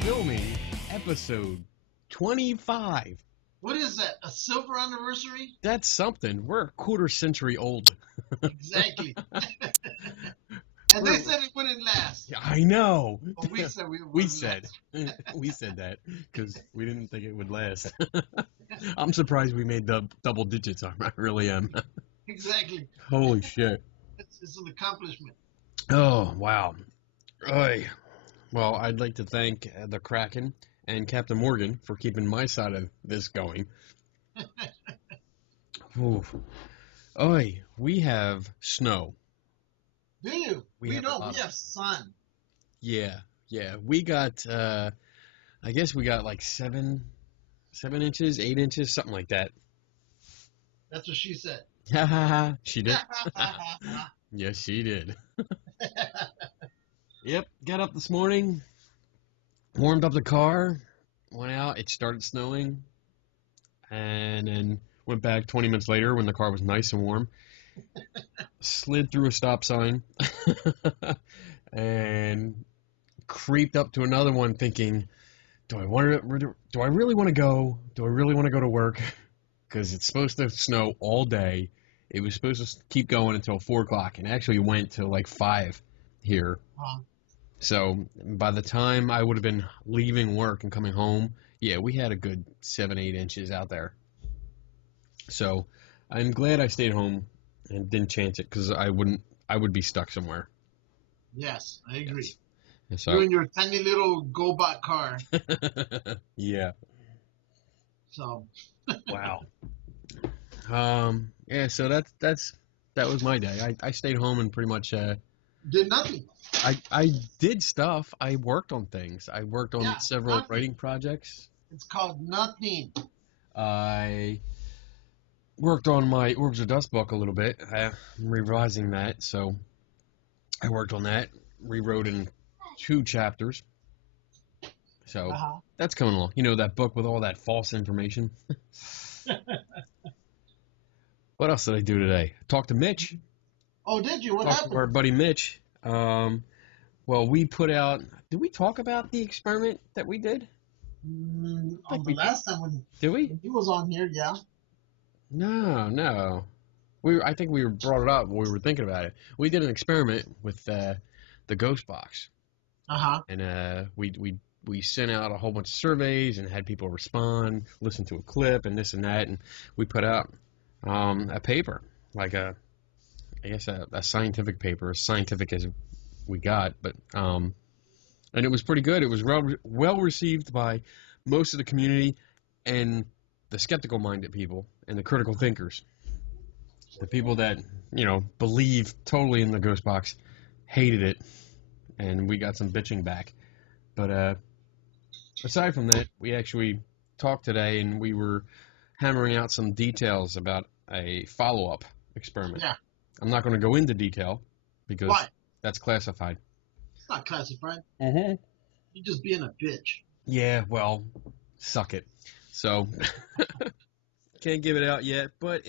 filming episode 25. What is that? A silver anniversary? That's something. We're a quarter century old. Exactly. And they said it wouldn't last. I know. But we said we said that because we didn't think it would last. I'm surprised we made the double digits. I really am. Exactly. Holy shit. It's an accomplishment. Oh, wow. Oy. Well, I'd like to thank the Kraken and Captain Morgan for keeping my side of this going. Oof. Oy, we have snow. Do you? We have don't. We have sun. Yeah. We got, I guess we got like 7 inches, 8 inches, something like that. That's what she said. Ha ha ha. She did? Yes, she did. Yep, got up this morning, warmed up the car, went out, it started snowing, and then went back 20 minutes later when the car was nice and warm, slid through a stop sign, and creeped up to another one thinking, do I really want to go? Do I really want to go to work? Because it's supposed to snow all day. It was supposed to keep going until 4 o'clock, and actually went to like 5 here. So by the time I would have been leaving work and coming home, yeah, we had a good 7, 8 inches out there. So I'm glad I stayed home and didn't chance it because I would be stuck somewhere. Yes, I agree. Yes. So, you and your tiny little GoBot car. Yeah. So. Wow. Yeah. So that was my day. I stayed home and pretty much Did nothing. I did stuff. I worked on things. I worked on several writing projects. It's called nothing. I worked on my Orbs of Dust book a little bit. I'm revising that, so I worked on that. Rewrote in 2 chapters. So that's coming along. You know, that book with all that false information. What else did I do today? Talked to Mitch. Oh, did you? What Talked happened? to our buddy Mitch. Well, we put out... Did we talk about the experiment that we did? The last time when did we? he was on here, yeah. No. I think we brought it up when we were thinking about it. We did an experiment with the ghost box. And we sent out a whole bunch of surveys and had people respond, listen to a clip and this and that, and we put out a paper, like a scientific paper, as scientific as we got, but and it was pretty good. It was well received by most of the community and the skeptical-minded people and the critical thinkers. The people that, believe totally in the ghost box hated it, and we got some bitching back. But aside from that, we actually talked today, and we were hammering out some details about a follow-up experiment. Yeah. I'm not going to go into detail because Why? That's classified. It's not classified. Mm-hmm. You're just being a bitch. Yeah, well, suck it. So, can't give it out yet, but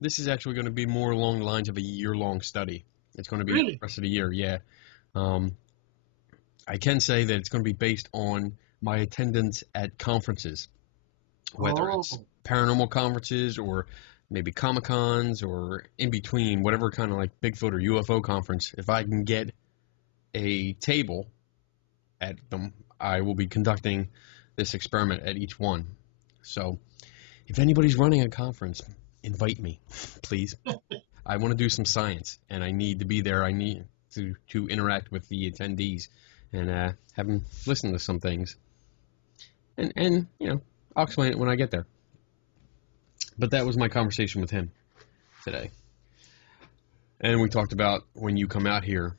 this is actually going to be more along the lines of a year-long study. It's going to be the rest of the year, yeah. I can say that it's going to be based on my attendance at conferences, whether it's paranormal conferences or maybe Comic-Cons or in between, whatever kind of like Bigfoot or UFO conference. If I can get a table at them, I will be conducting this experiment at each one. So if anybody's running a conference, invite me, please. I want to do some science, and I need to be there. I need to interact with the attendees and have them listen to some things. And I'll explain it when I get there. But that was my conversation with him today. And we talked about when you come out here,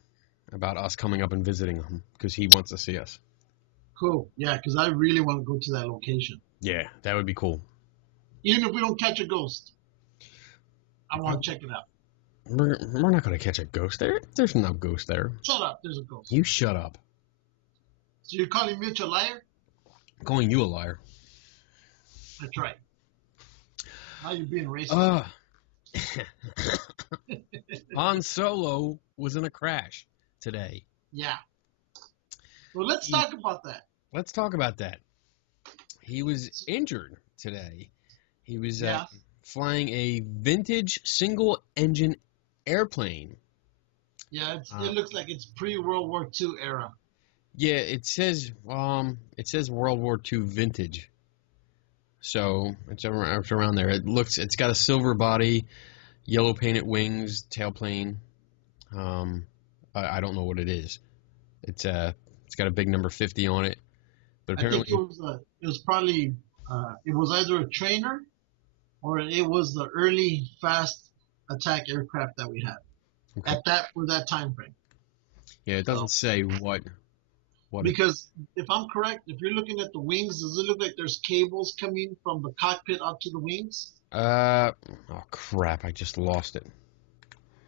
about us coming up and visiting him, because he wants to see us. Cool. Yeah, because I really want to go to that location. Yeah, that would be cool. Even if we don't catch a ghost, I want to check it out. We're not going to catch a ghost there. There's no ghost there. Shut up. There's a ghost. You shut up. So you're calling Mitch a liar? I'm calling you a liar. That's right. Now you're being racist. Han Solo was in a crash today. Yeah. Well, let's talk about that. let's talk about that. He was injured today. He was flying a vintage single-engine airplane. Yeah, it looks like it's pre-World War II era. Yeah, it says World War II vintage. So it's around there. It's got a silver body, yellow painted wings, tailplane. I don't know what it is. It's got a big number 50 on it. But apparently, I think it was probably it was either a trainer or it was the early fast attack aircraft that we had for that time frame. Yeah, it doesn't say what. Because if I'm correct, if you're looking at the wings, does it look like there's cables coming from the cockpit up to the wings? Oh crap! I just lost it.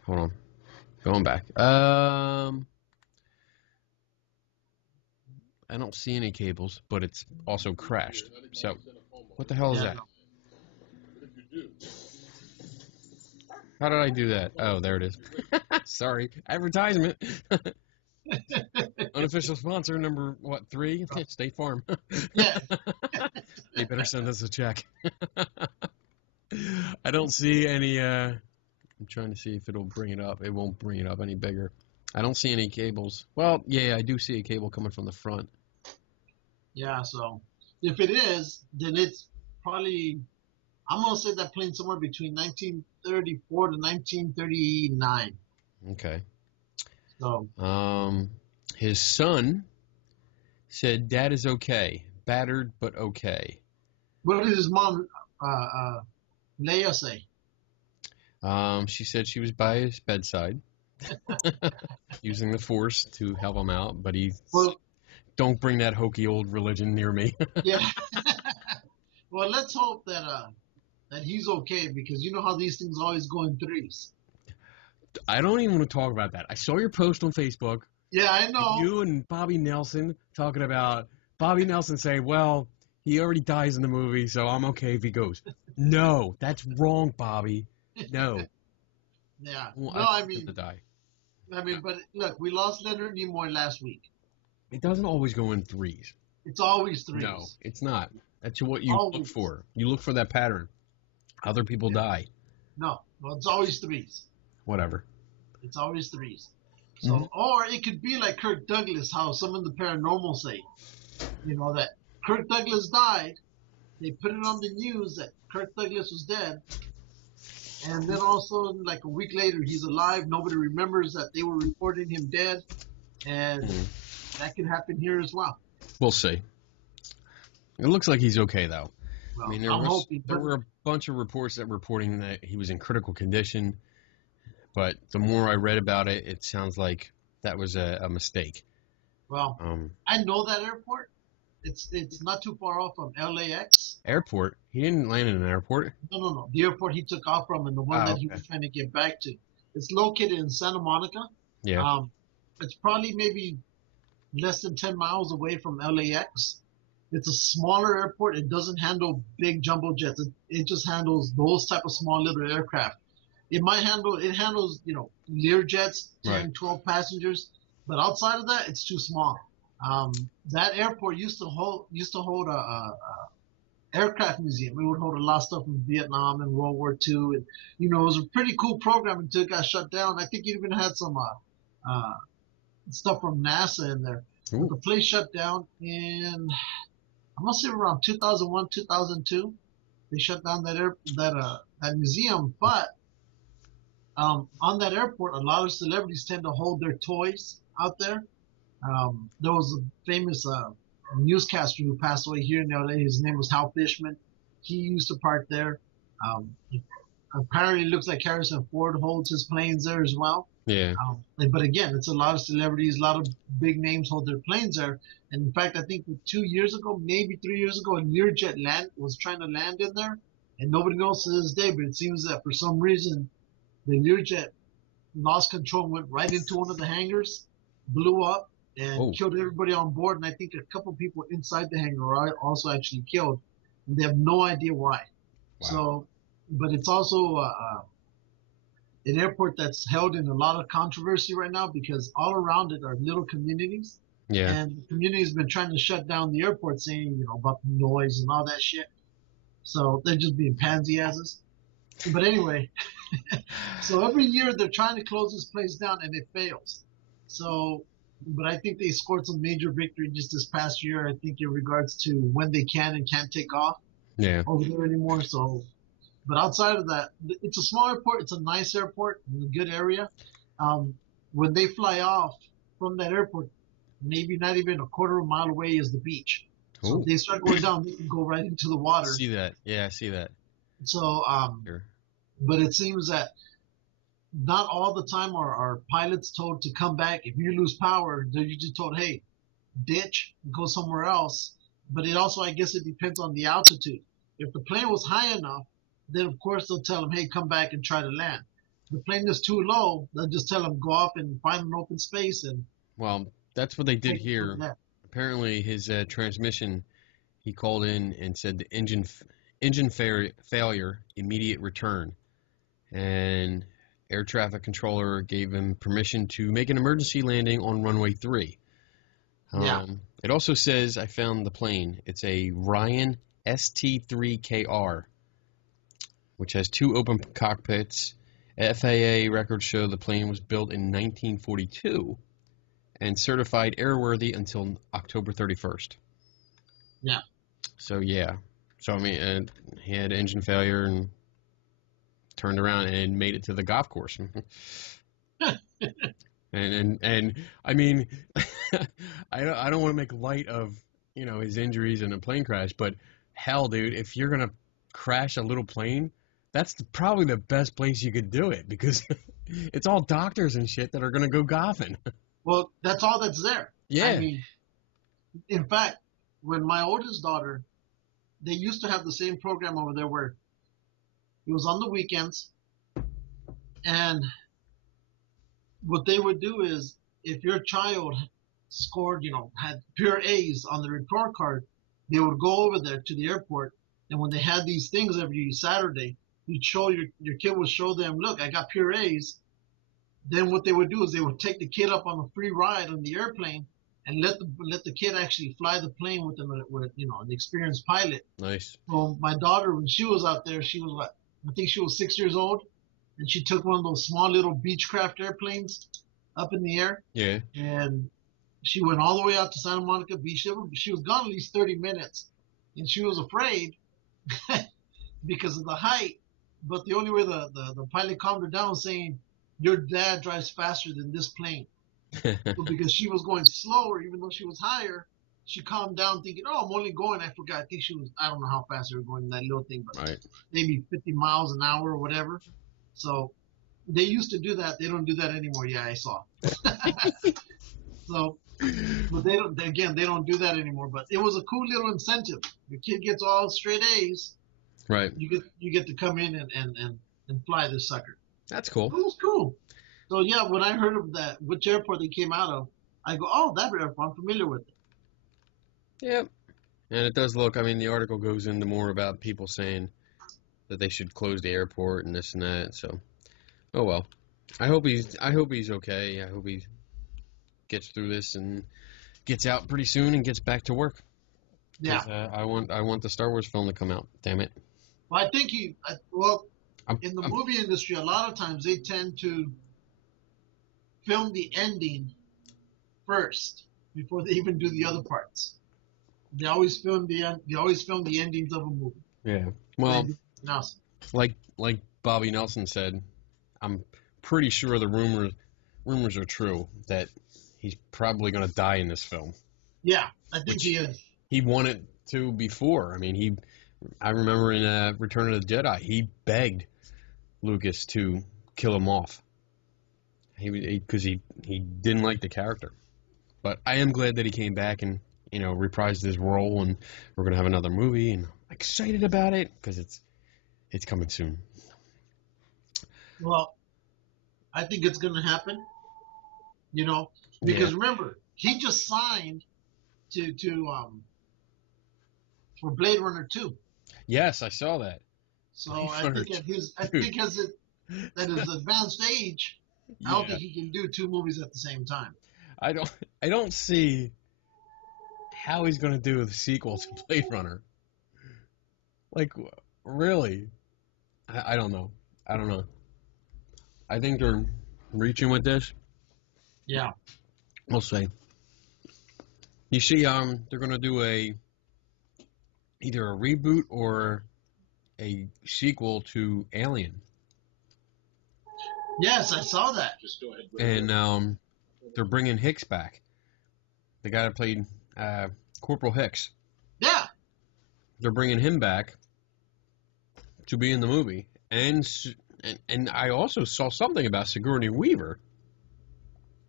Hold on, going back. I don't see any cables, but it's also crashed. So, what the hell is that? How did I do that? Oh, there it is. Sorry, advertisement. Unofficial sponsor number 3? State Farm. Yeah. They better send us a check. I don't see any. I'm trying to see if it'll bring it up. It won't bring it up any bigger. I don't see any cables. Well, yeah, I do see a cable coming from the front. Yeah, so if it is, then it's probably, I'm going to say that plane somewhere between 1934 to 1939. Okay. So. His son said, "Dad is okay. Battered, but okay." What did his mom, Leia, say? She said she was by his bedside, using the Force to help him out, but don't bring that hokey old religion near me. Yeah. Well, let's hope that he's okay, because you know how these things always go in threes. I don't even want to talk about that. I saw your post on Facebook. Yeah, I know. You and Bobby Nelson talking about Bobby Nelson saying, well, he already dies in the movie, so I'm okay if he goes. No, that's wrong, Bobby. No. Yeah. Well, no, I mean, to die. But look, we lost Leonard Nimoy last week. It doesn't always go in threes. It's always threes. No, it's not. That's what you look for. You look for that pattern. Other people die. No, well, it's always threes. Whatever. It's always threes. So, or it could be like Kirk Douglas, how some of the paranormal say, that Kirk Douglas died. They put it on the news that Kirk Douglas was dead. And then also, like a week later, he's alive. Nobody remembers that they were reporting him dead. And that could happen here as well. We'll see. It looks like he's okay, though. Well, I mean, there were a bunch of reports that reporting that he was in critical condition. But the more I read about it, it sounds like that was a mistake. Well, I know that airport. It's not too far off from LAX. Airport? He didn't land in an airport? No. The airport he took off from and the one that he was trying to get back to. It's located in Santa Monica. Yeah. It's probably maybe less than 10 miles away from LAX. It's a smaller airport. It doesn't handle big jumbo jets. It just handles those type of small little aircraft. It handles, Learjets, 10, 12 passengers. But outside of that, it's too small. That airport used to hold a aircraft museum. It would hold a lot of stuff from Vietnam and World War II. And, it was a pretty cool program until it got shut down. I think it even had some stuff from NASA in there. But the place shut down in, I'm going to say around 2001, 2002. They shut down that museum. But on that airport, a lot of celebrities tend to hold their toys out there. There was a famous newscaster who passed away here in LA. His name was Hal Fishman. He used to park there. Apparently, it looks like Harrison Ford holds his planes there as well. Yeah. But again, it's a lot of celebrities, a lot of big names hold their planes there. And in fact, I think 2 years ago, maybe 3 years ago, a Learjet was trying to land in there. And nobody knows to this day, but it seems that for some reason, the Learjet lost control, went right into one of the hangars, blew up, and killed everybody on board. And I think a couple people inside the hangar are also actually killed. And they have no idea why. Wow. So, but it's also an airport that's held in a lot of controversy right now because all around it are little communities. Yeah. And the community's been trying to shut down the airport, saying, about the noise and all that shit. So they're just being pansy asses. But anyway, so every year they're trying to close this place down and it fails. So, but I think they scored some major victory just this past year. I think in regards to when they can and can't take off over there anymore. So, but outside of that, it's a small airport. It's a nice airport in a good area. When they fly off from that airport, maybe not even a quarter of a mile away is the beach. So if they start going down, they can go right into the water. See that? Yeah, I see that. So, but it seems that not all the time are pilots told to come back. If you lose power, they're usually told, hey, ditch, go somewhere else. But it also, I guess it depends on the altitude. If the plane was high enough, then of course they'll tell them, hey, come back and try to land. If the plane is too low, they'll just tell them, go off and find an open space. Well, that's what they did here. Apparently his transmission, he called in and said the engine failure, immediate return. And air traffic controller gave him permission to make an emergency landing on runway 3. It also says, I found the plane. It's a Ryan ST-3KR, which has 2 open cockpits. FAA records show the plane was built in 1942 and certified airworthy until October 31st. Yeah. So, yeah. So, I mean, he had engine failure and turned around and made it to the golf course. and I mean, I don't want to make light of, his injuries in a plane crash, but hell, dude, if you're going to crash a little plane, that's probably the best place you could do it, because it's all doctors and shit that are going to go golfing. Well, that's all that's there. Yeah. I mean, in fact, when my oldest daughter, they used to have the same program over there where it was on the weekends, and what they would do is, if your child scored, had pure A's on the report card, they would go over there to the airport, and when they had these things every Saturday, you'd show your kid would show them, look, I got pure A's. Then what they would do is they would take the kid up on a free ride on the airplane and let the kid actually fly the plane with an experienced pilot. Nice. Well, my daughter, when she was out there, she was what? I think she was 6 years old, and she took one of those small little Beechcraft airplanes up in the air. Yeah. And she went all the way out to Santa Monica Beach. She was gone at least 30 minutes, and she was afraid because of the height. But the only way the pilot calmed her down, saying, your dad drives faster than this plane. So because she was going slower, even though she was higher, she calmed down thinking, oh, I'm only going, I forgot. I think she was, I don't know how fast they were going in that little thing, but maybe 50 miles an hour or whatever. So they used to do that. They don't do that anymore. Yeah, I saw. So, but they don't do that anymore. But it was a cool little incentive. Your kid gets all straight A's. Right. You get to come in and fly this sucker. That's cool. It was cool. So yeah, when I heard of that, which airport they came out of, I go, oh, that airport, I'm familiar with it. Yep. And it does look, I mean, the article goes into more about people saying that they should close the airport and this and that. So, oh well. I hope he's okay. I hope he gets through this and gets out pretty soon and gets back to work. Yeah. I want the Star Wars film to come out. Damn it. Well, I think in the movie industry, a lot of times they tend to film the ending first before they even do the other parts. They always film the endings of a movie. Yeah. Well, like Bobby Nelson said, I'm pretty sure the rumors are true that he's probably going to die in this film. Yeah, I think he is. He wanted to before. I mean, I remember in Return of the Jedi, he begged Lucas to kill him off. Because he didn't like the character. But I am glad that he came back and, reprised his role, and we're going to have another movie, and I'm excited about it because it's coming soon. Well, I think it's going to happen, because remember, he just signed for Blade Runner 2. Yes, I saw that. So I think at his advanced age, I don't think he can do 2 movies at the same time. I don't see how he's going to do the sequel to Blade Runner. Like, really? I don't know. I don't know. I think they're reaching with this. Yeah. We'll see. You see, they're going to do either a reboot or a sequel to Alien. Yes, I saw that. Just go ahead. And they're bringing Hicks back. The guy that played Corporal Hicks. Yeah. They're bringing him back to be in the movie. And I also saw something about Sigourney Weaver,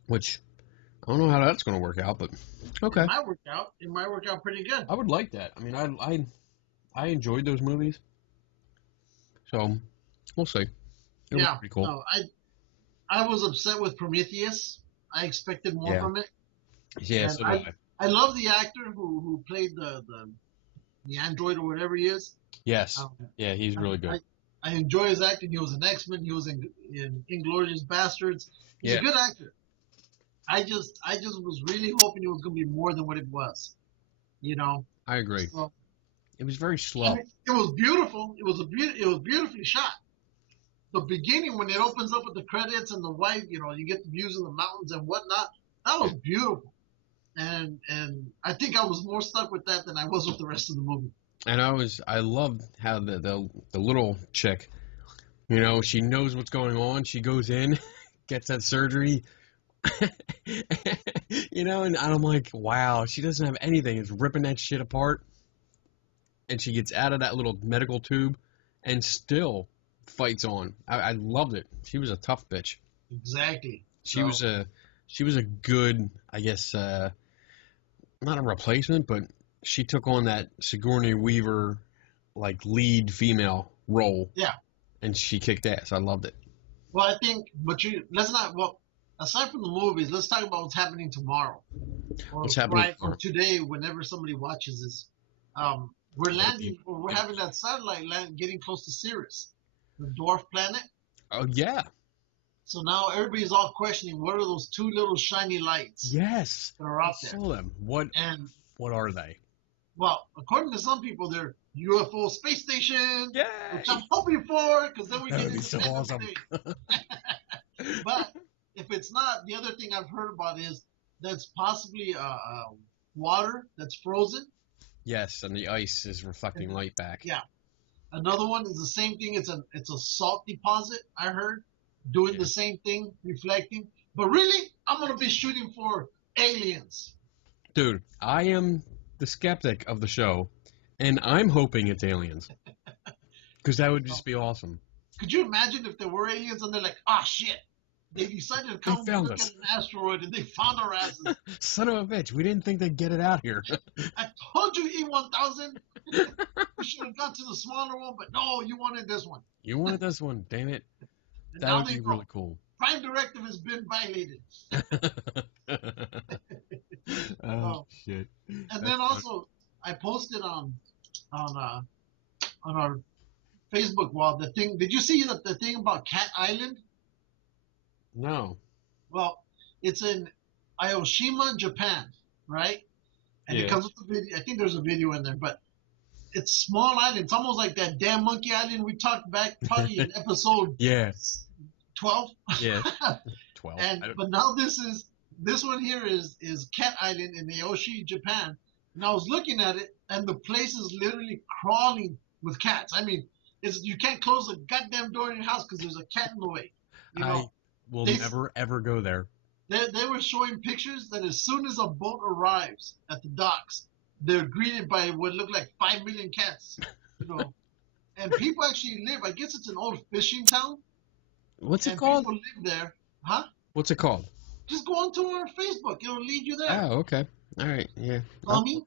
which I don't know how that's going to work out, but okay. It might work out. It might work out pretty good. I would like that. I mean, I enjoyed those movies, so we'll see. It was pretty cool. No, I was upset with Prometheus. I expected more from it. Yeah, so did I love the actor who played the android or whatever he is. Yes. Yeah, he's really good. I enjoy his acting. He was in X-Men. He was in Inglourious Bastards. He's a good actor. I just was really hoping it was going to be more than what it was. You know. I agree. So, it was very slow. I mean, it was beautiful. It was beautifully shot. The beginning when it opens up with the credits and the white, you know, you get the views of the mountains and whatnot. That was beautiful. And I think I was more stuck with that than I was with the rest of the movie. And I loved how the little chick, you know, she knows what's going on. She goes in, gets that surgery, you know, and I'm like, wow, she doesn't have anything. It's ripping that shit apart. And she gets out of that little medical tube and still fights on. I loved it. She was a tough bitch. Exactly. She was a good, I guess, not a replacement, but she took on that Sigourney Weaver, like, lead female role. Yeah. And she kicked ass. I loved it. Well, I think, aside from the movies, let's talk about what's happening tomorrow. What's happening tomorrow? Or today, whenever somebody watches this. We're having that satellite getting close to Sirius, the dwarf planet. Oh, yeah. So now everybody's all questioning, what are those two little shiny lights? Yes. That are out there. I saw them. What are they? Well, according to some people, they're UFO space station. Yeah. Which I'm hoping for, because then we that get would be so awesome. But if it's not, the other thing I've heard about is that's possibly water that's frozen. Yes, and the ice is reflecting light back. Yeah. Another one is the same thing. It's a salt deposit, I heard, doing the same thing, reflecting. But really, I'm going to be shooting for aliens. Dude, I am the skeptic of the show, and I'm hoping it's aliens. Because that would just be awesome. Could you imagine if there were aliens and they're like, shit. They decided to come look at an asteroid and they found our asses. Son of a bitch, we didn't think they'd get it out here. I told you E-1000. We should have gone to the smaller one, but no, you wanted this one. You wanted this one, damn it. That would be really cool. Prime directive has been violated. Shit. And then also, I posted on our Facebook wall the thing. Did you see the thing about Cat Island? No. Well, it's in Aoshima, Japan, right? And it comes with a video. I think there's a video in there, but it's small island. It's almost like that damn Monkey Island we talked back probably in episode 12. Yeah. 12. But now this one here is Cat Island in Aoshi, Japan. And I was looking at it, and the place is literally crawling with cats. I mean, you can't close a goddamn door in your house because there's a cat in the way. You know. We'll never, ever go there. They were showing pictures that as soon as a boat arrives at the docks, they're greeted by what look like 5 million cats. You know, and people actually live. I guess it's an old fishing town. What's it called? People live there. Huh? What's it called? Just go onto our Facebook. It'll lead you there. Oh, okay. All right. Yeah. Tommy,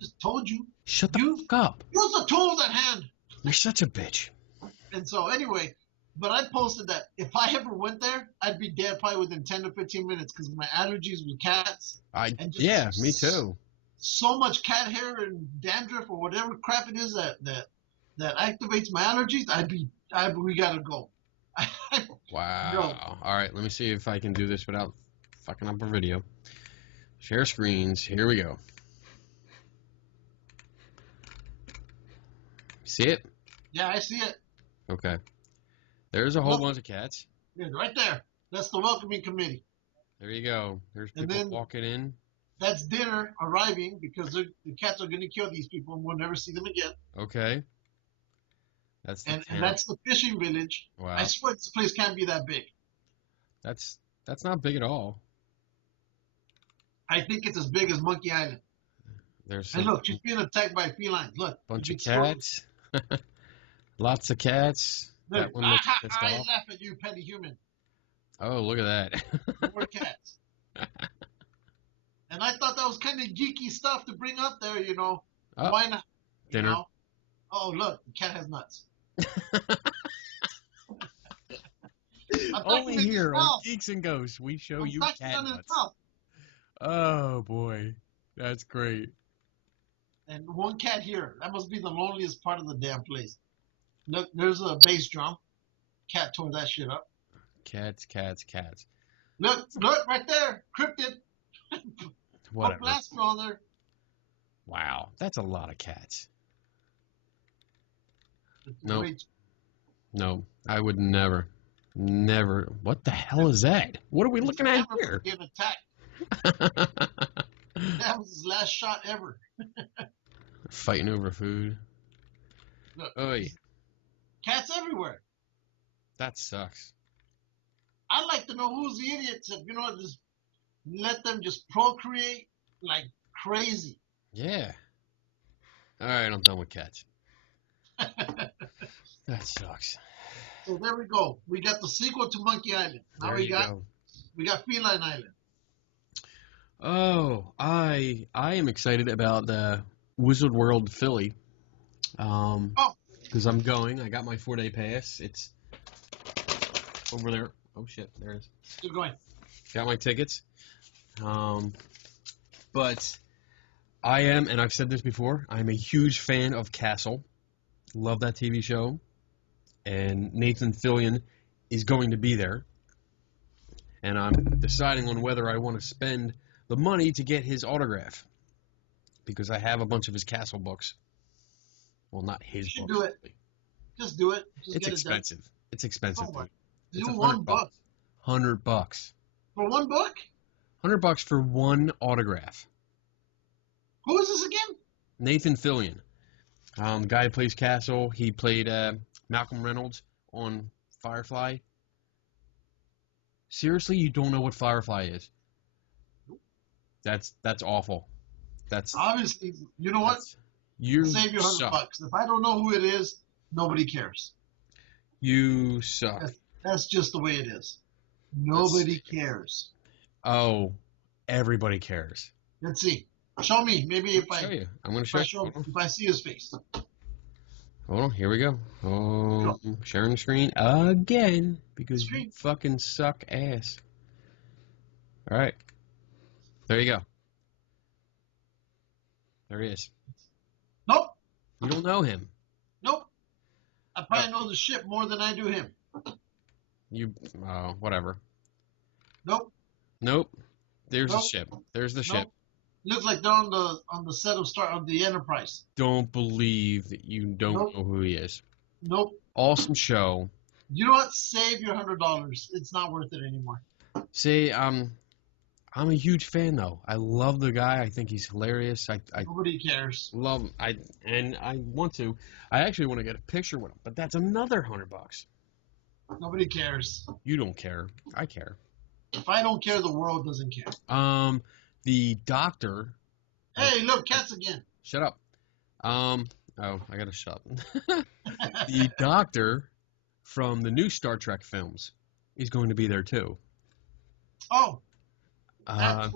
just told you. Shut the fuck up. Use the tools at hand. You're such a bitch. And so, anyway. But I posted that if I ever went there, I'd be dead probably within 10 to 15 minutes because my allergies with cats. Me too. So much cat hair and dandruff or whatever crap it is that activates my allergies. We gotta go. Wow. No. All right, let me see if I can do this without fucking up a video. Share screens. Here we go. See it? Yeah, I see it. Okay. There's a whole bunch of cats. Yeah, right there. That's the welcoming committee. There you go. There's people walking in. That's dinner arriving because the cats are going to kill these people and we'll never see them again. Okay. That's the and that's the fishing village. Wow. I swear this place can't be that big. That's not big at all. I think it's as big as Monkey Island. And look, she's being attacked by felines. Look. Bunch of cats. Lots of cats. Look, that one looks pissed I off. laugh at you, petty human. Oh, look at that. More cats. And I thought that was kind of geeky stuff to bring up there, you know. Oh, why not? Dinner. You know? Oh, look, the cat has nuts. Only here on Geeks and Ghosts, we show you cat nuts. Oh, boy. That's great. And one cat here. That must be the loneliest part of the damn place. Look, there's a bass drum. Cat tore that shit up. Cats. Look, right there. Cryptid. Whatever. Put Blaster on there. Wow, that's a lot of cats. No. No, I would never. What the hell is that? What are we looking at here? Give attack. That was his last shot ever. Fighting over food. Look, Oy. Cats everywhere. That sucks. I'd like to know who's the idiots that, you know, just let them just procreate like crazy. Yeah. All right, I'm done with cats. That sucks. So there we go. We got the sequel to Monkey Island. Now we got Feline Island. Oh, I am excited about the Wizard World Philly. Because I'm going. I got my 4-day pass. It's over there. Oh shit, there it is. Keep going. Got my tickets. But I am, and I've said this before, I'm a huge fan of Castle. Love that TV show. And Nathan Fillion is going to be there. And I'm deciding on whether I want to spend the money to get his autograph. Because I have a bunch of his Castle books. Well, not his books. Do it. Just do it. It's expensive. It's expensive. Oh, it's $100. $100. For one book? $100 for one autograph. Who is this again? Nathan Fillion. The guy who plays Castle. He played Malcolm Reynolds on Firefly. Seriously, you don't know what Firefly is? That's awful. That's obviously. You know what? You save your $100. If I don't know who it is, nobody cares. You suck. That's just the way it is. Nobody cares. Oh, everybody cares. Let's see. Show me. Maybe if I show you. I'm going to show you. If I see his face. Hold on. Here we go. Oh, sharing the screen again because you fucking suck ass. All right. There you go. There he is. Nope. You don't know him. Nope. I probably know the ship more than I do him. Whatever. Nope. There's the ship. There's the ship. Looks like they're on the set of the Enterprise. Don't believe that you don't know who he is. Nope. Awesome show. You know what? Save your $100. It's not worth it anymore. See, I'm a huge fan though. I love the guy. I think he's hilarious. Nobody cares. Love him. I actually want to get a picture with him, but that's another $100. Nobody cares. You don't care. I care. If I don't care, the world doesn't care. The doctor. Hey, look, cats again. Shut up. I gotta shut up. The doctor from the new Star Trek films is going to be there too. Oh. Let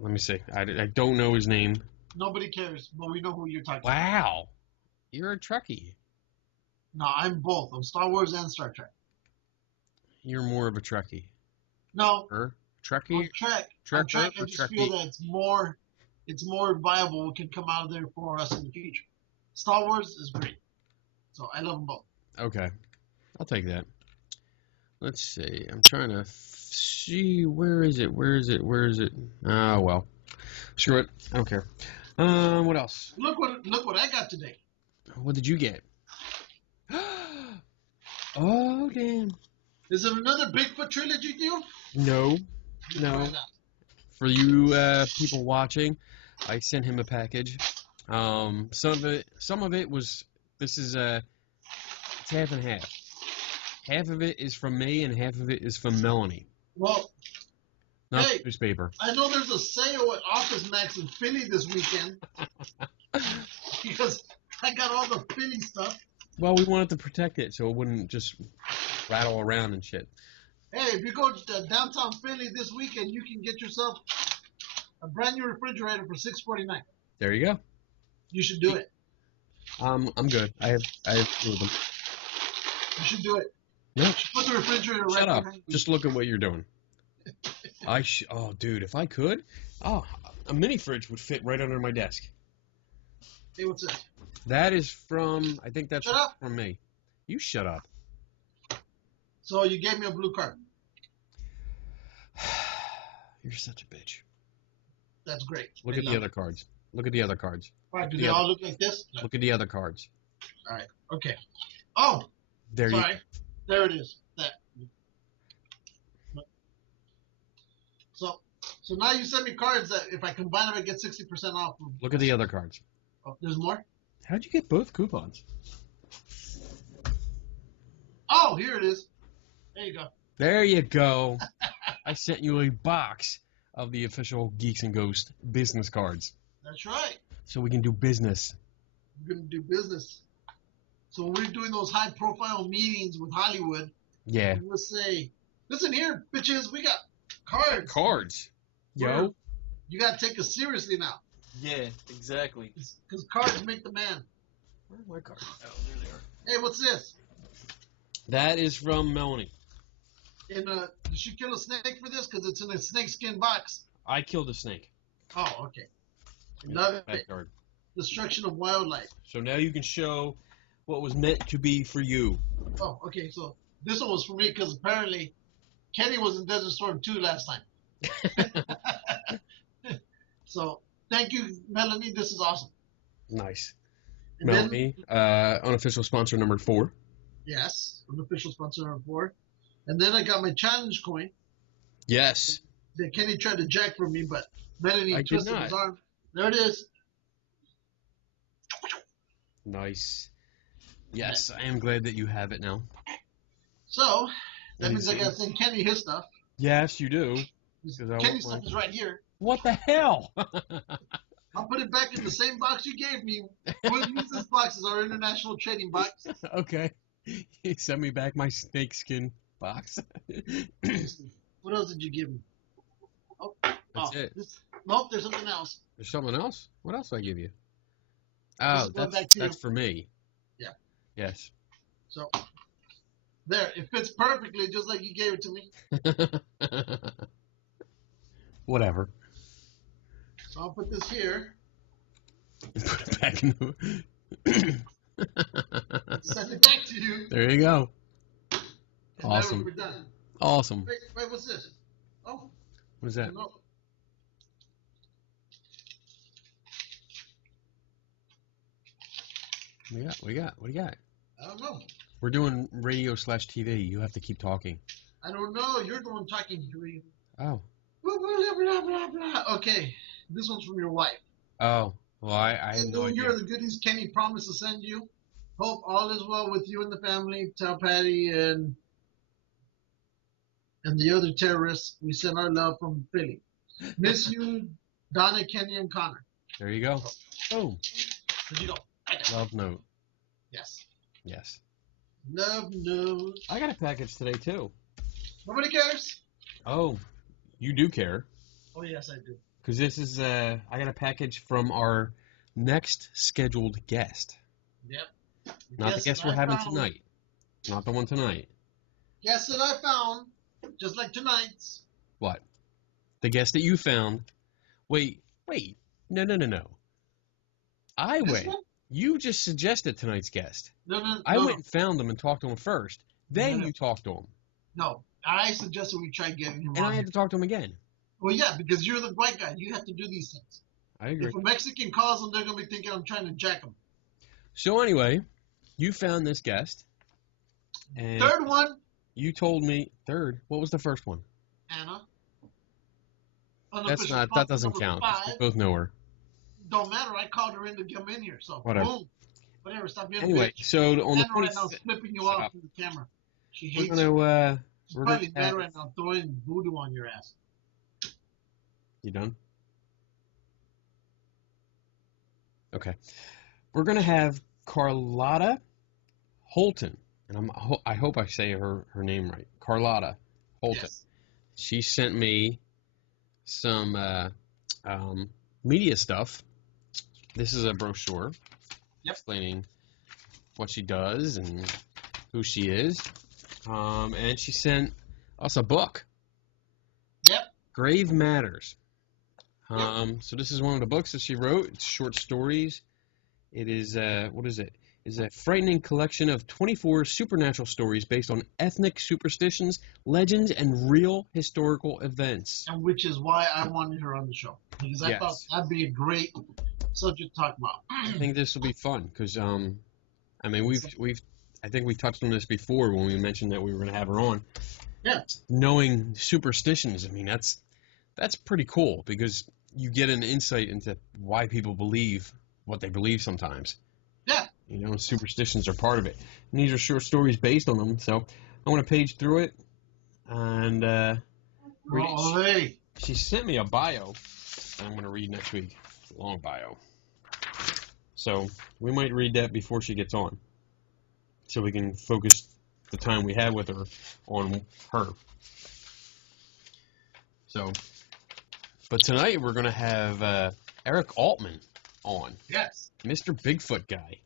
me see. I don't know his name. Nobody cares, but we know who you're talking about. Wow. You're a Trekkie. No, I'm both. I'm Star Wars and Star Trek. You're more of a Trekkie. No. Trekkie? Trek, I just feel that it's more viable what can come out of there for us in the future. Star Wars is great. So I love them both. Okay. I'll take that. Let's see. I'm trying to see. Where is it? Oh, well. Screw it. I don't care. What else? Look what I got today. What did you get? Oh, damn. Is it another Bigfoot trilogy deal? No. For you people watching, I sent him a package. Some of it was, it's half and half. Half of it is from me and half of it is from Melanie. Well, not newspaper. I know there's a sale at Office Max in Philly this weekend because I got all the Philly stuff. Well, we wanted to protect it so it wouldn't just rattle around and shit. Hey, if you go to downtown Philly this weekend, you can get yourself a brand new refrigerator for $649. There you go. You should do it. I'm good. I have two of them. You should do it. No. You should put the refrigerator right Shut up. behind you. Just look at what you're doing. Oh, dude, if I could, a mini fridge would fit right under my desk. Hey, what's this? That is from, I think that's Shut up. from me. You shut up. So you gave me a blue card. You're such a bitch. That's great. Look at the other cards. Look at the other cards. All right, do they all look like this? No. Look at the other cards. All right. Okay. Oh. There sorry. There it is. That. So now you send me cards that if I combine them, I get 60% off. Look at the other cards. Oh, there's more? How'd you get both coupons? Oh, here it is. There you go. There you go. I sent you a box of the official Geeks and Ghost business cards. That's right. So we can do business. We're going to do business. So when we're doing those high-profile meetings with Hollywood, we'll say, listen here, bitches, we got cards. Cards. Yo. You got to take us seriously now. Yeah, exactly. Because cards make the man. Where are my cards? Oh, there they are. Hey, what's this? That is from Melanie. Did she kill a snake for this? Because it's in a snakeskin box. I killed a snake. Oh, okay. Love it. Card. Destruction of wildlife. So now you can show what was meant to be for you. Oh, okay. So this one was for me because apparently Kenny was in Desert Storm 2 last time. So thank you, Melanie. This is awesome. Nice. And Melanie, unofficial sponsor number 4. Yes, unofficial sponsor number 4. And then I got my challenge coin. Yes. That Kenny tried to jack from me, but Melanie twisted his arm. There it is. Nice. Yes, I am glad that you have it now. So, that means I gotta send Kenny his stuff. Yes, you do. Kenny's stuff is right here. What the hell? I'll put it back in the same box you gave me. We'll use this box as our international trading box. Okay. Send me back my snakeskin box. What else did you give me? Oh, that's it. Nope, there's something else. There's something else? What else did I give you? Oh, that's for me. Yeah. Yes. So, there. It fits perfectly just like you gave it to me. Whatever. So I'll put this here. Put it back in the... Send it back to you. There you go. And awesome. We're done. Awesome. Wait, what's this? Oh. What is that? No. What do you got? I don't know. We're doing radio/TV. You have to keep talking. I don't know. You're the one talking to me. Oh. Blah, blah, blah, blah, blah. Okay. This one's from your wife. Oh. Well, I have no idea. Here are the goodies Kenny promised to send you. Hope all is well with you and the family. Tell Patty and the other terrorists we send our love from Philly. Miss you, Donna, Kenny, and Connor. There you go. Boom. There you go. Love note. Yes. Yes. Love note. I got a package today, too. Nobody cares. Oh, you do care. Oh, yes, I do. Because this is, I got a package from our next scheduled guest. Yep. Not the guest we're having tonight. Not the one tonight. Guess that I found, just like tonight's. What? The guest that you found. Wait. No. I went. You just suggested tonight's guest. No. I went and found him and talked to him first. Then you talked to him. No, I suggested we try getting him and on. I had to talk to him again. Well, yeah, because you're the bright guy. You have to do these things. I agree. If a Mexican calls them, they're going to be thinking I'm trying to jack them. So anyway, you found this guest. And third one. You told me third. What was the first one? Anna. That doesn't count. We both know her. Don't matter. I called her in to come in here. So whatever. Boom. Whatever. Stop being Anyway, bitch. so on the Anna right now is flipping you off to the camera. She hates you. She's probably mad right now, throwing voodoo on your ass. You done? Okay. We're gonna have Carlotta Holton, and I hope I say her name right. Carlotta Holton. Yes. She sent me some media stuff. This is a brochure explaining what she does and who she is. And she sent us a book. Yep. Grave Matters. So this is one of the books that she wrote. It's short stories. It is, what is it? It's a frightening collection of 24 supernatural stories based on ethnic superstitions, legends, and real historical events. And which is why I wanted her on the show. Because I thought that'd be a great subject to talk about. I think this will be fun because, I mean, I think we touched on this before when we mentioned that we were going to have her on. Yeah. Knowing superstitions, I mean, that's pretty cool because you get an insight into why people believe what they believe sometimes. Yeah. You know, superstitions are part of it. And these are short stories based on them, so I want to page through it and read it. She sent me a bio that I'm going to read next week. Long bio. So we might read that before she gets on so we can focus the time we have with her on her. So, but tonight we're going to have Eric Altman on. Yes. Mr. Bigfoot guy.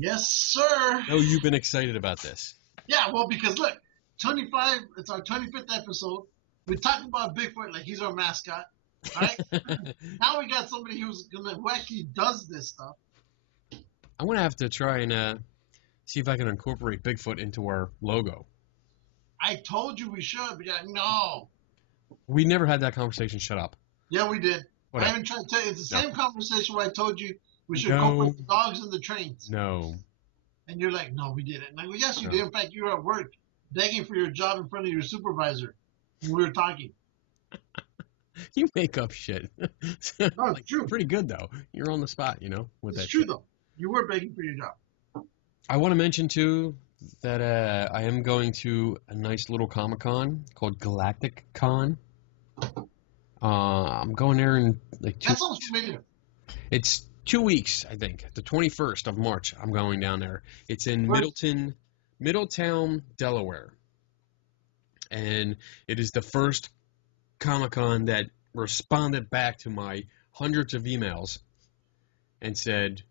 Yes, sir. Oh, you've been excited about this. Yeah, well, because look, 25, it's our 25th episode. We're talking about Bigfoot like he's our mascot, right? Now we got somebody who actually does this stuff. I'm going to have to try and see if I can incorporate Bigfoot into our logo. I told you we should, but no. We never had that conversation. Shut up. Yeah, we did. Whatever. I haven't tried to tell you. It's the same conversation where I told you we should incorporate the dogs in the trains. No. And you're like, no, we didn't. And I go, yes, you did. In fact, you were at work begging for your job in front of your supervisor when we were talking. You make up shit. No, it's true. Pretty good, though. You're on the spot, you know, with that. It's true, though. You were begging for your job. I want to mention, too, that I am going to a nice little Comic-Con called Galactic Con. I'm going there in like 2 weeks. That sounds familiar. It's 2 weeks, I think. The 21st of March, I'm going down there. It's in Middletown, Delaware. And it is the first Comic-Con that responded back to my hundreds of emails and said,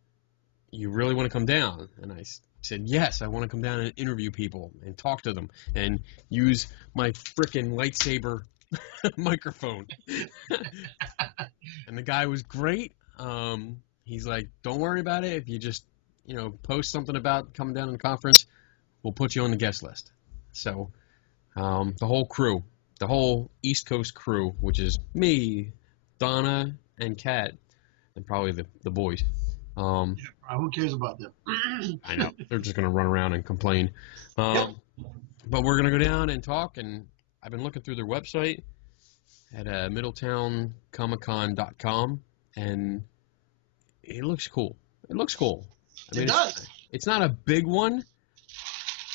you really want to come down? And I said, yes, I want to come down and interview people and talk to them and use my frickin' lightsaber microphone. And the guy was great. He's like, don't worry about it. If you just, post something about coming down to the conference, we'll put you on the guest list. So the whole crew, the whole East Coast crew, which is me, Donna, and Kat, and probably the boys. Who cares about them? I know. They're just going to run around and complain. But we're going to go down and talk, and I've been looking through their website at middletowncomiccon.com, and it looks cool. It looks cool. I mean, it does. It's not a big one,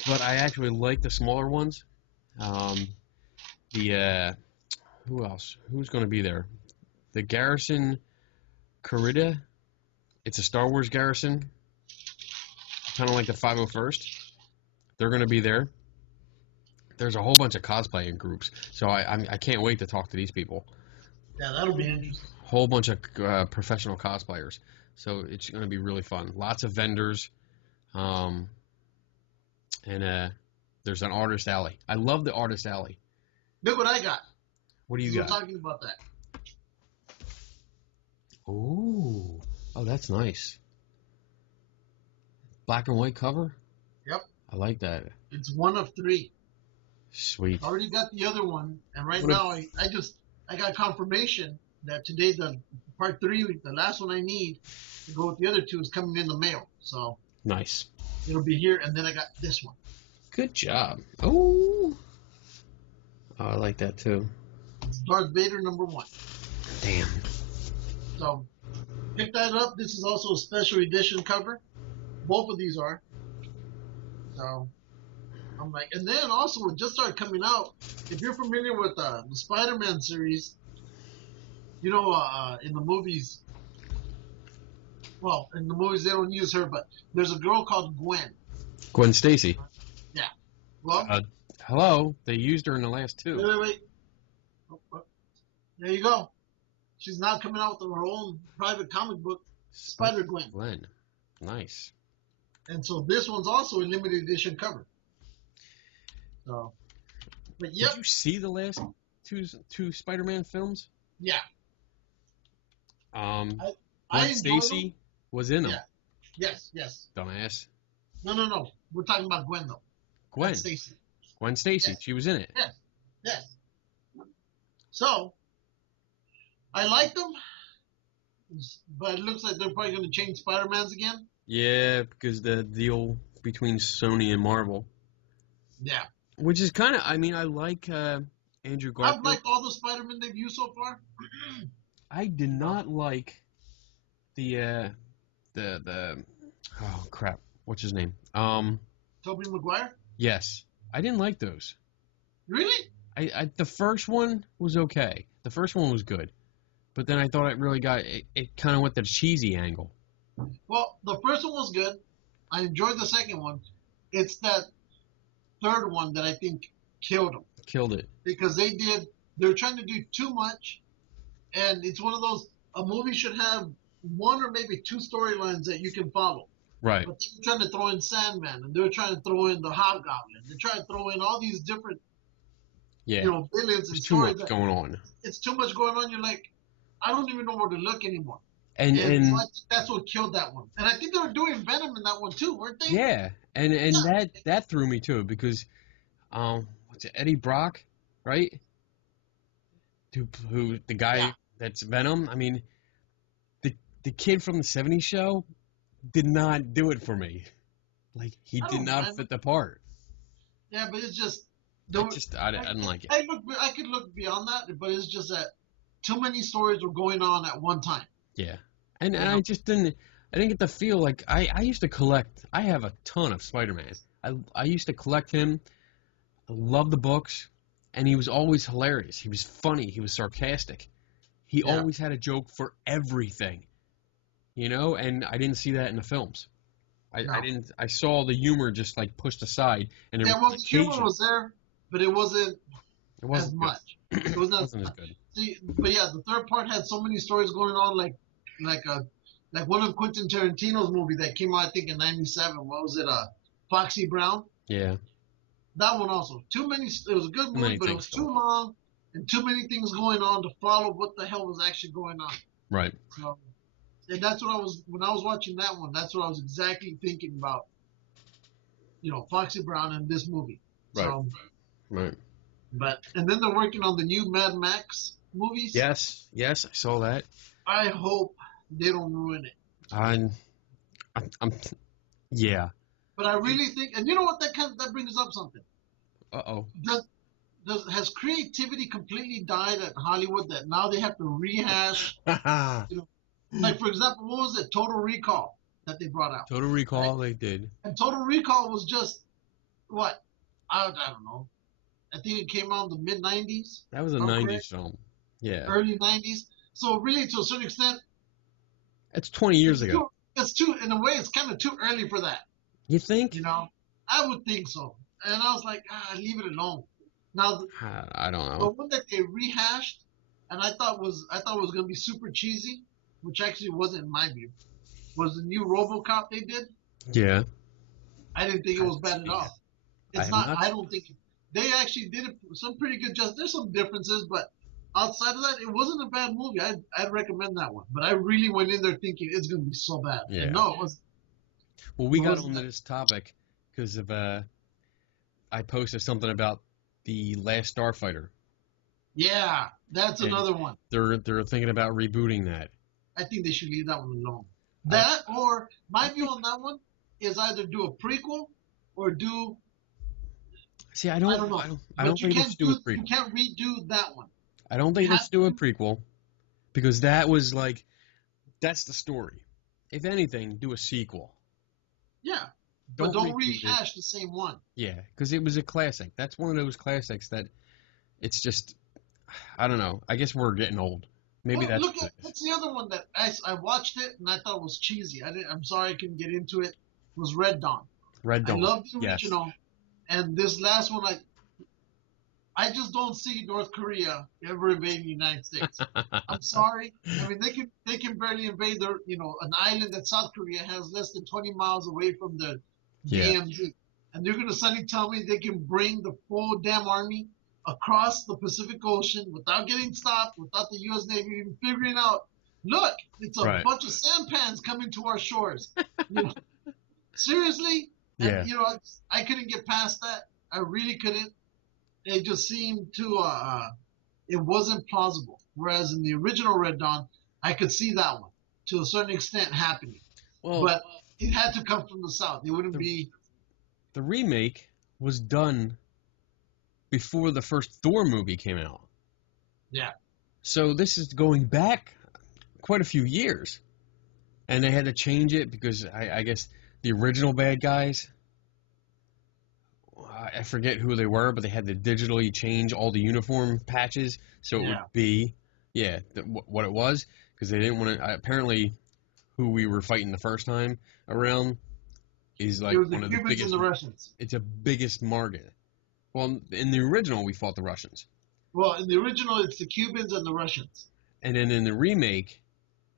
but I actually like the smaller ones. Who else? Who's going to be there? The Garrison Corrida. It's a Star Wars garrison, kind of like the 501st. They're going to be there. There's a whole bunch of cosplaying groups, so I can't wait to talk to these people. Yeah, that'll be interesting. Whole bunch of professional cosplayers, so it's going to be really fun. Lots of vendors, and there's an artist alley. I love the artist alley. Look what I got. What do you got? We're talking about that. Oh, that's nice. Black and white cover? Yep. I like that. It's one of 3. Sweet. I already got the other one, and now I got confirmation that today the part 3, the last one I need to go with the other 2, is coming in the mail. So nice. It'll be here, and then I got this one. Good job. Oh, I like that too. It's Darth Vader #1. Damn. So pick that up. This is also a special edition cover. Both of these are. So I'm like, and then also it just started coming out. If you're familiar with the Spider-Man series, you know, in the movies, well, in the movies they don't use her, but there's a girl called Gwen. Gwen Stacy. Yeah. Well, hello. They used her in the last 2. Wait. Oh. There you go. She's now coming out with her own private comic book, Spider-Gwen. Gwen. Nice. And so this one's also a limited edition cover. So, but yep. Did you see the last two Spider-Man films? Yeah. Gwen Stacy was in them. Yeah. Yes. Dumbass. No. We're talking about Gwen though. Gwen Stacy. Gwen Stacy. Yes. She was in it. Yes. So, I like them, but it looks like they're probably going to change Spider-Man's again. Yeah, because the deal between Sony and Marvel. Yeah. Which is kind of, I mean, I like Andrew Garfield. I've liked all the Spider-Man they've used so far. I did not like the oh crap, what's his name? Tobey Maguire? Yes. I didn't like those. Really? I the first one was okay. The first one was good. But then I thought it really got, it kind of went the cheesy angle. Well, the first one was good. I enjoyed the second one. It's that third one that I think killed them. Killed it. Because they were trying to do too much. And it's one of those, a movie should have 1 or maybe 2 storylines that you can follow. Right. But they were trying to throw in Sandman, and they were trying to throw in the Hobgoblin. They're trying to throw in all these different, villains and There's stories. too much going on. It's too much going on. You're like, I don't even know where to look anymore. And so I think that's what killed that one. And I think they were doing Venom in that one too, weren't they? Yeah, and that threw me too because, what's it, Eddie Brock, right? Who the guy that's Venom? I mean, the kid from the '70s show did not do it for me. Like he did not fit the part. Yeah, but it's just. I didn't like it. I could look beyond that, but it's just that too many stories were going on at one time. Yeah, and I just didn't get the feel like I used to collect. I have a ton of Spider-Man. I used to collect him. I love the books, and he was always hilarious. He was funny. He was sarcastic. He always had a joke for everything, and I didn't see that in the films. I didn't. I saw the humor just like pushed aside, and the humor was there, but it wasn't as much. It was not wasn't as good. See, but yeah, the third part had so many stories going on, like one of Quentin Tarantino's movie that came out I think in '97. What was it? Foxy Brown. Yeah. That one also. Too many. It was a good movie, but it was too long and too many things going on to follow what the hell was actually going on. Right. So, and that's what when I was watching that one. That's what I was exactly thinking about. Foxy Brown and this movie. Right. So, right. And then they're working on the new Mad Max movies. Yes, I saw that. I hope they don't ruin it. I'm yeah. But I really think, and you know what, that brings up something. Uh-oh. Has creativity completely died at Hollywood that now they have to rehash? Like for example, what was it? Total Recall that they brought out. Total Recall, right? They did. And Total Recall was just what? I don't know. I think it came out in the mid-'90s. That was a '90s film. Yeah. Early '90s. So really, to a certain extent, it's 20 years ago. It's too, in a way, it's kind of too early for that. You think? I would think so. And I was like, leave it alone. Now, I don't know. The one that they rehashed, and I thought was going to be super cheesy, which actually wasn't in my view, was the new RoboCop they did. Yeah. I didn't think it was bad at all. It's not. I don't think they actually did some pretty good justice. There's some differences, but outside of that, it wasn't a bad movie. I'd recommend that one. But I really went in there thinking it's going to be so bad. Yeah. And no, it was. Well, we got onto this topic because of I posted something about the Last Starfighter. Yeah, that's another one. They're thinking about rebooting that. I think they should leave that one alone. That, or my view on that one is either do a prequel or do. See, I don't know. I don't think let's do a prequel. You can't redo that one. I don't think let's do a prequel because that was like, that's the story. If anything, do a sequel. Yeah. But don't rehash the same one. Yeah, because it was a classic. That's one of those classics that it's just, I don't know. I guess we're getting old. Maybe that's the other one that I watched it and I thought was cheesy. I'm sorry I couldn't get into it. It was Red Dawn. Red Dawn. I love the original. Yes. And this last one, I just don't see North Korea ever invading the United States. I'm sorry. I mean, they can barely invade an island that South Korea has less than 20 miles away from the DMZ. And they're going to suddenly tell me they can bring the full damn army across the Pacific Ocean without getting stopped, without the U.S. Navy even figuring out, look, it's a bunch of sampans coming to our shores. Seriously? Yeah. And, I couldn't get past that. I really couldn't. It just seemed it wasn't plausible. Whereas in the original Red Dawn, I could see that one to a certain extent happening. Well, but it had to come from the South. It wouldn't be. The remake was done before the first Thor movie came out. Yeah. So this is going back quite a few years. And they had to change it because I guess the original bad guys, I forget who they were, but they had to digitally change all the uniform patches so it would be, what it was. Because they didn't want to, apparently who we were fighting the first time around is like one of the biggest. And the Russians. It's a biggest market. Well, in the original, we fought the Russians. Well, in the original, it's the Cubans and the Russians. And then in the remake,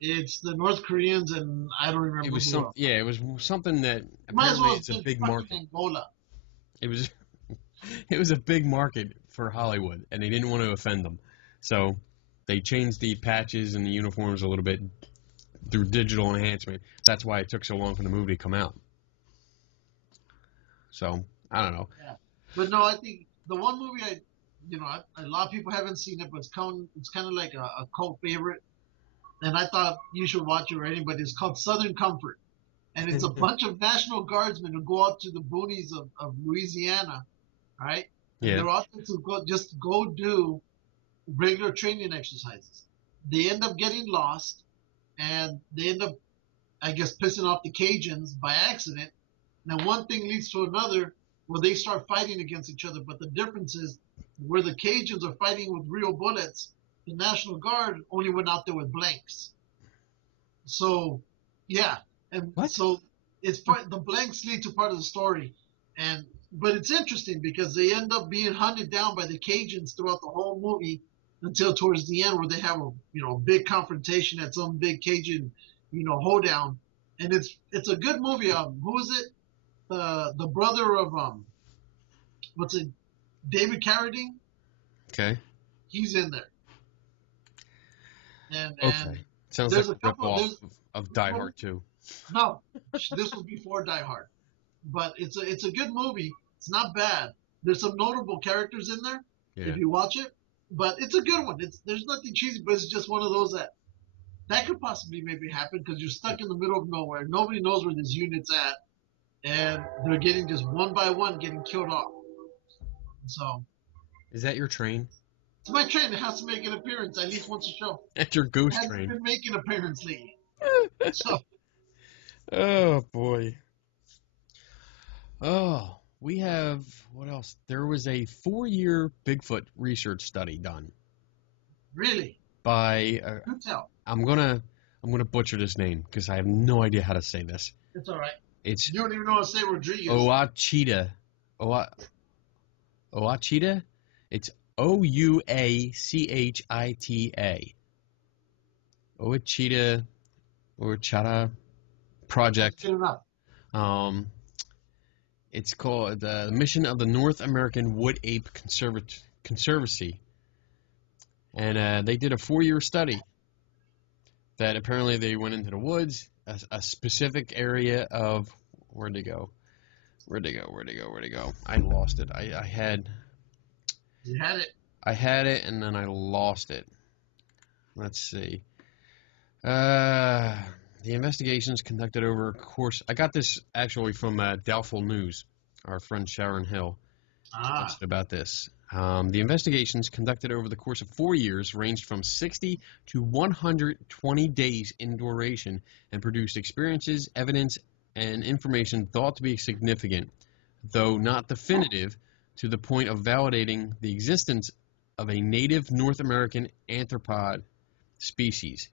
it's the North Koreans and I don't remember. It was it was something that apparently it's a big market. Angola. It was a big market for Hollywood, and they didn't want to offend them, so they changed the patches and the uniforms a little bit through digital enhancement. That's why it took so long for the movie to come out. So I don't know. Yeah. But no, I think the one movie a lot of people haven't seen it, but it's kind of like a cult favorite, and I thought you should watch it or anybody. It's called Southern Comfort, and it's a bunch of National Guardsmen who go out to the boonies of Louisiana, right? Yeah. And they're out there to go do regular training exercises. They end up getting lost, and they end up, I guess, pissing off the Cajuns by accident. Now, one thing leads to another where they start fighting against each other. But the difference is where the Cajuns are fighting with real bullets, the National Guard only went out there with blanks. So, yeah. And so the blanks lead to part of the story. But it's interesting because they end up being hunted down by the Cajuns throughout the whole movie until towards the end where they have a big confrontation at some big Cajun, hoedown. And it's a good movie. Who is it? The brother of David Carradine. Okay. He's in there. And sounds like a rip-off of Die Hard 2. No, this was before Die Hard, but it's a good movie. It's not bad. There's some notable characters in there if you watch it, but it's a good one. There's nothing cheesy, but it's just one of those that could possibly maybe happen because you're stuck in the middle of nowhere. Nobody knows where this unit's at. And they're getting just one by one getting killed off. So, is that your train? It's my train. It has to make an appearance at least once a show. That's your ghost train. It hasn't been making an appearance lately. So. Oh boy. Oh, we have what else? There was a 4-year Bigfoot research study done. Really? By Who tell? I'm gonna butcher this name because I have no idea how to say this. It's all right. You don't even know how to say Rodriguez. Ouachita. Ouachita? It's Ouachita. Ouachita Project. Good enough. It's called the Mission of the North American Wood Ape Conservancy. And they did a 4-year study that apparently they went into the woods, a specific area of where'd they go? I lost it. You had it. I had it and then I lost it. Let's see. The investigations conducted over a course. I got this actually from Doubtful News. Our friend Sharon Hill posted about this. The investigations conducted over the course of 4 years ranged from 60 to 120 days in duration and produced experiences, evidence, and information thought to be significant, though not definitive, to the point of validating the existence of a native North American arthropod species.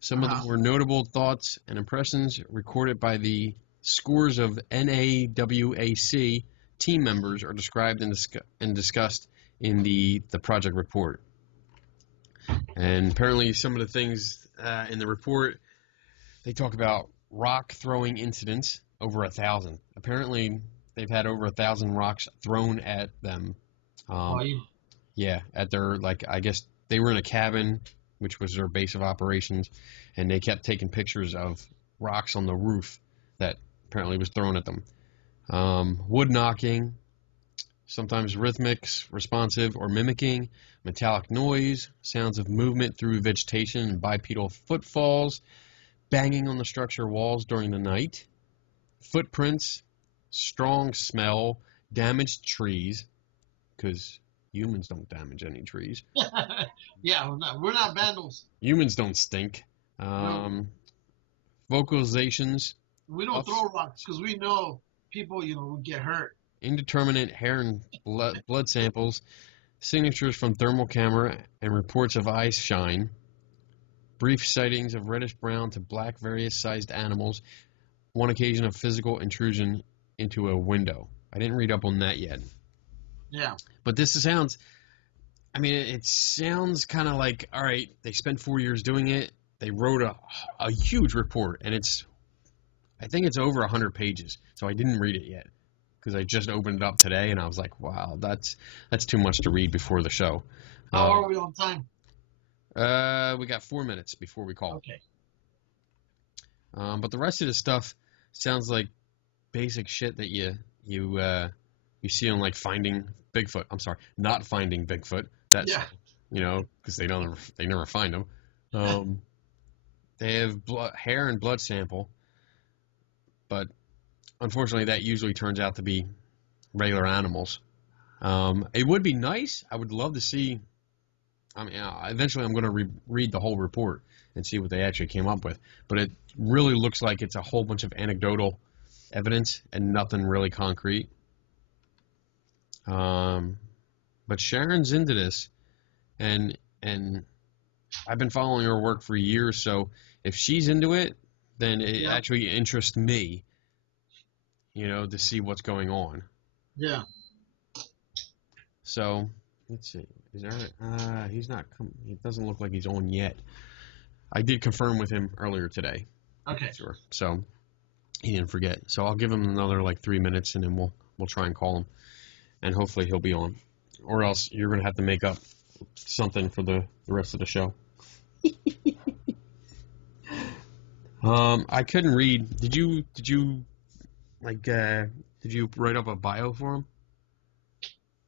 Some of the more notable thoughts and impressions recorded by the scores of NAWAC team members are described and discussed in the project report. And apparently some of the things in the report, they talk about rock throwing incidents, over 1,000. Apparently they've had over 1,000 rocks thrown at them. Yeah, at their, like, I guess they were in a cabin, which was their base of operations, and they kept taking pictures of rocks on the roof that apparently was thrown at them. Wood knocking, sometimes rhythmic, responsive, or mimicking, metallic noise, sounds of movement through vegetation and bipedal footfalls, banging on the structure walls during the night, footprints, strong smell, damaged trees, because humans don't damage any trees. Yeah, we're not vandals. Humans don't stink. No. Vocalizations. We don't throw rocks because we know people, would get hurt. Indeterminate hair and blood samples, signatures from thermal camera, and reports of ice shine. Brief sightings of reddish-brown to black various-sized animals. One occasion of physical intrusion into a window. I didn't read up on that yet. Yeah. But this sounds, it sounds kind of like, all right, they spent 4 years doing it. They wrote a huge report, and I think it's over 100 pages. So I didn't read it yet because I just opened it up today, and I was like, wow, that's too much to read before the show. How are we on time? We got 4 minutes before we call. Okay. But the rest of the stuff sounds like basic shit that you see on, like, Finding Bigfoot. I'm sorry, Not Finding Bigfoot. That's, because they never find them. They have hair and blood sample, but unfortunately that usually turns out to be regular animals. It would be nice. I would love to see. Eventually I'm going to read the whole report and see what they actually came up with. But it really looks like it's a whole bunch of anecdotal evidence and nothing really concrete. But Sharon's into this, and I've been following her work for years, so if she's into it, then it actually interests me, to see what's going on. Yeah. So, let's see. Is there? He's not. It doesn't look like he's on yet. I did confirm with him earlier today. Okay. Sure. So he didn't forget. So I'll give him another 3 minutes, and then we'll try and call him, and hopefully he'll be on. Or else you're gonna have to make up something for the rest of the show. I couldn't read. Did you write up a bio for him?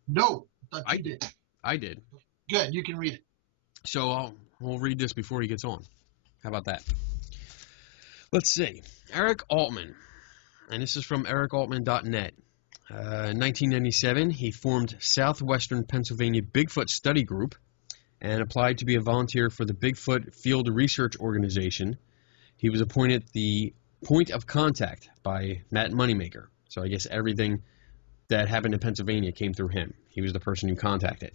No, I did. I did. Good, you can read it. So we'll read this before he gets on. How about that? Let's see. Eric Altman, and this is from ericaltman.net. In 1997, he formed Southwestern Pennsylvania Bigfoot Study Group and applied to be a volunteer for the Bigfoot Field Research Organization. He was appointed the point of contact by Matt Moneymaker. So I guess everything that happened in Pennsylvania came through him. He was the person who contacted.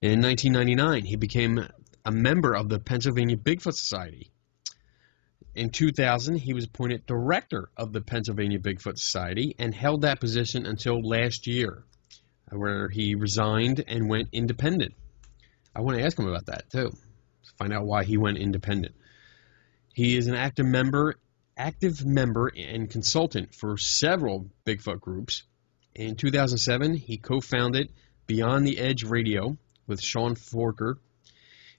In 1999, he became a member of the Pennsylvania Bigfoot Society. In 2000, he was appointed director of the Pennsylvania Bigfoot Society and held that position until last year, where he resigned and went independent. I want to ask him about that, too, to find out why he went independent. He is an active member and consultant for several Bigfoot groups. In 2007, he co-founded Beyond the Edge Radio with Sean Forker.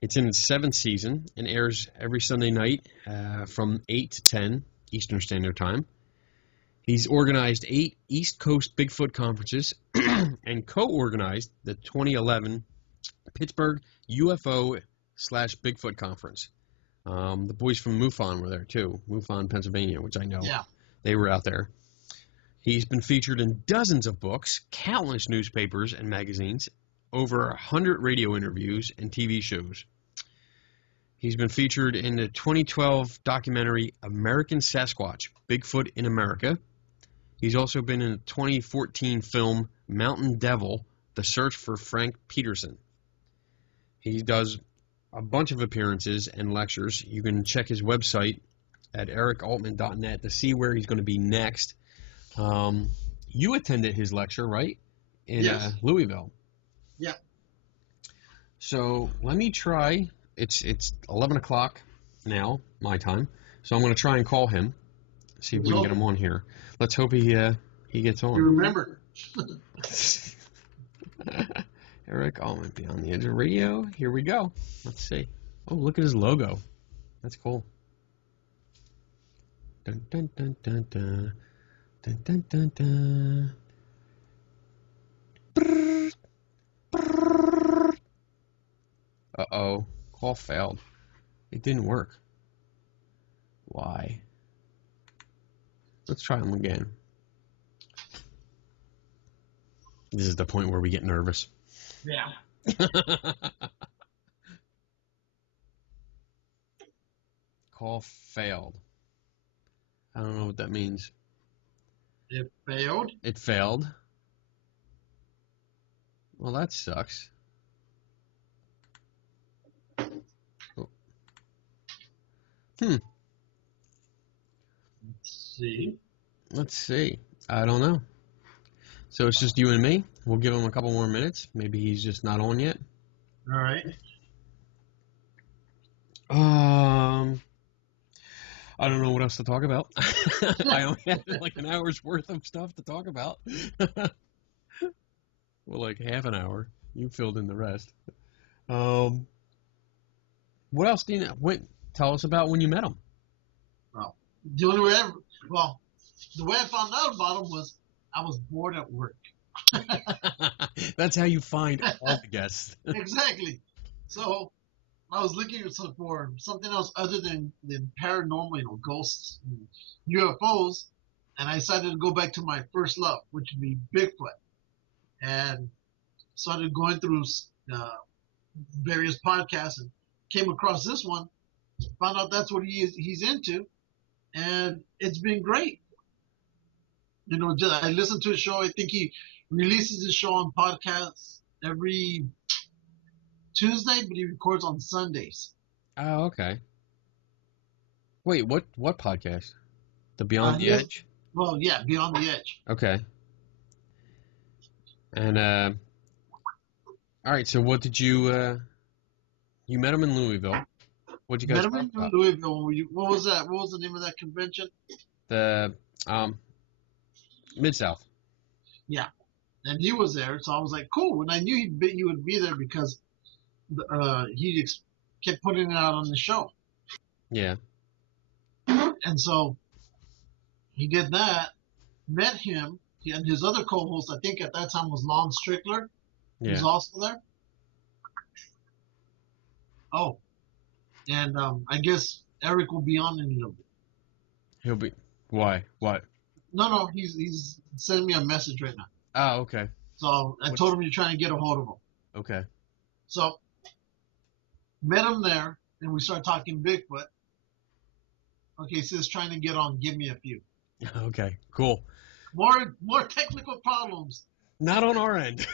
It's in its 7th season and airs every Sunday night from 8 to 10 Eastern Standard Time. He's organized 8 East Coast Bigfoot conferences and co-organized the 2011 Pittsburgh UFO/Bigfoot Conference. The boys from MUFON were there too. MUFON, Pennsylvania, which I know. Yeah. They were out there. He's been featured in dozens of books, countless newspapers and magazines, over 100 radio interviews and TV shows. He's been featured in the 2012 documentary American Sasquatch, Bigfoot in America. He's also been in the 2014 film Mountain Devil, The Search for Frank Peterson. He does a bunch of appearances and lectures. You can check his website at ericaltman.net to see where he's going to be next. You attended his lecture, right? In Louisville. Yeah. So let me try. It's 11 o'clock now, my time. So I'm going to try and call him, see if we can get him on here. Let's hope he gets on. You remember. Eric Altman, Beyond the Edge of Radio. Here we go. Let's see. Oh, look at his logo. That's cool. Dun, dun, dun, dun, dun. Dun, dun, dun, dun. Brrr, brrr. Uh-oh. Call failed. It didn't work. Why? Let's try him again. This is the point where we get nervous. Yeah. Call failed. I don't know what that means. It failed? It failed. Well, that sucks. Oh. Let's see. Let's see. I don't know. So it's just you and me. We'll give him a couple more minutes. Maybe he's just not on yet. All right. I don't know what else to talk about. I only had like an hour's worth of stuff to talk about. Well, like half an hour. You filled in the rest. What else do you know? Tell us about when you met him. Well, the only way the way I found out about him was I was bored at work. That's how you find all the guests. Exactly. So I was looking for something else other than paranormal, ghosts and UFOs, and I decided to go back to my first love, which would be Bigfoot, and started going through various podcasts and came across this one, found out that's what he's into, and it's been great. I listened to his show. I think he releases his show on podcasts every Tuesday, but he records on Sundays. Oh, okay. Wait, what podcast? The Beyond the Edge? Well, yeah, Beyond the Edge. Okay. And, all right, so what did you met him in Louisville. What'd you guys met him in Louisville. What was that? What was the name of that convention? The, Mid-South. Yeah. And he was there, so I was like, cool. And I knew he would be there because he kept putting it out on the show. Yeah. And so he did that, met him, and his other co-host, I think at that time was Lon Strickler. Yeah. He was also there. Oh. And I guess Eric will be on in a little bit. He'll be. Why? What? No, he's sending me a message right now. Oh, okay. So I told him you're trying to get a hold of him. Okay. So met him there, and we started talking Bigfoot. Okay, so he's trying to get on. Give me a few. Okay, cool. More technical problems. Not on our end.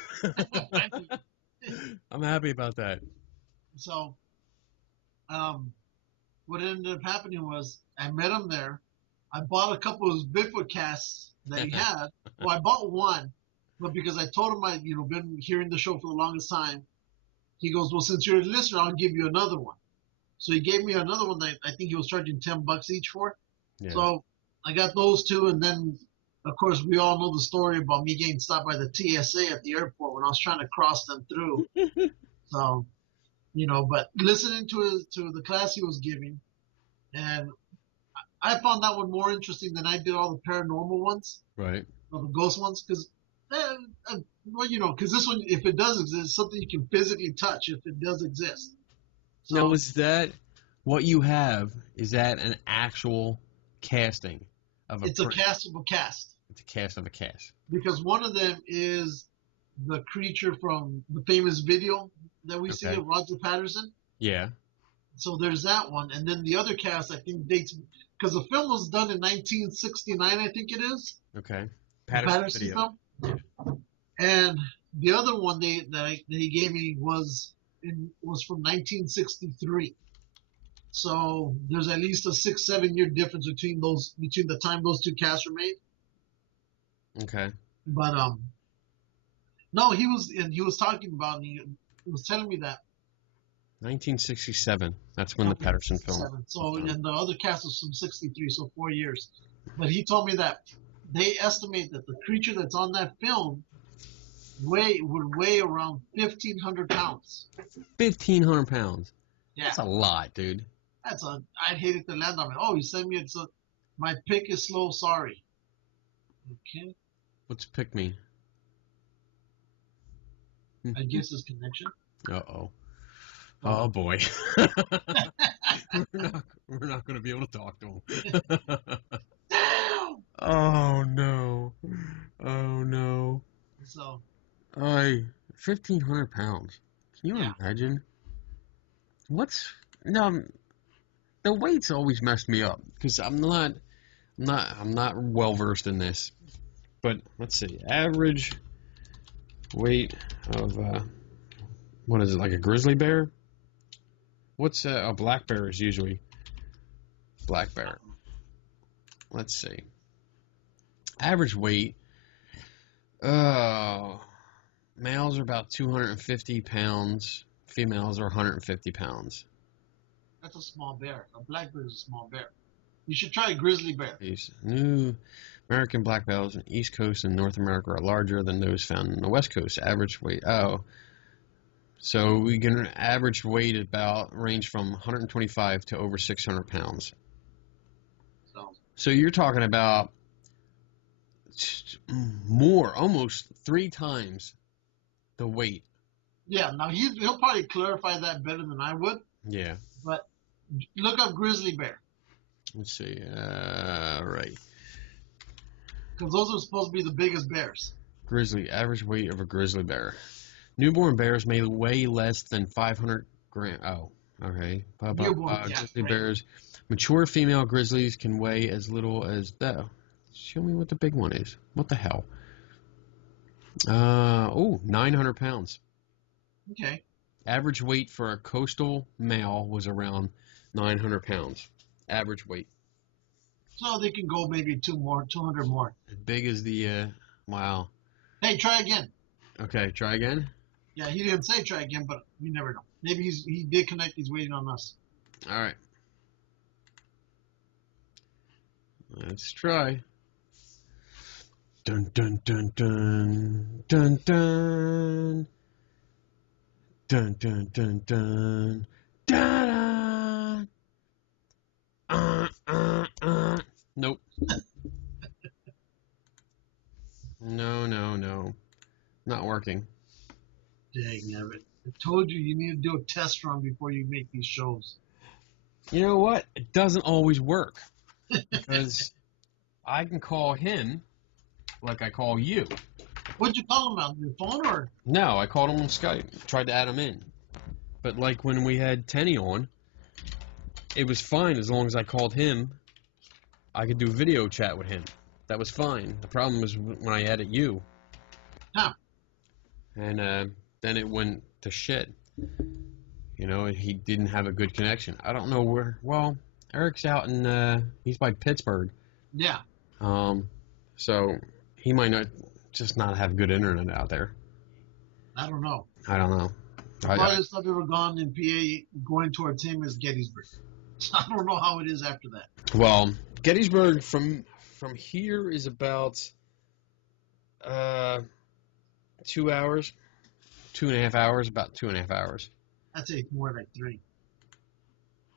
I'm happy about that. So, what ended up happening was I met him there. I bought a couple of his Bigfoot casts that he had. Well, I bought one, but because I told him I'd been hearing the show for the longest time, he goes, well, since you're a listener, I'll give you another one. So he gave me another one that I think he was charging $10 each for. Yeah. So I got those two, and then, of course, we all know the story about me getting stopped by the TSA at the airport when I was trying to cross them through. So, but listening to the class he was giving, and I found that one more interesting than I did all the paranormal ones. Right. Or the ghost ones, because, because this one, if it does exist, it's something you can physically touch if it does exist. So, now, what you have, is that an actual casting of a? It's a cast of a cast. It's a cast of a cast. Because one of them is the creature from the famous video that we see of Roger Patterson. Yeah. So there's that one, and then the other cast I think dates because the film was done in 1969, I think it is. Okay. Patterson film. Yeah. And the other one that he gave me was from 1963. So there's at least a 6-7 year difference between the time those two casts were made. Okay. But no, he was talking about he was telling me that 1967. That's when the Patterson film. So and the other cast was from 63, so 4 years. But he told me that they estimate that the creature that's on that film would weigh around 1,500 pounds. 1,500 pounds. Yeah. That's a lot, dude. I'd hate it to land on me. Oh, you sent me my pick is slow, sorry. Okay. What's pick mean? I guess it's connection. Uh-oh. Oh, boy. we're not going to be able to talk to him. Oh, no. Oh, no. So. 1,500 pounds. Can you imagine? The weight's always messed me up because I'm not well versed in this. But let's see, average weight of what is it, like a grizzly bear? What's a black bear is usually black bear. Let's see, average weight. Males are about 250 pounds. Females are 150 pounds. That's a small bear. A black bear is a small bear. You should try a grizzly bear. These new American black bears in the East Coast and North America are larger than those found in the West Coast. Average weight. So we can average weight about range from 125 to over 600 pounds. So you're talking about more, almost 3 times the weight. Yeah, now he'll probably clarify that better than I would. Yeah. But look up grizzly bear. Let's see. Right. Because those are supposed to be the biggest bears. Grizzly, average weight of a grizzly bear. Newborn bears may weigh less than 500 grams. Oh, okay. Grizzly bears. Mature female grizzlies can weigh as little as that. Show me what the big one is. What the hell? 900 pounds. Okay. Average weight for a coastal male was around 900 pounds. Average weight. So they can go maybe 200 more. As big as the, wow. Hey, try again. Okay, try again? Yeah, he didn't say try again, but you never know. Maybe he did connect, he's waiting on us. All right. Let's try. Dun, dun, dun, dun, dun, dun. Dun, dun, dun, dun. Da, da. Nope. No. Not working. Dang, Everett. I told you need to do a test run before you make these shows. You know what? It doesn't always work. Because I can call him like I call you. What'd you call him on your phone or? No, I called him on Skype. Tried to add him in. But like when we had Tenny on, it was fine as long as I called him. I could do video chat with him. That was fine. The problem was when I added you. Huh. And then it went to shit. You know, he didn't have a good connection. I don't know where. Well, Eric's out in, he's by Pittsburgh. Yeah. So he might not have good internet out there. I don't know. I don't know. The farthest I've ever gone in PA going towards him is Gettysburg. So I don't know how it is after that. Well, Gettysburg from here is about 2 hours, 2.5 hours, about 2.5 hours. I'd say more like 3.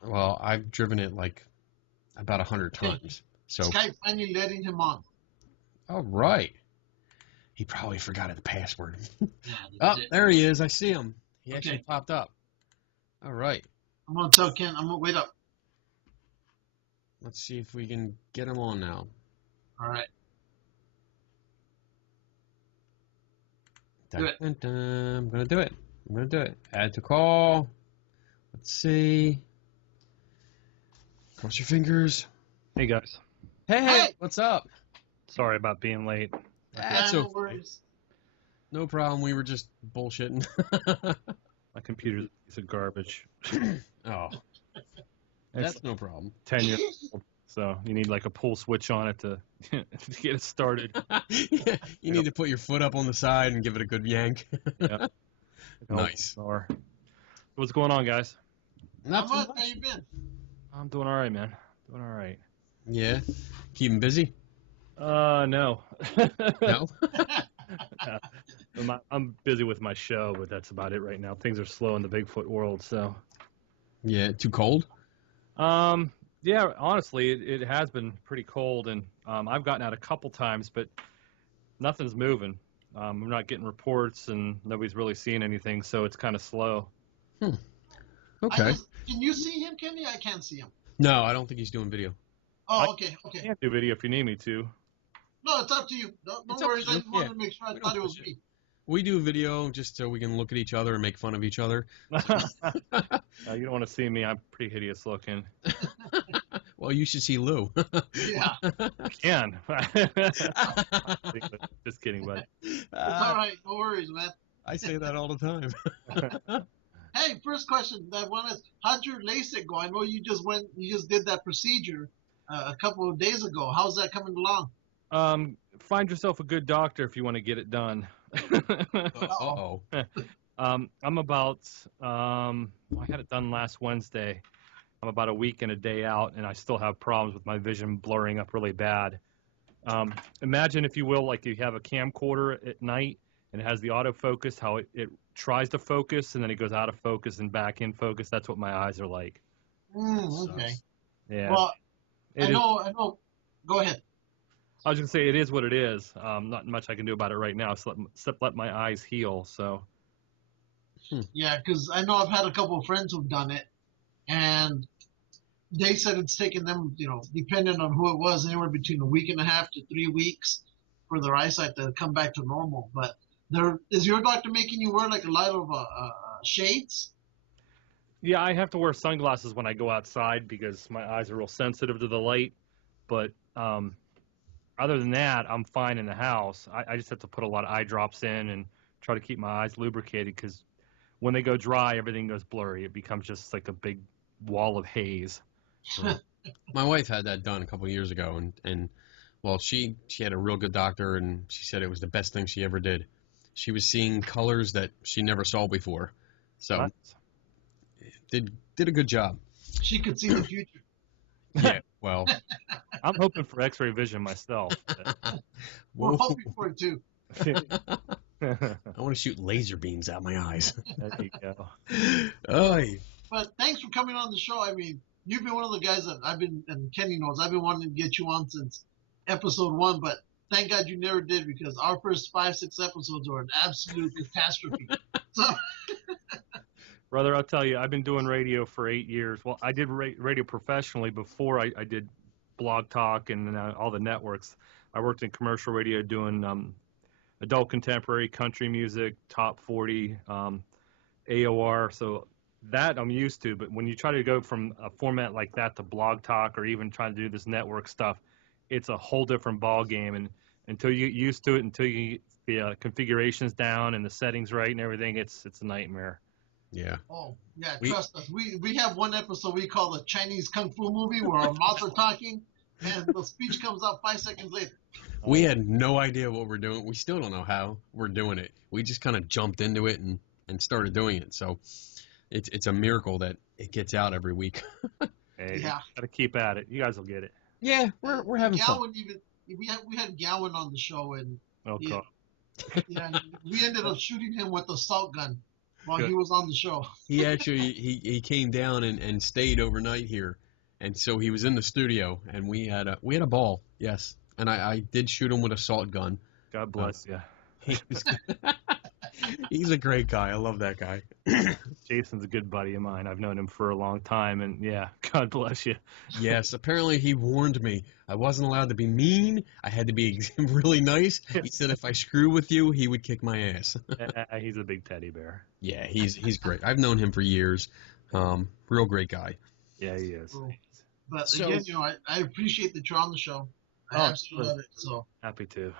Well, I've driven it like about 100 times. So Skype finally letting him on. All right. He probably forgot the password. Yeah, there he is. I see him. He actually popped up. All right. I'm gonna tell Ken. I'm gonna wait up. Let's see if we can get him on now. All right. Dun, dun, dun. I'm gonna do it. Add to call. Let's see. Cross your fingers. Hey guys. Hey, what's up? Sorry about being late. That's no okay. worries. No problem. We were just bullshitting. My computer's a piece of garbage. Oh, that's no problem. 10 years old, so you need like a pull switch on it to get it started. Yeah, you need to put your foot up on the side and give it a good yank. Yeah. Nice. What's going on, guys? Not too How much. you been? I'm doing all right, man. Doing all right. Yeah. Keeping busy? No. No? I'm busy with my show, but that's about it right now. Things are slow in the Bigfoot world, so. Yeah, too cold? Yeah, honestly, it has been pretty cold, and I've gotten out a couple times, but nothing's moving. I'm not getting reports, and nobody's really seeing anything, so it's kind of slow. Okay. Can you see him, Kenny? I can't see him. No, I don't think he's doing video. Oh, okay. I can't do video if you need me to. No, it's up to you. No It's up worries. to I you. just wanted Yeah. to make sure I We thought don't it was push me. We do video just so we can look at each other and make fun of each other. You don't want to see me. I'm pretty hideous looking. Well, you should see Lou. Yeah. I can. Just kidding, bud. It's all right. No worries, man. I say that all the time. Hey, first question. That one is, how'd your LASIK go? I know you just did that procedure a couple of days ago. How's that coming along? Find yourself a good doctor if you want to get it done. Uh-oh. I'm about, I had it done last Wednesday. I'm about a week and a day out, and I still have problems with my vision blurring up really bad. Imagine, if you will, like you have a camcorder at night, and it has the autofocus, how it tries to focus, and then it goes out of focus and back in focus. That's what my eyes are like. Okay. Yeah. Well, It I know. Go ahead. I was going to say, it is what it is. Not much I can do about it right now, except let my eyes heal. So. Yeah, because I know I've had a couple of friends who've done it, and they said it's taken them, depending on who it was, anywhere between a week and a half to 3 weeks for their eyesight to come back to normal. But is your doctor making you wear like a lot of shades? Yeah, I have to wear sunglasses when I go outside because my eyes are real sensitive to the light. But other than that, I'm fine in the house. I just have to put a lot of eye drops in and try to keep my eyes lubricated, because when they go dry, everything goes blurry. It becomes just like a big wall of haze. My wife had that done a couple of years ago, and well, she had a real good doctor, and she said it was the best thing she ever did. She was seeing colors that she never saw before, so did a good job. She could see the future. Yeah, well, I'm hoping for X-ray vision myself. We're hoping for it too. I want to shoot laser beams out my eyes. There you go. Oy. But thanks for coming on the show. I mean, you've been one of the guys that and Kenny knows, I've been wanting to get you on since episode 1, but thank God you never did, because our first 5-6 episodes were an absolute catastrophe. So, Brother, I'll tell you, I've been doing radio for 8 years. Well, I did radio professionally before I did Blog Talk and all the networks. I worked in commercial radio doing adult contemporary, country music, top 40, AOR. So that I'm used to. But when you try to go from a format like that to Blog Talk, or even trying to do this network stuff, it's a whole different ball game. And until you get used to it, until you get the configurations down and the settings right and everything, it's a nightmare. Yeah. oh, yeah, trust us. We have one episode we call the Chinese Kung Fu movie, where our mouths are talking and the speech comes out 5 seconds later. We had no idea what we're doing. We still don't know how we're doing it. We just kind of jumped into it and started doing it. So it's a miracle that it gets out every week. Hey, Yeah. Gotta keep at it. You guys will get it. Yeah, we're having fun. Gowan we had Gowan on the show, and Oh, Yeah. God. yeah, we ended up shooting him with a salt gun while Good. he was on the show. He actually he came down and stayed overnight here, and so he was in the studio, and we had a ball. Yes, and I did shoot him with a salt gun. God bless you. He was, He's a great guy. I love that guy. Jason's a good buddy of mine. I've known him for a long time, and yeah, God bless you. Yes, apparently he warned me. I wasn't allowed to be mean. I had to be really nice. He said if I screw with you, he would kick my ass. He's a big teddy bear. Yeah, he's great. I've known him for years. Real great guy. Yeah, he is. Cool. But again, I appreciate that you're on the show. I absolutely love it. So happy to.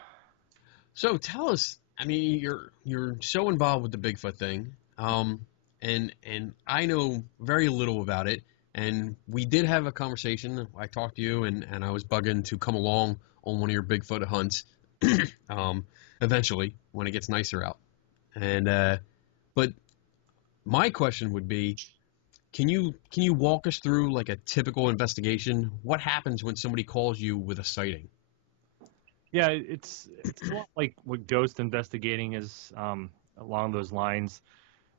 So tell us. I mean, you're so involved with the Bigfoot thing, and I know very little about it. And we did have a conversation. I talked to you, and I was bugging to come along on one of your Bigfoot hunts, eventually when it gets nicer out. And but my question would be, can you walk us through like a typical investigation? What happens when somebody calls you with a sighting? Yeah, it's a lot like what ghost investigating is, along those lines.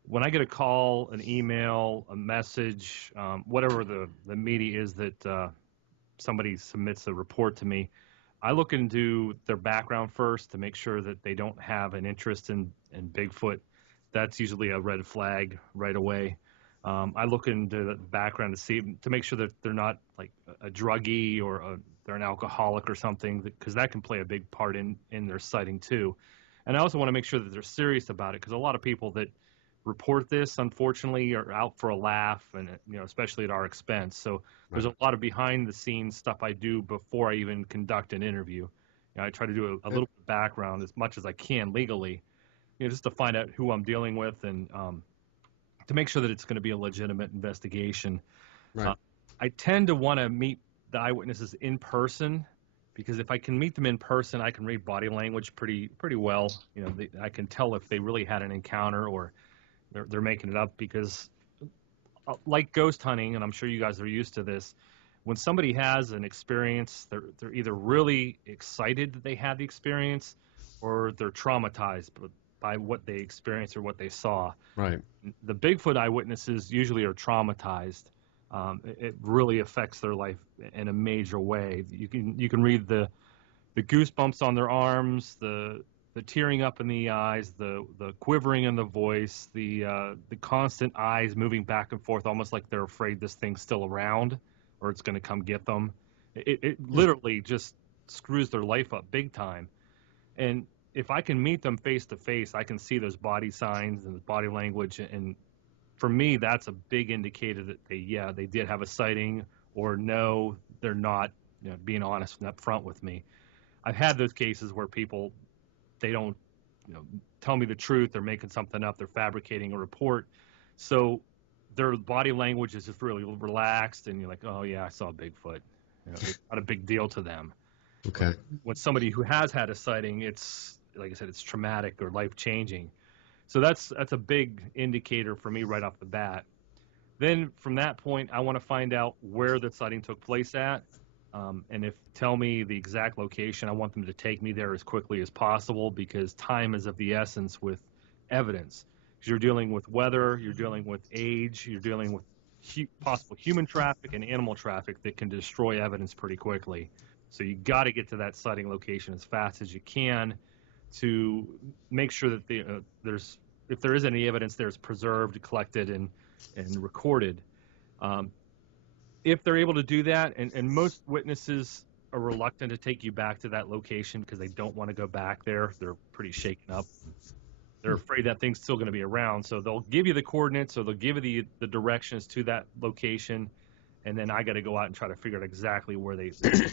When I get a call, an email, a message, whatever the media is that somebody submits a report to me, I look into their background first to make sure that they don't have an interest in Bigfoot. That's usually a red flag right away. I look into the background to make sure that they're not like a druggie or they're an alcoholic or something, because that can play a big part in their sighting too. And I also want to make sure that they're serious about it, because a lot of people that report this, unfortunately, are out for a laugh, and especially at our expense. So there's a lot of behind the scenes stuff I do before I even conduct an interview. I try to do a little bit of background as much as I can legally, just to find out who I'm dealing with and to make sure that it's going to be a legitimate investigation. Right. I tend to want to meet the eyewitnesses in person, because if I can meet them in person, I can read body language pretty well. I can tell if they really had an encounter or they're making it up, because like ghost hunting, and I'm sure you guys are used to this, when somebody has an experience, they're either really excited that they had the experience, or they're traumatized by what they experienced or what they saw. Right. The Bigfoot eyewitnesses usually are traumatized. It really affects their life in a major way. You can read the goosebumps on their arms, the tearing up in the eyes, the quivering in the voice, the constant eyes moving back and forth, almost like they're afraid this thing's still around or it's going to come get them. It literally just screws their life up big time. And if I can meet them face to face, I can see those body signs and the body language, and for me, that's a big indicator that they did have a sighting, or no, they're not, being honest and upfront with me. I've had those cases where people, they don't, tell me the truth. They're making something up. They're fabricating a report. So their body language is just really relaxed, and you're like, oh yeah, I saw Bigfoot. It's not a big deal to them. Okay. When somebody who has had a sighting, it's, like I said, it's traumatic or life-changing. So that's a big indicator for me right off the bat. Then from that point, I want to find out where the sighting took place at. And tell me the exact location. I want them to take me there as quickly as possible, because time is of the essence with evidence. Because you're dealing with weather, you're dealing with age, you're dealing with possible human traffic and animal traffic that can destroy evidence pretty quickly. So you got to get to that sighting location as fast as you can to make sure that if there is any evidence there, it's preserved, collected, and recorded. If they're able to do that, and most witnesses are reluctant to take you back to that location because they don't want to go back there. They're pretty shaken up. They're afraid that thing's still going to be around. So they'll give you the coordinates, or they'll give you the directions to that location, and then I got to go out and try to figure out exactly where the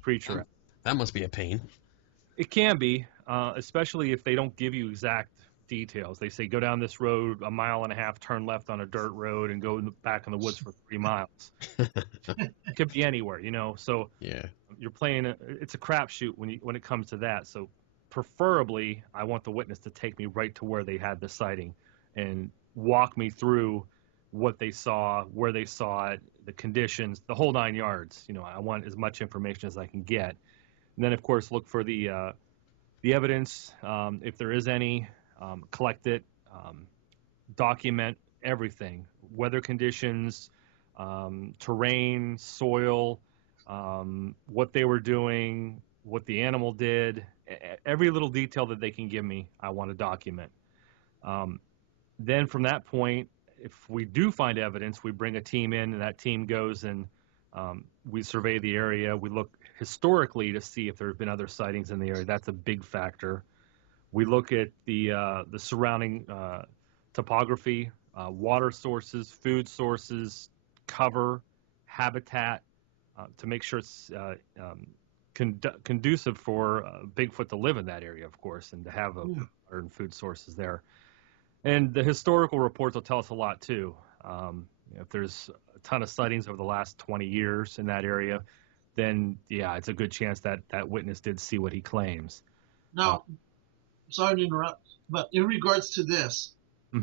creature at. That must be a pain. It can be, especially if they don't give you exact details. They say, go down this road 1.5 miles, turn left on a dirt road, and go back in the woods for 3 miles. It could be anywhere, So yeah, you're playing. It's a crapshoot when it comes to that. So preferably, I want the witness to take me right to where they had the sighting and walk me through what they saw, where they saw it, the conditions, the whole 9 yards. I want as much information as I can get. And then, of course, look for the evidence, if there is any, collect it, document everything, weather conditions, terrain, soil, what they were doing, what the animal did, every little detail that they can give me, I want to document. Then from that point, if we do find evidence, we bring a team in, and that team goes and we survey the area. We look historically to see if there have been other sightings in the area. That's a big factor. We look at the surrounding topography, water sources, food sources, cover, habitat, to make sure it's conducive for Bigfoot to live in that area, of course, and to have certain food sources there. And the historical reports will tell us a lot too. If there's a ton of sightings over the last 20 years in that area, then yeah, it's a good chance that that witness did see what he claims. Now, sorry to interrupt, but in regards to this, do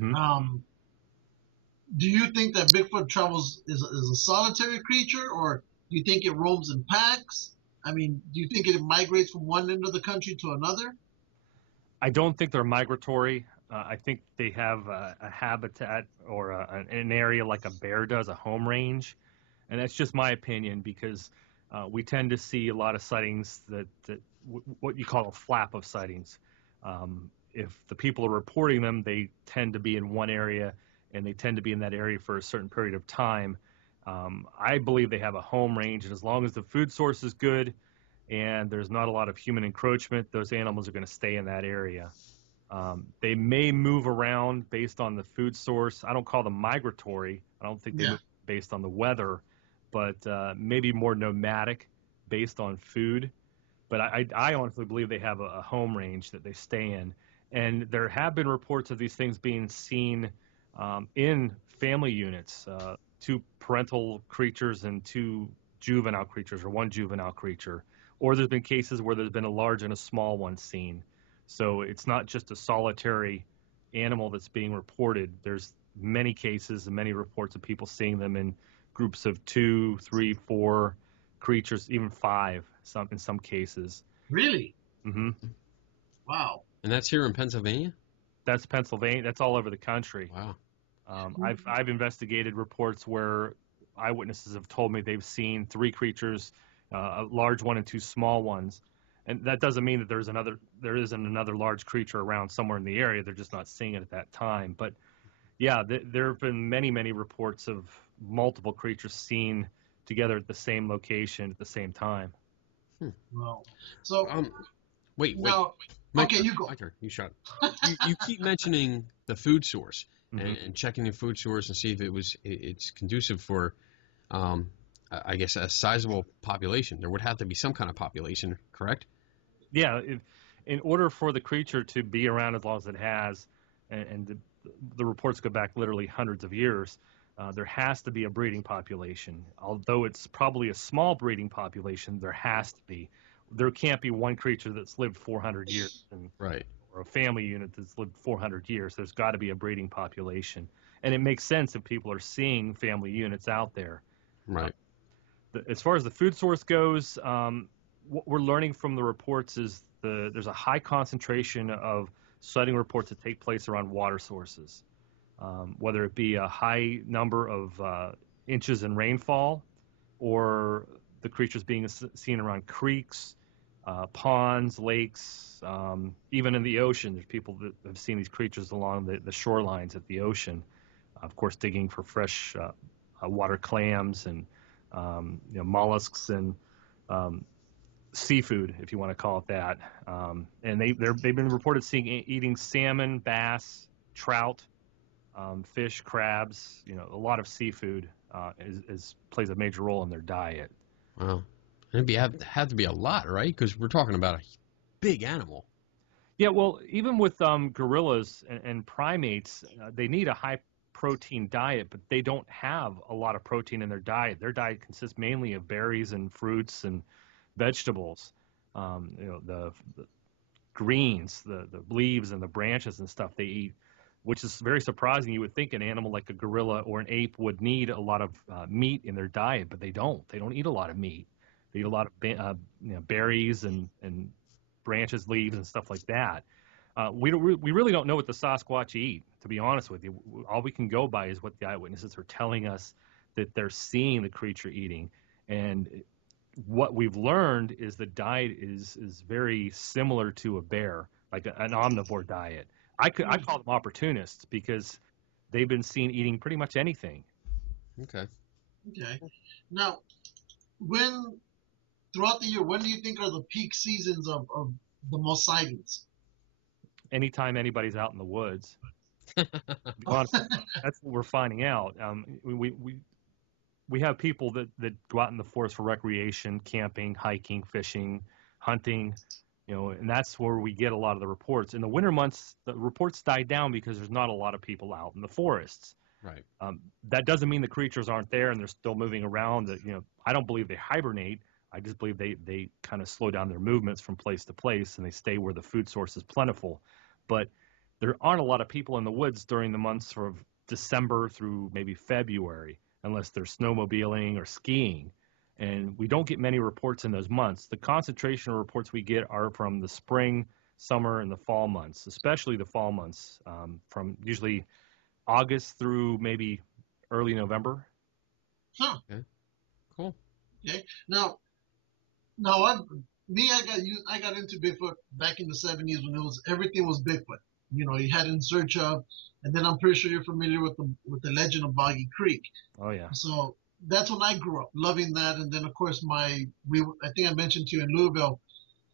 you think that Bigfoot travels is a solitary creature, or do you think it roams in packs? I mean, do you think it migrates from one end of the country to another? I don't think they're migratory. I think they have a habitat or an area like a bear does, a home range. And that's just my opinion, because we tend to see a lot of sightings that what you call a flap of sightings. If the people are reporting them, they tend to be in one area, and they tend to be in that area for a certain period of time. I believe they have a home range, and as long as the food source is good and there's not a lot of human encroachment, those animals are going to stay in that area. They may move around based on the food source. I don't call them migratory. I don't think they move based on the weather, but maybe more nomadic based on food. But I honestly believe they have a home range that they stay in. And there have been reports of these things being seen in family units, 2 parental creatures and 2 juvenile creatures, or 1 juvenile creature. Or there's been cases where there's been a large and a small one seen. So it's not just a solitary animal that's being reported. There's many cases and many reports of people seeing them in groups of 2, 3, 4 creatures, even 5 in some cases. Really? Mm-hmm. Wow. And that's here in Pennsylvania? That's Pennsylvania. That's all over the country. Wow. I've investigated reports where eyewitnesses have told me they've seen 3 creatures, a large one and 2 small ones. And that doesn't mean that there isn't another large creature around somewhere in the area. They're just not seeing it at that time. But yeah, there have been many, many reports of multiple creatures seen together at the same location at the same time. Wow. So wait. Okay, you go. My turn. You shot. You keep mentioning the food source and checking the food source and see if it's conducive for, I guess, a sizable population. There would have to be some kind of population, correct? Yeah. In order for the creature to be around as long as it has, and the reports go back literally hundreds of years, there has to be a breeding population. Although it's probably a small breeding population, there has to be. There can't be one creature that's lived 400 years, right? Or a family unit that's lived 400 years. There's got to be a breeding population, and it makes sense if people are seeing family units out there. Right. As far as the food source goes, what we're learning from the reports is there's a high concentration of sighting reports that take place around water sources, whether it be a high number of inches in rainfall, or the creatures being seen around creeks, ponds, lakes, even in the ocean. There's people that have seen these creatures along the shorelines at the ocean, of course, digging for fresh water clams and mollusks and seafood, if you want to call it that. And they've been reported eating salmon, bass, trout, fish, crabs. A lot of seafood plays a major role in their diet. Wow. It'd have to be a lot, right? Because we're talking about a big animal. Yeah, well, even with gorillas and primates, they need a high protein diet, but they don't have a lot of protein in their diet. Their diet consists mainly of berries and fruits and vegetables. The greens, the leaves and the branches and stuff they eat, which is very surprising. You would think an animal like a gorilla or an ape would need a lot of meat in their diet, but they don't. They don't eat a lot of meat. They eat a lot of berries and branches, leaves, and stuff like that. We really don't know what the Sasquatch eat, to be honest with you. All we can go by is what the eyewitnesses are telling us that they're seeing the creature eating. And what we've learned is the diet is very similar to a bear, like an omnivore diet. I call them opportunists because they've been seen eating pretty much anything. Okay. Okay. Now, throughout the year, when do you think are the peak seasons of the most sightings? Anytime anybody's out in the woods. To be honest, that's what we're finding out. We have people that go out in the forest for recreation, camping, hiking, fishing, hunting, and that's where we get a lot of the reports. In the winter months, the reports die down because there's not a lot of people out in the forests. Right. That doesn't mean the creatures aren't there and they're still moving around. I don't believe they hibernate. I just believe they kind of slow down their movements from place to place and they stay where the food source is plentiful. But there aren't a lot of people in the woods during the months of December through maybe February, unless they're snowmobiling or skiing. And we don't get many reports in those months. The concentration of reports we get are from the spring, summer, and the fall months, especially the fall months, from usually August through maybe early November. Huh. Okay. Cool. Okay. Now, I got into Bigfoot back in the 70s when everything was Bigfoot. You had In Search Of, and then I'm pretty sure you're familiar with the legend of Boggy Creek. Oh yeah. So that's when I grew up, loving that. And then of course I think I mentioned to you in Louisville,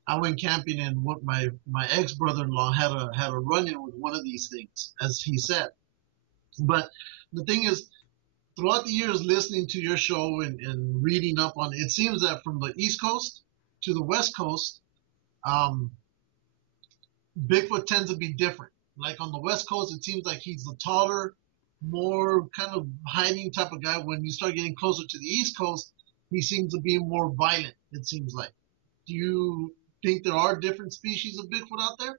I went camping and what my ex brother-in-law had a run-in with one of these things, as he said. But the thing is, throughout the years listening to your show and reading up on it, it seems that from the East Coast to the West Coast, Bigfoot tends to be different. Like on the West Coast, it seems like he's the taller, more kind of hiding type of guy. When you start getting closer to the East Coast, he seems to be more violent, it seems like. Do you think there are different species of Bigfoot out there?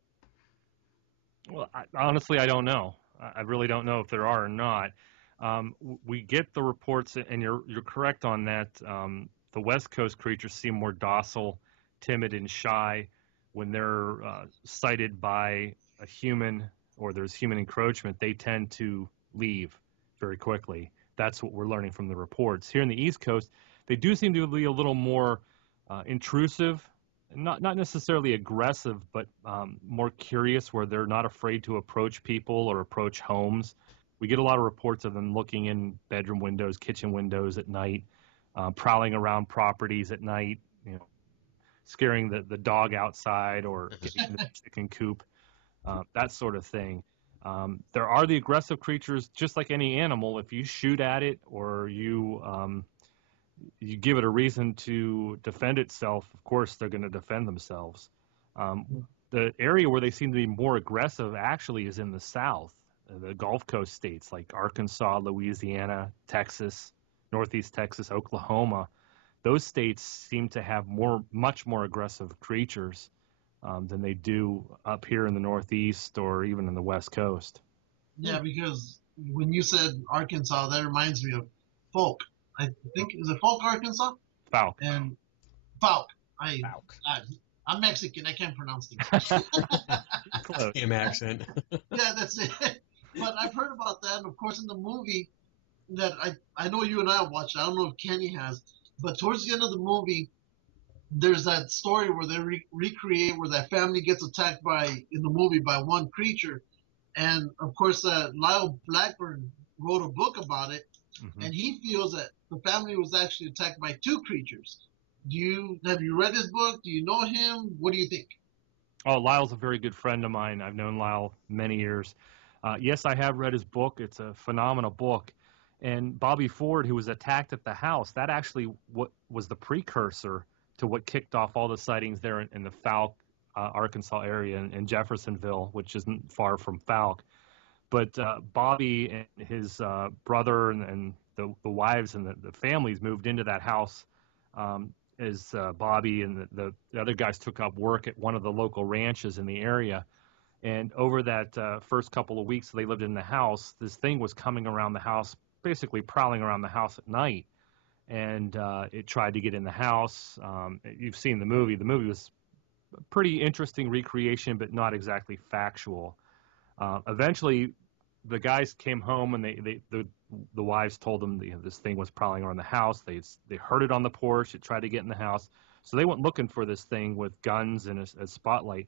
Well, honestly, I don't know. I really don't know if there are or not. We get the reports, and you're correct on that. The West Coast creatures seem more docile, timid, and shy. When they're sighted by a human or there's human encroachment, they tend to leave very quickly. That's what we're learning from the reports. Here in the East Coast, they do seem to be a little more intrusive, not necessarily aggressive, but more curious, where they're not afraid to approach people or approach homes. We get a lot of reports of them looking in bedroom windows, kitchen windows at night, prowling around properties at night, scaring the dog outside or getting in the chicken coop, that sort of thing. There are the aggressive creatures, just like any animal. If you shoot at it or you give it a reason to defend itself, of course they're going to defend themselves. The area where they seem to be more aggressive actually is in the South, the Gulf Coast states like Arkansas, Louisiana, Texas, Northeast Texas, Oklahoma. Those states seem to have much more aggressive creatures than they do up here in the Northeast or even in the West Coast. Yeah, because when you said Arkansas, that reminds me of Folk. I think, is it Folk, Arkansas? Falk. And Falk. Falk. I'm Mexican. I can't pronounce things. Close. Same accent. Yeah, that's it. But I've heard about that, and of course in the movie that I know you and I have watched, I don't know if Kenny has, but towards the end of the movie, there's that story where they recreate where that family gets attacked in the movie by one creature. And of course, Lyle Blackburn wrote a book about it, and he feels that the family was actually attacked by two creatures. Have you read his book? Do you know him? What do you think? Oh, Lyle's a very good friend of mine. I've known Lyle many years. Yes, I have read his book. It's a phenomenal book. And Bobby Ford, who was attacked at the house, that actually what was the precursor to what kicked off all the sightings there in the Falk, Arkansas area in Jeffersonville, which isn't far from Falk. But Bobby and his brother and the wives and the families moved into that house as Bobby and the other guys took up work at one of the local ranches in the area. And over that first couple of weeks they lived in the house, this thing was coming around the house, basically prowling around the house at night. And it tried to get in the house. You've seen the movie. The movie was a pretty interesting recreation, but not exactly factual. Eventually, the guys came home, and the wives told them this thing was prowling around the house. They heard it on the porch. It tried to get in the house. So they went looking for this thing with guns and a spotlight.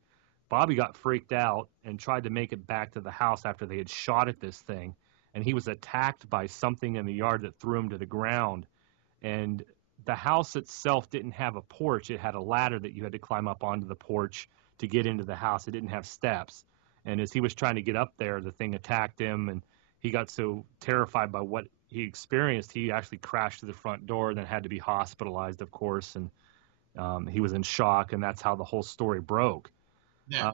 Bobby got freaked out and tried to make it back to the house after they had shot at this thing. And he was attacked by something in the yard that threw him to the ground. And the house itself didn't have a porch. It had a ladder that you had to climb up onto the porch to get into the house. It didn't have steps. And as he was trying to get up there, the thing attacked him, and he got so terrified by what he experienced, he actually crashed to the front door and then had to be hospitalized, of course. And he was in shock, and that's how the whole story broke. Yeah.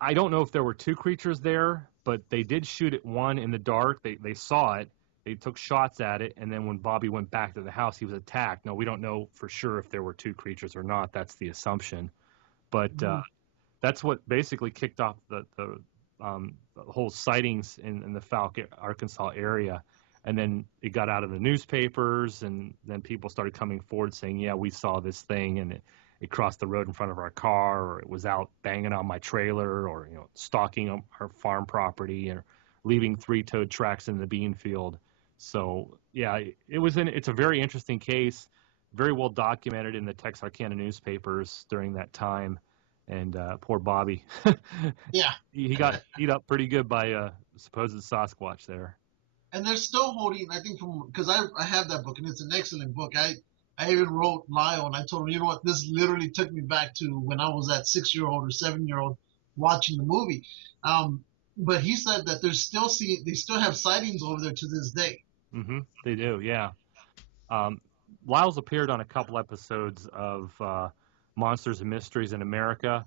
I don't know if there were two creatures there, but they did shoot at one in the dark. They saw it. They took shots at it, and then when Bobby went back to the house, he was attacked. Now, we don't know for sure if there were two creatures or not. That's the assumption. But that's what basically kicked off the whole sightings in the Fouke, Arkansas area. And then it got out of the newspapers, and then people started coming forward saying, yeah, we saw this thing, and it crossed the road in front of our car, or it was out banging on my trailer, or stalking our farm property, or leaving three-toed tracks in the bean field. So yeah, it's a very interesting case, very well documented in the Texarkana newspapers during that time. And poor Bobby, yeah, he got eat up pretty good by a supposed Sasquatch there. And they're still holding, I think, because I have that book, and it's an excellent book. I even wrote Lyle, and I told him, you know what, this literally took me back to when I was that 6-year-old or 7-year-old watching the movie. But he said that they still have sightings over there to this day. Mm-hmm. They do, yeah. Lyle's appeared on a couple episodes of Monsters and Mysteries in America,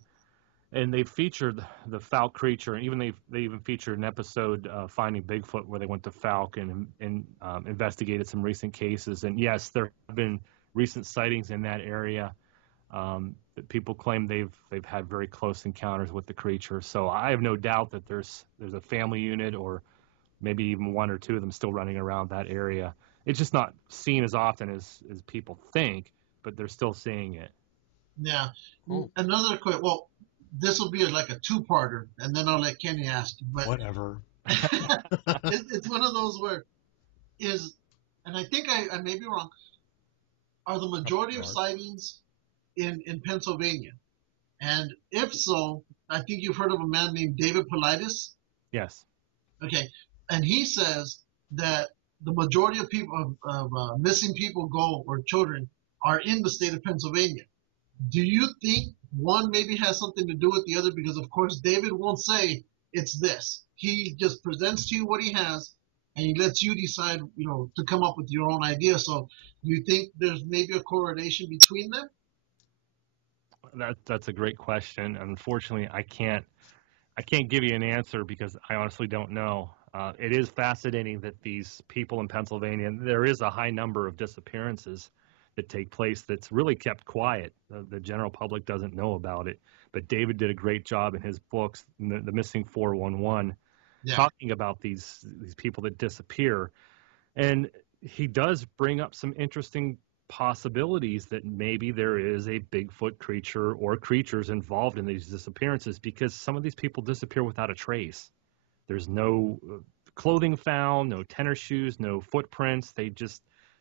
and they featured the Fouke creature, and even they even featured an episode Finding Bigfoot, where they went to Fouke and investigated some recent cases. And yes, there have been recent sightings in that area that people claim they've had very close encounters with the creature. So I have no doubt that there's a family unit, or maybe even one or two of them still running around that area. It's just not seen as often as people think, but they're still seeing it. Yeah. Cool. Another quick, well, this will be like a two-parter, and then I'll let Kenny ask you. But whatever. It's one of those where and I think I may be wrong, are the majority of sightings in Pennsylvania? And if so, I think you've heard of a man named David Politis. Yes. Okay. And he says that the majority of people of missing people or children are in the state of Pennsylvania. Do you think one maybe has something to do with the other? Because, of course, David won't say it's this. He just presents to you what he has, and he lets you decide, to come up with your own idea. So do you think there's maybe a correlation between them? That's a great question. Unfortunately, I can't give you an answer because I honestly don't know. It is fascinating that these people in Pennsylvania, there is a high number of disappearances that take place that's really kept quiet. The general public doesn't know about it. But David did a great job in his books, The Missing 411, talking about these people that disappear. And he does bring up some interesting possibilities that maybe there is a Bigfoot creature or creatures involved in these disappearances, because some of these people disappear without a trace. There's no clothing found, no tennis shoes, no footprints.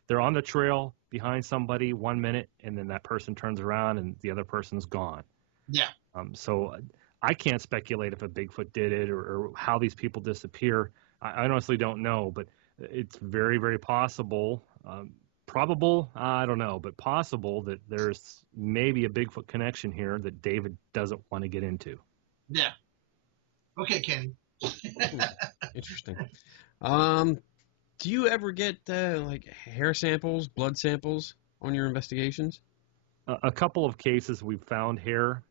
They're on the trail behind somebody 1 minute, and then that person turns around and the other person's gone. Yeah. So I can't speculate if a Bigfoot did it or how these people disappear. I honestly don't know, but it's very, very possible. Probable, I don't know, but possible that there's maybe a Bigfoot connection here that David doesn't want to get into. Yeah. Okay, Kenny. Interesting. Do you ever get like hair samples, blood samples on your investigations? A couple of cases we've found hair.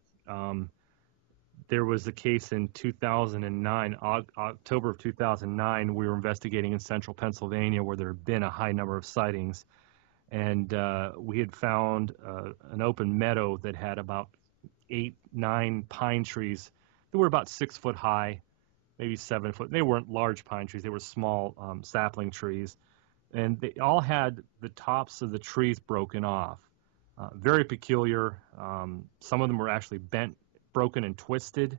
There was a case in 2009, October of 2009. We were investigating in central Pennsylvania where there had been a high number of sightings. And we had found an open meadow that had about 8-9 pine trees that were about 6 foot high, maybe 7 foot. They weren't large pine trees. They were small sapling trees. And they all had the tops of the trees broken off. Very peculiar. Some of them were actually bent, broken, and twisted,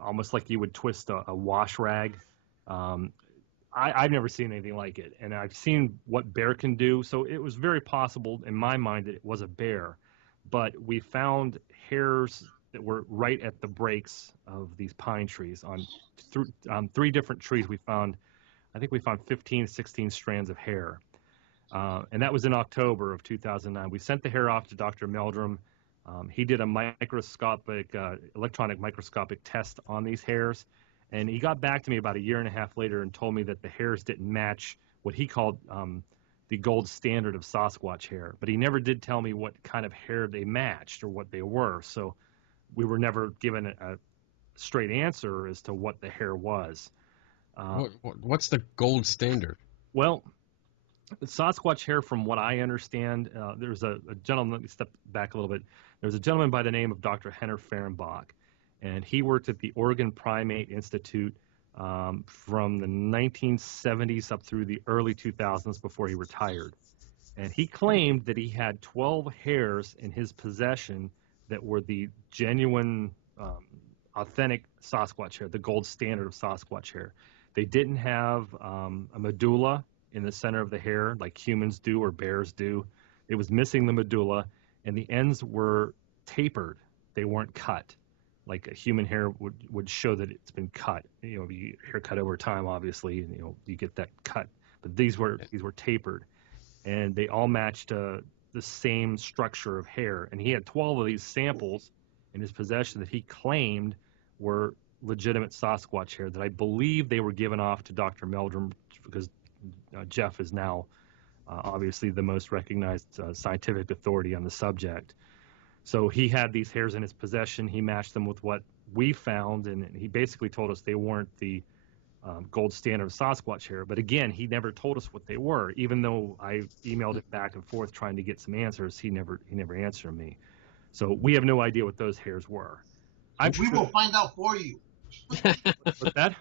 almost like you would twist a wash rag. I've never seen anything like it, and I've seen what bear can do, so it was very possible in my mind that it was a bear. But we found hairs that were right at the breaks of these pine trees. On 3 different trees we found, I think we found 15, 16 strands of hair. And that was in October of 2009. We sent the hair off to Dr. Meldrum. He did a electronic microscopic test on these hairs, and he got back to me about a year and a half later and told me that the hairs didn't match what he called the gold standard of Sasquatch hair. But he never did tell me what kind of hair they matched or what they were. So we were never given a straight answer as to what the hair was. What's the gold standard? Well, the Sasquatch hair, from what I understand, there's a gentleman, let me step back a little bit. There's a gentleman by the name of Dr. Henner Fehrenbach, and he worked at the Oregon Primate Institute from the 1970s up through the early 2000s before he retired. And he claimed that he had 12 hairs in his possession that were the genuine, authentic Sasquatch hair, the gold standard of Sasquatch hair. They didn't have a medulla in the center of the hair like humans do or bears do. It was missing the medulla, and the ends were tapered. They weren't cut. Like a human hair would show that it's been cut. You know, you hair cut over time, obviously, you know, you get that cut. But these were tapered, and they all matched the same structure of hair. And he had 12 of these samples in his possession that he claimed were legitimate Sasquatch hair, that I believe they were given off to Dr. Meldrum because Jeff is now obviously the most recognized scientific authority on the subject. So he had these hairs in his possession. He matched them with what we found, and he basically told us they weren't the gold standard of Sasquatch hair. But again, he never told us what they were. Even though I emailed it back and forth trying to get some answers, he never answered me. So we have no idea what those hairs were. We will find out for you. What's that?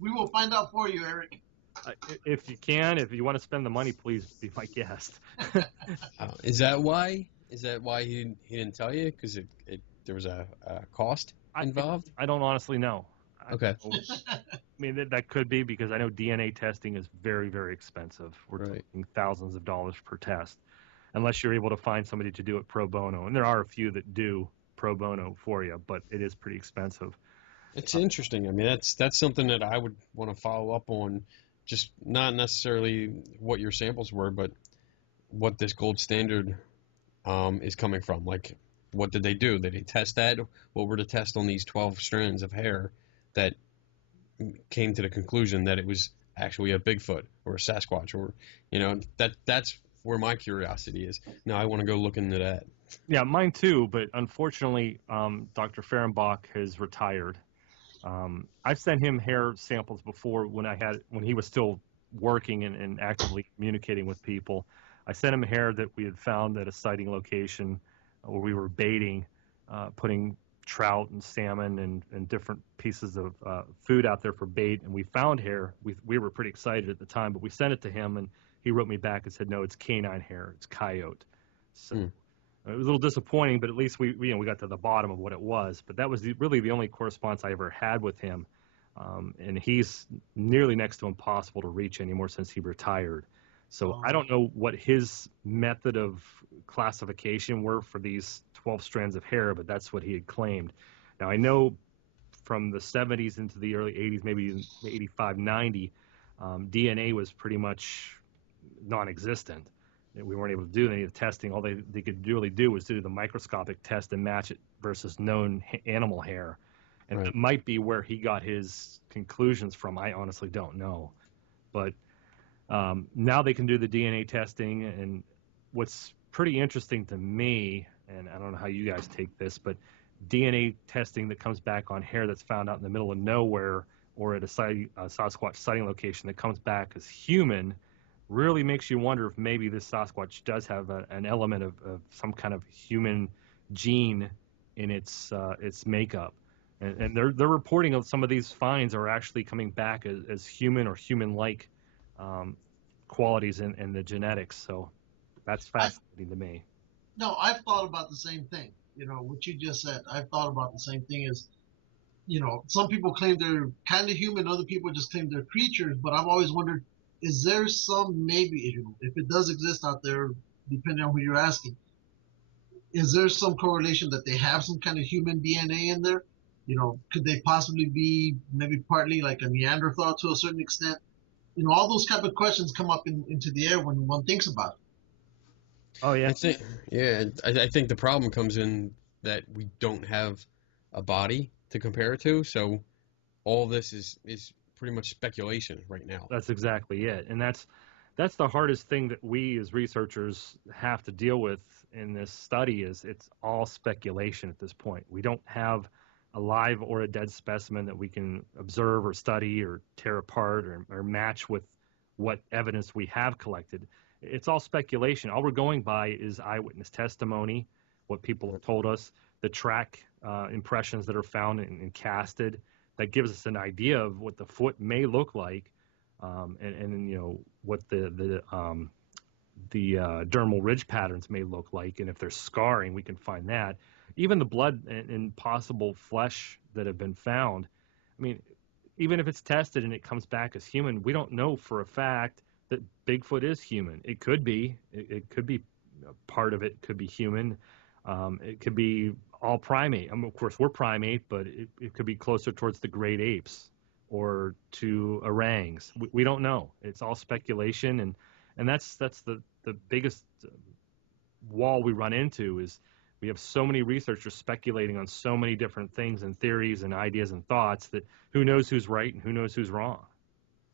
We will find out for you, Eric. If you want to spend the money, please be my guest. Is that why? Is that why he didn't tell you? Because there was a cost involved? I don't honestly know. Okay. I mean, that could be, because I know DNA testing is very, very expensive. We're talking thousands of dollars per test, unless you're able to find somebody to do it pro bono. And there are a few that do pro bono for you, but it is pretty expensive. It's interesting. I mean, that's something that I would want to follow up on, just not necessarily what your samples were, but what this gold standard is coming from. Like, what did they do? Did they test that? What were the tests on these 12 strands of hair that came to the conclusion that it was actually a Bigfoot or a Sasquatch, or, you know, that's where my curiosity is. Now I want to go look into that. Yeah, mine too, but unfortunately, Dr. Fehrenbach has retired. I've sent him hair samples before when he was still working and actively communicating with people. I sent him hair that we had found at a sighting location where we were baiting, putting trout and salmon and different pieces of food out there for bait, and we found hair. We were pretty excited at the time, but we sent it to him, and he wrote me back and said, no, it's canine hair, it's coyote. So it was a little disappointing, but at least we got to the bottom of what it was. But that was really the only correspondence I ever had with him, and he's nearly next to impossible to reach anymore since he retired. So I don't know what his method of classification were for these 12 strands of hair, but that's what he had claimed. Now, I know from the 70s into the early 80s, maybe 85, 90, DNA was pretty much non-existent. We weren't able to do any of the testing. All they could really do was do the microscopic test and match it versus known animal hair. And it might be where he got his conclusions from. I honestly don't know. But now they can do the DNA testing, and what's pretty interesting to me, and I don't know how you guys take this, but DNA testing that comes back on hair that's found out in the middle of nowhere or at a Sasquatch sighting location that comes back as human really makes you wonder if maybe this Sasquatch does have an element of some kind of human gene in its makeup. And they're reporting of some of these finds are actually coming back as human or human-like qualities in the genetics. So that's fascinating to me. No, I've thought about the same thing. You know, what you just said, I've thought about the same thing. Is, you know, some people claim they're kind of human, other people just claim they're creatures, but I've always wondered, is there some, maybe, if it does exist out there, depending on who you're asking, is there some correlation that they have some kind of human DNA in there? You know, could they possibly be maybe partly like a Neanderthal to a certain extent? You know, all those type of questions come up into the air when one thinks about it. Oh yeah. I think the problem comes in that we don't have a body to compare it to, so all this is pretty much speculation right now. That's exactly it, and that's the hardest thing that we as researchers have to deal with in this study. Is it's all speculation at this point. We don't have a live or a dead specimen that we can observe or study or tear apart or match with what evidence we have collected. It's all speculation. All we're going by is eyewitness testimony, what people have told us, the track impressions that are found and casted. That gives us an idea of what the foot may look like, and you know what the dermal ridge patterns may look like, and if there's scarring, we can find that. Even the blood and possible flesh that have been found. I mean, even if it's tested and it comes back as human, we don't know for a fact that Bigfoot is human. It could be. It could be part of it could be human. It could be all primate. I mean, of course, we're primate, but it could be closer towards the great apes or to orangs. We don't know. It's all speculation, and that's the biggest wall we run into is we have so many researchers speculating on so many different things and theories and ideas and thoughts that who knows who's right and who knows who's wrong.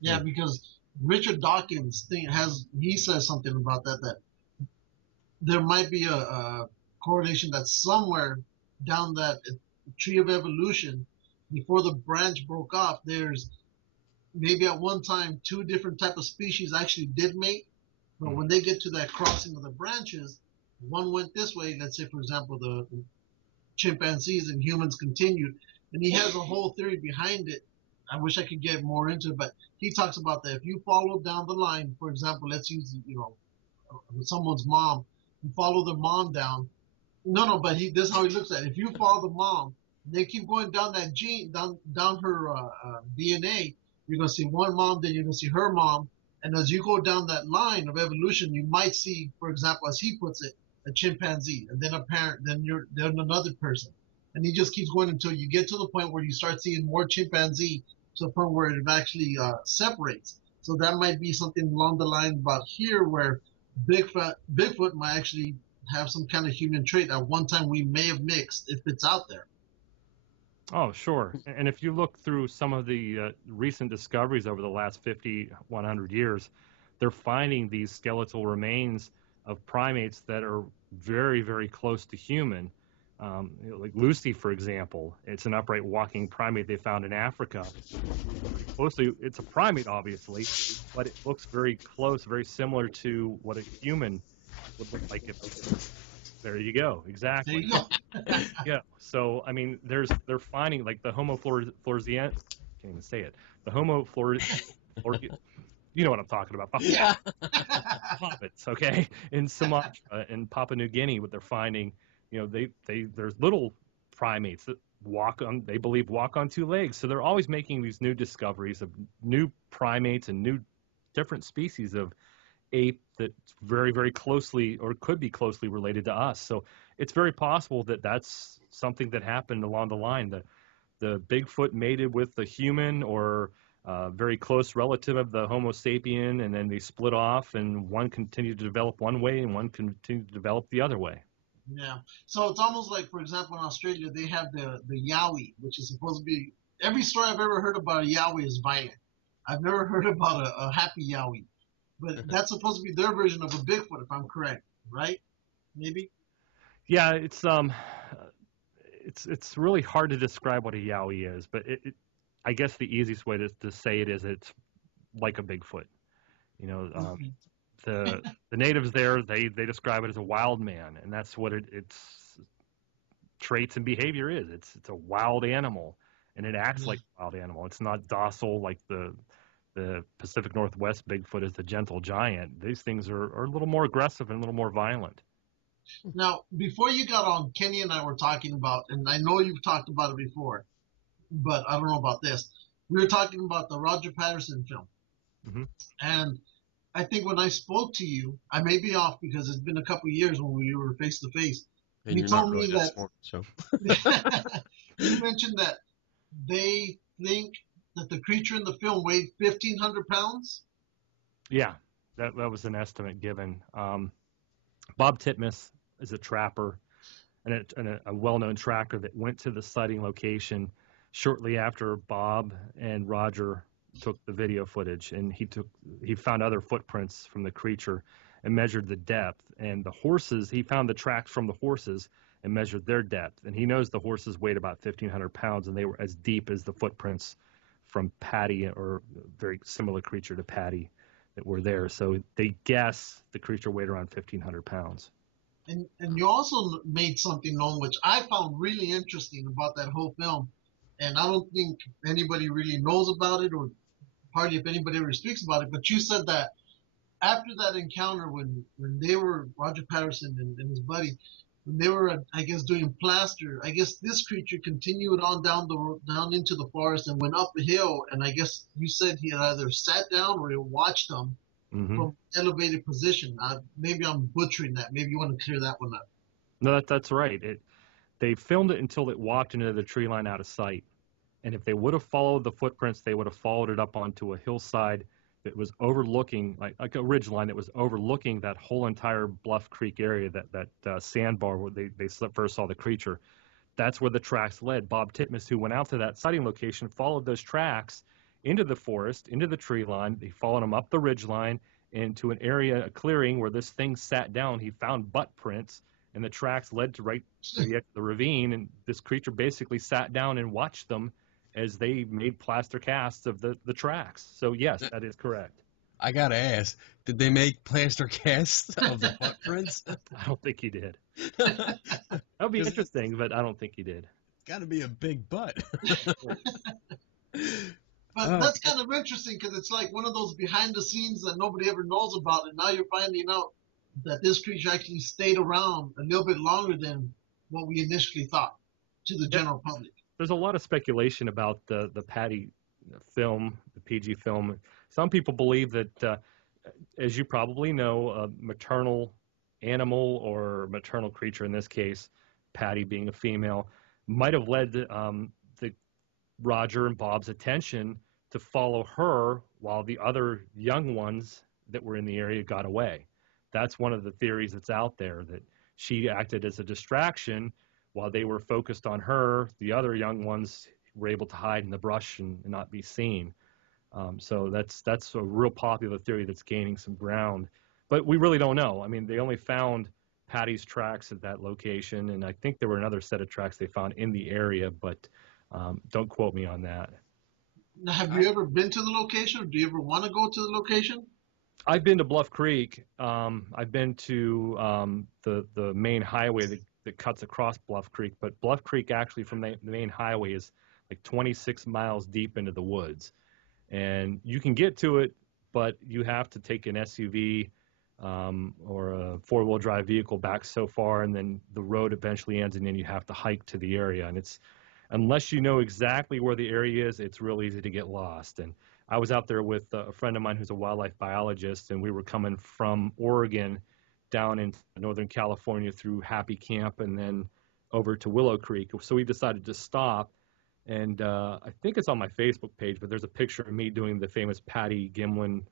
Yeah, because Richard Dawkins he says something about that there might be a correlation that somewhere down that tree of evolution, before the branch broke off, there's maybe at one time two different type of species actually did mate, but when they get to that crossing of the branches, one went this way. Let's say, for example, the chimpanzees and humans continued, and he has a whole theory behind it. I wish I could get more into it, but he talks about that if you follow down the line, for example, let's use someone's mom, you follow the mom down. No, but this is how he looks at it. If you follow the mom, they keep going down that gene, down her DNA, you're going to see one mom, then you're going to see her mom. And as you go down that line of evolution, you might see, for example, as he puts it, a chimpanzee, and then a parent, then another person. And he just keeps going until you get to the point where you start seeing more chimpanzee to the point where it actually separates. So that might be something along the line about here where Bigfoot might actually have some kind of human trait at one time we may have mixed if it's out there. Oh, sure. And if you look through some of the recent discoveries over the last 50, 100 years, they're finding these skeletal remains of primates that are very, very close to human. Like Lucy, for example, it's an upright walking primate they found in Africa. Closely, it's a primate, obviously, but it looks very close, very similar to what a human would look like if. There you go. Exactly. There you go. Yeah. So I mean, they're finding like the Homo floresiensis. Can't even say it. The Homo you know what I'm talking about. Yeah. Hobbits, okay? In Sumatra and Papua New Guinea, what they're finding, there's little primates that they believe walk on two legs. So they're always making these new discoveries of new primates and new different species of ape that's very, very closely or could be closely related to us. So it's very possible that that's something that happened along the line. The Bigfoot mated with the human or very close relative of the Homo sapien, and then they split off, and one continued to develop one way and one continued to develop the other way. Yeah. So it's almost like, for example, in Australia, they have the yowie, which is supposed to be, every story I've ever heard about a yowie is violent. I've never heard about a happy yowie. But that's supposed to be their version of a Bigfoot, if I'm correct, right? Maybe? Yeah, it's really hard to describe what a yowie is, but I guess the easiest way to say it is it's like a Bigfoot. The natives there, they describe it as a wild man, and that's what its traits and behavior is. It's a wild animal, and it acts like a wild animal. It's not docile like the Pacific Northwest Bigfoot is the gentle giant. These things are a little more aggressive and a little more violent. Now, before you got on, Kenny and I were talking about, and I know you've talked about it before, but I don't know about this. We were talking about the Roger Patterson film. Mm-hmm. And I think when I spoke to you, I may be off because it's been a couple of years when we were face to face, And you you're told not really me that that. smart, so. You mentioned that they think that the creature in the film weighed 1,500 pounds. Yeah, that was an estimate given. Bob Titmus is a trapper and a well-known tracker that went to the sighting location shortly after Bob and Roger took the video footage, and he found other footprints from the creature and measured the depth. And the horses, he found the tracks from the horses and measured their depth. And he knows the horses weighed about 1,500 pounds, and they were as deep as the footprints from Patty, or a very similar creature to Patty, that were there. So they guess the creature weighed around 1,500 pounds. And you also made something known, which I found really interesting about that whole film. And I don't think anybody really knows about it, or hardly if anybody ever speaks about it. But you said that after that encounter, when they were, Roger Patterson and his buddy, when they were, I guess, doing plaster, I guess this creature continued on down into the forest and went up a hill. And I guess you said he had either sat down or he watched them from elevated position. Maybe I'm butchering that. Maybe you want to clear that one up. No, that's right. They filmed it until it walked into the tree line out of sight. And if they would have followed the footprints, they would have followed it up onto a hillside that was overlooking, like a ridge line that was overlooking that whole entire Bluff Creek area, that sandbar where they first saw the creature. That's where the tracks led. Bob Titmus, who went out to that sighting location, followed those tracks into the forest, into the tree line. He followed them up the ridge line into an area, a clearing where this thing sat down. He found butt prints, and the tracks led to right to the edge of the ravine. And this creature basically sat down and watched them as they made plaster casts of the tracks. So, yes, that is correct. I got to ask, did they make plaster casts of the footprints? I don't think he did. That would be interesting, but I don't think he did. It's got to be a big butt. But that's kind of interesting, because it's like one of those behind the scenes that nobody ever knows about, and now you're finding out that this creature actually stayed around a little bit longer than what we initially thought to the general public. There's a lot of speculation about the Patty film, the PG film. Some people believe that, as you probably know, a maternal animal or maternal creature, in this case, Patty being a female, might have led the Roger and Bob's attention to follow her while the other young ones that were in the area got away. That's one of the theories that's out there, that she acted as a distraction while they were focused on her. The other young ones were able to hide in the brush and not be seen. So that's a real popular theory that's gaining some ground. But we really don't know. I mean, they only found Patty's tracks at that location, and I think there were another set of tracks they found in the area, but don't quote me on that. Now, have you ever been to the location, or do you ever want to go to the location? I've been to Bluff Creek. I've been to the main highway that cuts across Bluff Creek, but Bluff Creek actually from the main highway is like 26 miles deep into the woods. And you can get to it, but you have to take an SUV or a four-wheel drive vehicle back so far, and then the road eventually ends, and then you have to hike to the area. And it's, unless you know exactly where the area is, it's real easy to get lost. And I was out there with a friend of mine who's a wildlife biologist, and we were coming from Oregon down into Northern California through Happy Camp and then over to Willow Creek. So we decided to stop, and I think it's on my Facebook page, but there's a picture of me doing the famous Patty Gimlin,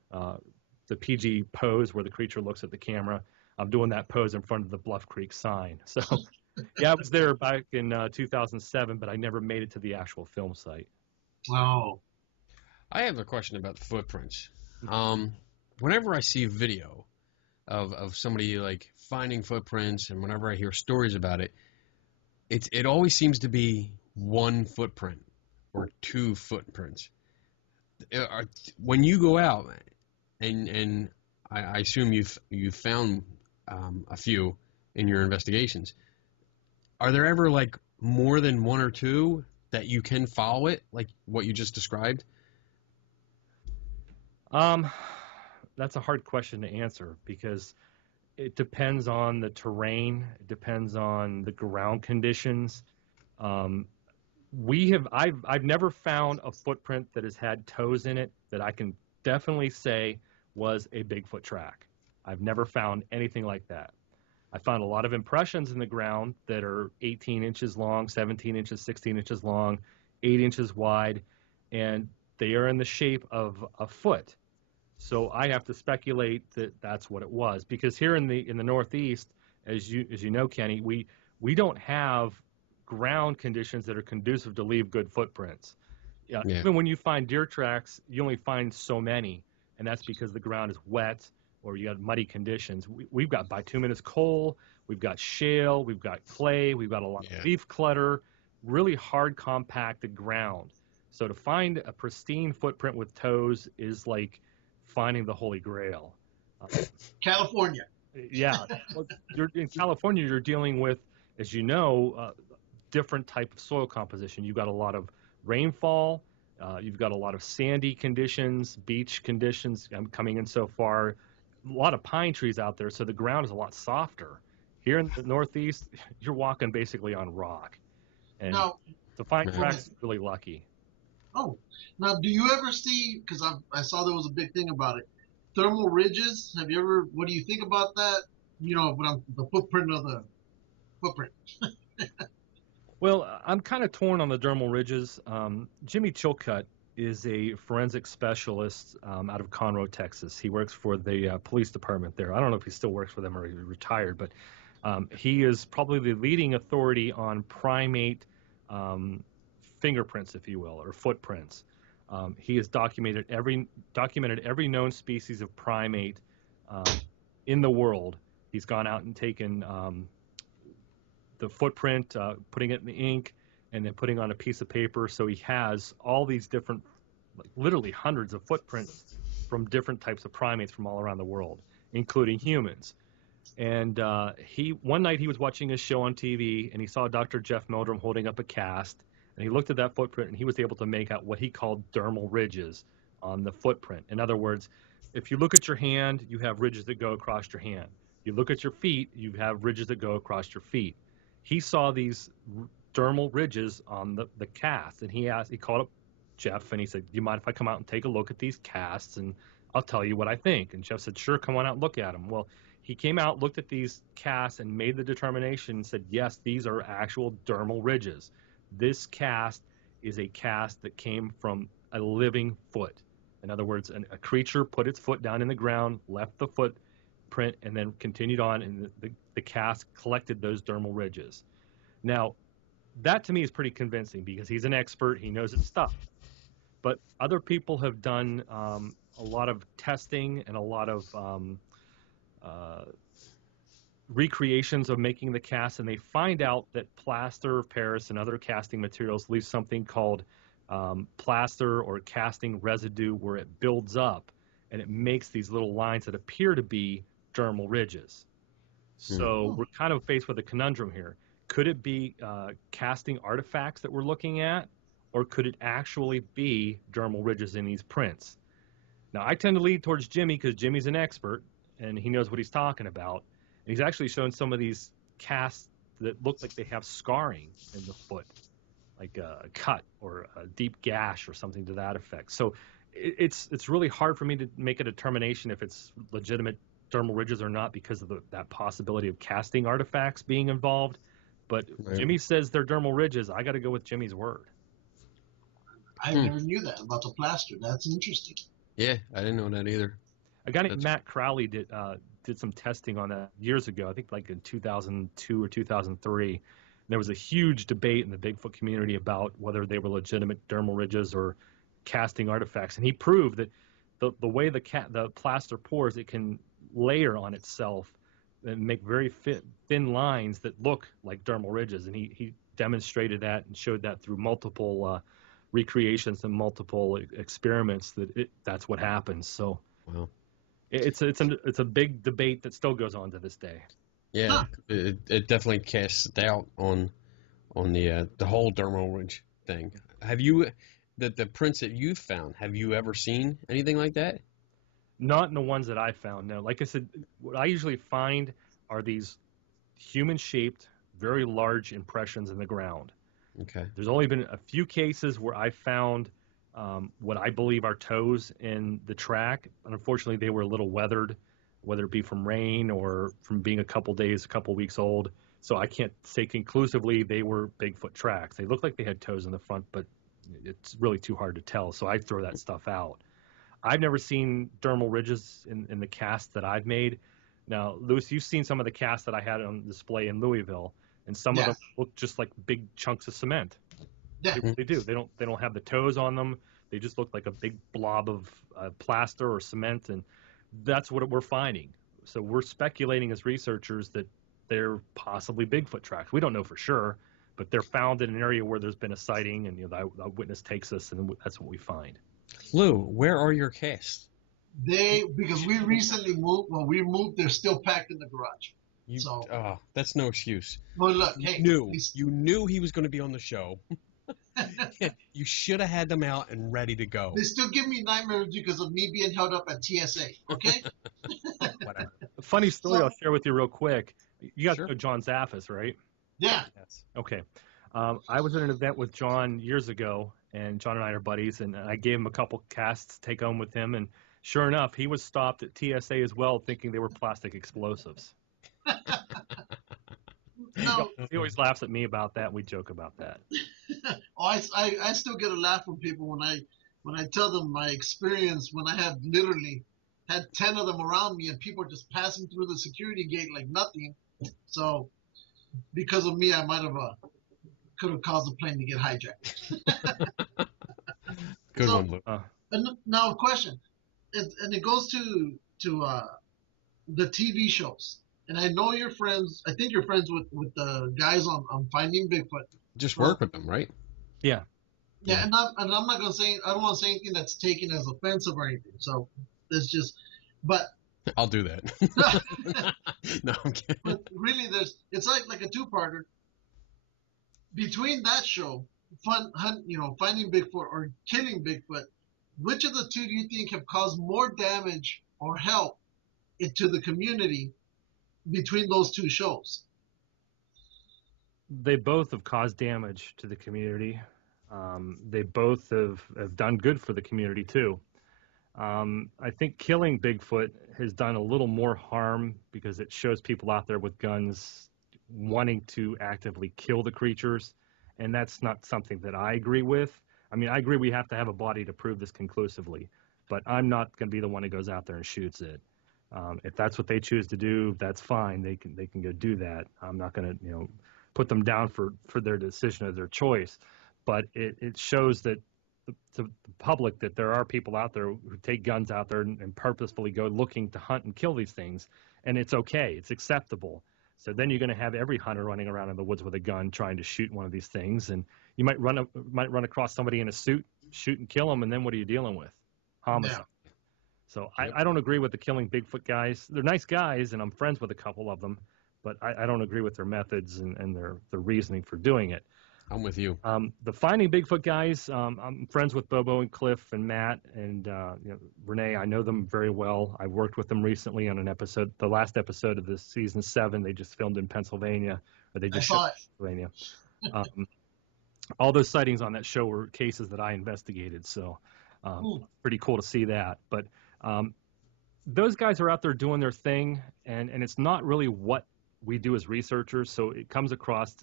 the PG pose where the creature looks at the camera. I'm doing that pose in front of the Bluff Creek sign. So, yeah, I was there back in 2007, but I never made it to the actual film site. Oh. I have a question about the footprints. Whenever I see a video of somebody like finding footprints, and whenever I hear stories about it, it always seems to be one footprint or two footprints. When you go out, and I assume you've found a few in your investigations, are there ever like more than one or two that you can follow it, like what you just described? That's a hard question to answer, because it depends on the terrain. It depends on the ground conditions. I've never found a footprint that has had toes in it that I can definitely say was a Bigfoot track. I've never found anything like that. I found a lot of impressions in the ground that are 18 inches long, 17 inches, 16 inches long, 8 inches wide, and they are in the shape of a foot. So I have to speculate that that's what it was, because here in the Northeast, as you know, Kenny, we don't have ground conditions that are conducive to leave good footprints. Yeah. Even when you find deer tracks, you only find so many, and that's because the ground is wet or you got muddy conditions. We've got bituminous coal, we've got shale, we've got clay, we've got a lot of leaf clutter, really hard, compacted ground. So to find a pristine footprint with toes is like finding the Holy Grail. California. Yeah. Well, in California, you're dealing with, as you know, different type of soil composition. You've got a lot of rainfall. You've got a lot of sandy conditions, beach conditions. I'm coming in so far. A lot of pine trees out there, so the ground is a lot softer. Here in the Northeast, you're walking basically on rock. And now, to find tracks, really lucky. Oh, now do you ever see, because I saw there was a big thing about it, thermal ridges? Have you ever, what do you think about that? You know, the footprint of the footprint. Well, I'm kind of torn on the dermal ridges. Jimmy Chilcutt is a forensic specialist out of Conroe, Texas. He works for the police department there. I don't know if he still works for them or he retired, but he is probably the leading authority on primate fingerprints, if you will, or footprints. He has documented every known species of primate in the world. He's gone out and taken the footprint, putting it in the ink, and then putting on a piece of paper. So he has all these different, like literally hundreds of footprints from different types of primates from all around the world, including humans. And one night he was watching a show on TV, and he saw Dr. Jeff Meldrum holding up a cast, and he looked at that footprint, and he was able to make out what he called dermal ridges on the footprint. In other words, if you look at your hand, you have ridges that go across your hand. You look at your feet, you have ridges that go across your feet. He saw these dermal ridges on the cast, and he called up Jeff, and he said, do you mind if I come out and take a look at these casts, and I'll tell you what I think? And Jeff said, sure, come on out and look at them. Well, he came out, looked at these casts, and made the determination and said, yes, these are actual dermal ridges. This cast is a cast that came from a living foot. In other words, a creature put its foot down in the ground, left the footprint, and then continued on, and the cast collected those dermal ridges. Now, that to me is pretty convincing because he's an expert, he knows his stuff. But other people have done a lot of testing and a lot of recreations of making the cast, and they find out that plaster of Paris and other casting materials leave something called plaster or casting residue, where it builds up and it makes these little lines that appear to be dermal ridges. So we're kind of faced with a conundrum here. Could it be casting artifacts that we're looking at, or could it actually be dermal ridges in these prints? Now, I tend to lead towards Jimmy because Jimmy's an expert and he knows what he's talking about. And he's actually shown some of these casts that look like they have scarring in the foot, like a cut or a deep gash or something to that effect. So it's really hard for me to make a determination if it's legitimate dermal ridges or not because of that possibility of casting artifacts being involved. But Jimmy says they're dermal ridges. I got to go with Jimmy's word. I never knew that about the plaster. That's interesting. Yeah, I didn't know that either. A guy named Matt Crowley did some testing on that years ago. I think like in 2002 or 2003. There was a huge debate in the Bigfoot community about whether they were legitimate dermal ridges or casting artifacts, and he proved that the way the plaster pours, it can layer on itself and make very thin lines that look like dermal ridges, and he demonstrated that and showed that through multiple recreations and multiple experiments that's what happens. So it's a big debate that still goes on to this day. Yeah, it definitely casts doubt on the whole dermal ridge thing. Have you the prints that you found? Have you ever seen anything like that? Not in the ones that I found. No, like I said, what I usually find are these human-shaped, very large impressions in the ground. Okay. There's only been a few cases where I found what I believe are toes in the track. Unfortunately, they were a little weathered whether it be from rain or from being a couple days, a couple weeks old. So I can't say conclusively they were Bigfoot tracks. They look like they had toes in the front, but it's really too hard to tell. So I throw that stuff out. I've never seen dermal ridges in the casts that I've made. Now, Louis, you've seen some of the casts that I had on display in Louisville, and some of them look just like big chunks of cement. Yeah. They do. They don't have the toes on them. They just look like a big blob of plaster or cement, and that's what we're finding. So we're speculating as researchers that they're possibly Bigfoot tracks. We don't know for sure, but they're found in an area where there's been a sighting, and the witness takes us, and that's what we find. Lou, where are your casts? Because we recently moved. Well, we moved. They're still packed in the garage. That's no excuse. Well, look, You knew he was going to be on the show. You should have had them out and ready to go. They still give me nightmares because of me being held up at TSA. Okay. Whatever. A funny story I'll share with you real quick. You guys Sure. know John Zaffis, right? Yeah. Yes. Okay. I was at an event with John years ago, and John and I are buddies, and I gave him a couple casts to take home with him, and sure enough, he was stopped at TSA as well, thinking they were plastic explosives. No. He always laughs at me about that, and we joke about that. I still get a laugh from people when I tell them my experience when I have literally had 10 of them around me and people are just passing through the security gate like nothing. So because of me, I might have could have caused the plane to get hijacked. Good one, Lou. And now a question, and it goes to the TV shows. And I know you're friends. I think you're friends with the guys on Finding Bigfoot. Just work with them, right? Yeah. Yeah, and I'm not gonna say, I don't want to say anything that's taken as offensive or anything. So it's just, but I'll do that. No, I'm kidding. but really, it's like a two-parter. Between that show, Finding Bigfoot or Killing Bigfoot, which of the two do you think have caused more damage or help to the community between those two shows? They both have caused damage to the community. They both have done good for the community, too. I think Killing Bigfoot has done a little more harm because it shows people out there with guns wanting to actively kill the creatures, and that's not something that I agree with. I mean, I agree we have to have a body to prove this conclusively, but I'm not going to be the one who goes out there and shoots it. If that's what they choose to do, that's fine. They can go do that. I'm not going to put them down for their decision of their choice, but it shows that to the public that there are people out there who take guns out there and purposefully go looking to hunt and kill these things, and it's okay. It's acceptable. So then you're going to have every hunter running around in the woods with a gun trying to shoot one of these things, and you might run across somebody in a suit, shoot and kill them, and then what are you dealing with? Homicide. Yeah. So I don't agree with the Killing Bigfoot guys. They're nice guys, and I'm friends with a couple of them, but I don't agree with their methods and their reasoning for doing it. I'm with you. The Finding Bigfoot guys, I'm friends with Bobo and Cliff and Matt and Renee. I know them very well. I worked with them recently on an episode, the last episode of the season 7. They just filmed in Pennsylvania, or they just shot in Pennsylvania. All those sightings on that show were cases that I investigated, so pretty cool to see that. But those guys are out there doing their thing, and it's not really what we do as researchers, so it comes across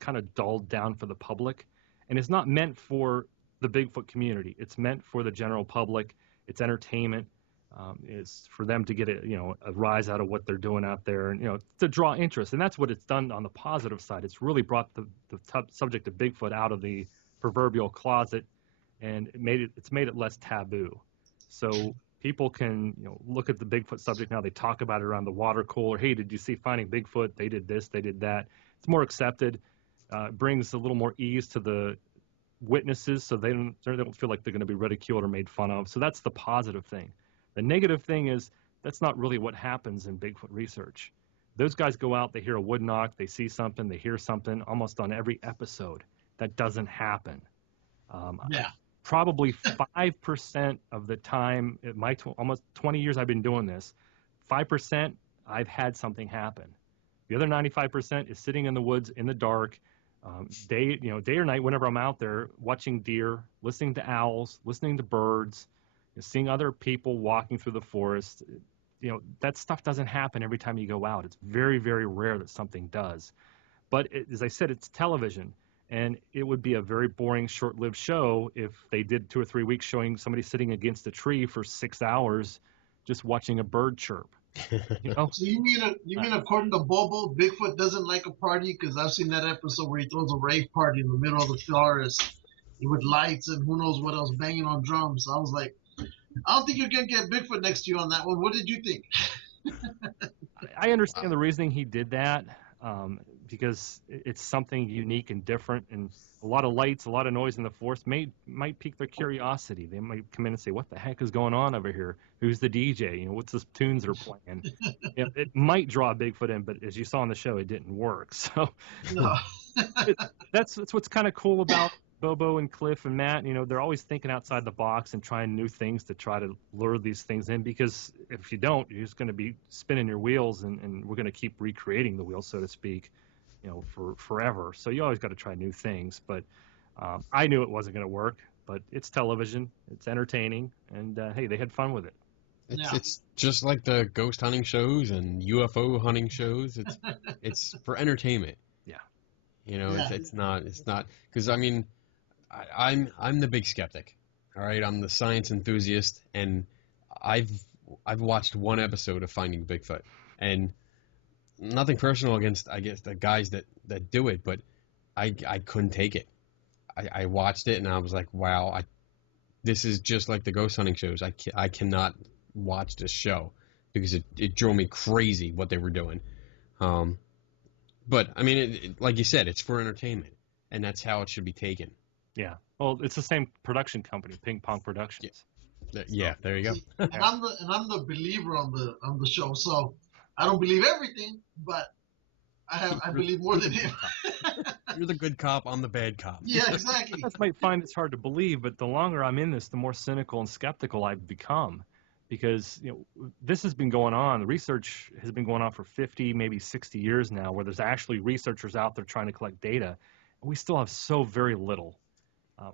kind of dulled down for the public, and it's not meant for the Bigfoot community. It's meant for the general public. It's entertainment. It's for them to get a rise out of what they're doing out there, and to draw interest. And that's what it's done on the positive side. It's really brought the subject of Bigfoot out of the proverbial closet, and it's made it less taboo. So people can look at the Bigfoot subject now. They talk about it around the water cooler. Hey, did you see Finding Bigfoot? They did this, they did that. It's more accepted. Brings a little more ease to the witnesses, so they don't feel like they're going to be ridiculed or made fun of. So that's the positive thing. The negative thing is that's not really what happens in Bigfoot research. Those guys go out, they hear a wood knock, they see something, they hear something almost on every episode. That doesn't happen. Probably 5% of the time, almost 20 years I've been doing this, 5% I've had something happen. The other 95% is sitting in the woods in the dark, day or night, whenever I'm out there, watching deer, listening to owls, listening to birds, seeing other people walking through the forest. that stuff doesn't happen every time you go out. It's very, very rare that something does. But as I said, it's television, and it would be a very boring, short-lived show if they did 2 or 3 weeks showing somebody sitting against a tree for 6 hours just watching a bird chirp. So you mean according to Bobo, Bigfoot doesn't like a party? Because I've seen that episode where he throws a rave party in the middle of the forest with lights and who knows what else, banging on drums. I was like, I don't think you're going to get Bigfoot next to you on that one. What did you think? I understand the reasoning he did that, because it's something unique and different, and a lot of lights, a lot of noise in the forest might pique their curiosity. They might come in and say, what the heck is going on over here? Who's the DJ? What's the tunes they're playing? It might draw Bigfoot in, but as you saw on the show, it didn't work. So No. that's what's kind of cool about Bobo and Cliff and Matt. They're always thinking outside the box and trying new things to try to lure these things in, because if you don't, you're just going to be spinning your wheels, and we're going to keep recreating the wheel, so to speak, for forever. So you always got to try new things. But I knew it wasn't going to work, but it's television, it's entertaining, and hey, they had fun with it. It's just like the ghost hunting shows and UFO hunting shows. It's for entertainment. Yeah. It's not because I'm the big skeptic. All right, I'm the science enthusiast, and I've watched one episode of Finding Bigfoot, and nothing personal against, I guess, the guys that do it, but I couldn't take it. I watched it and I was like, wow, this is just like the ghost hunting shows. I cannot watch this show because it drove me crazy what they were doing. But I mean, like you said, it's for entertainment, and that's how it should be taken. Yeah. Well, it's the same production company, Ping Pong Productions. Yeah, there you go. And I'm the believer on the show, so I don't believe everything, but I believe more than him. You're the good cop, I'm the bad cop. Yeah, exactly. You might find it's hard to believe, but the longer I'm in this, the more cynical and skeptical I've become, because this has been going on. The research has been going on for 50, maybe 60 years now, where there's actually researchers out there trying to collect data. And we still have so very little.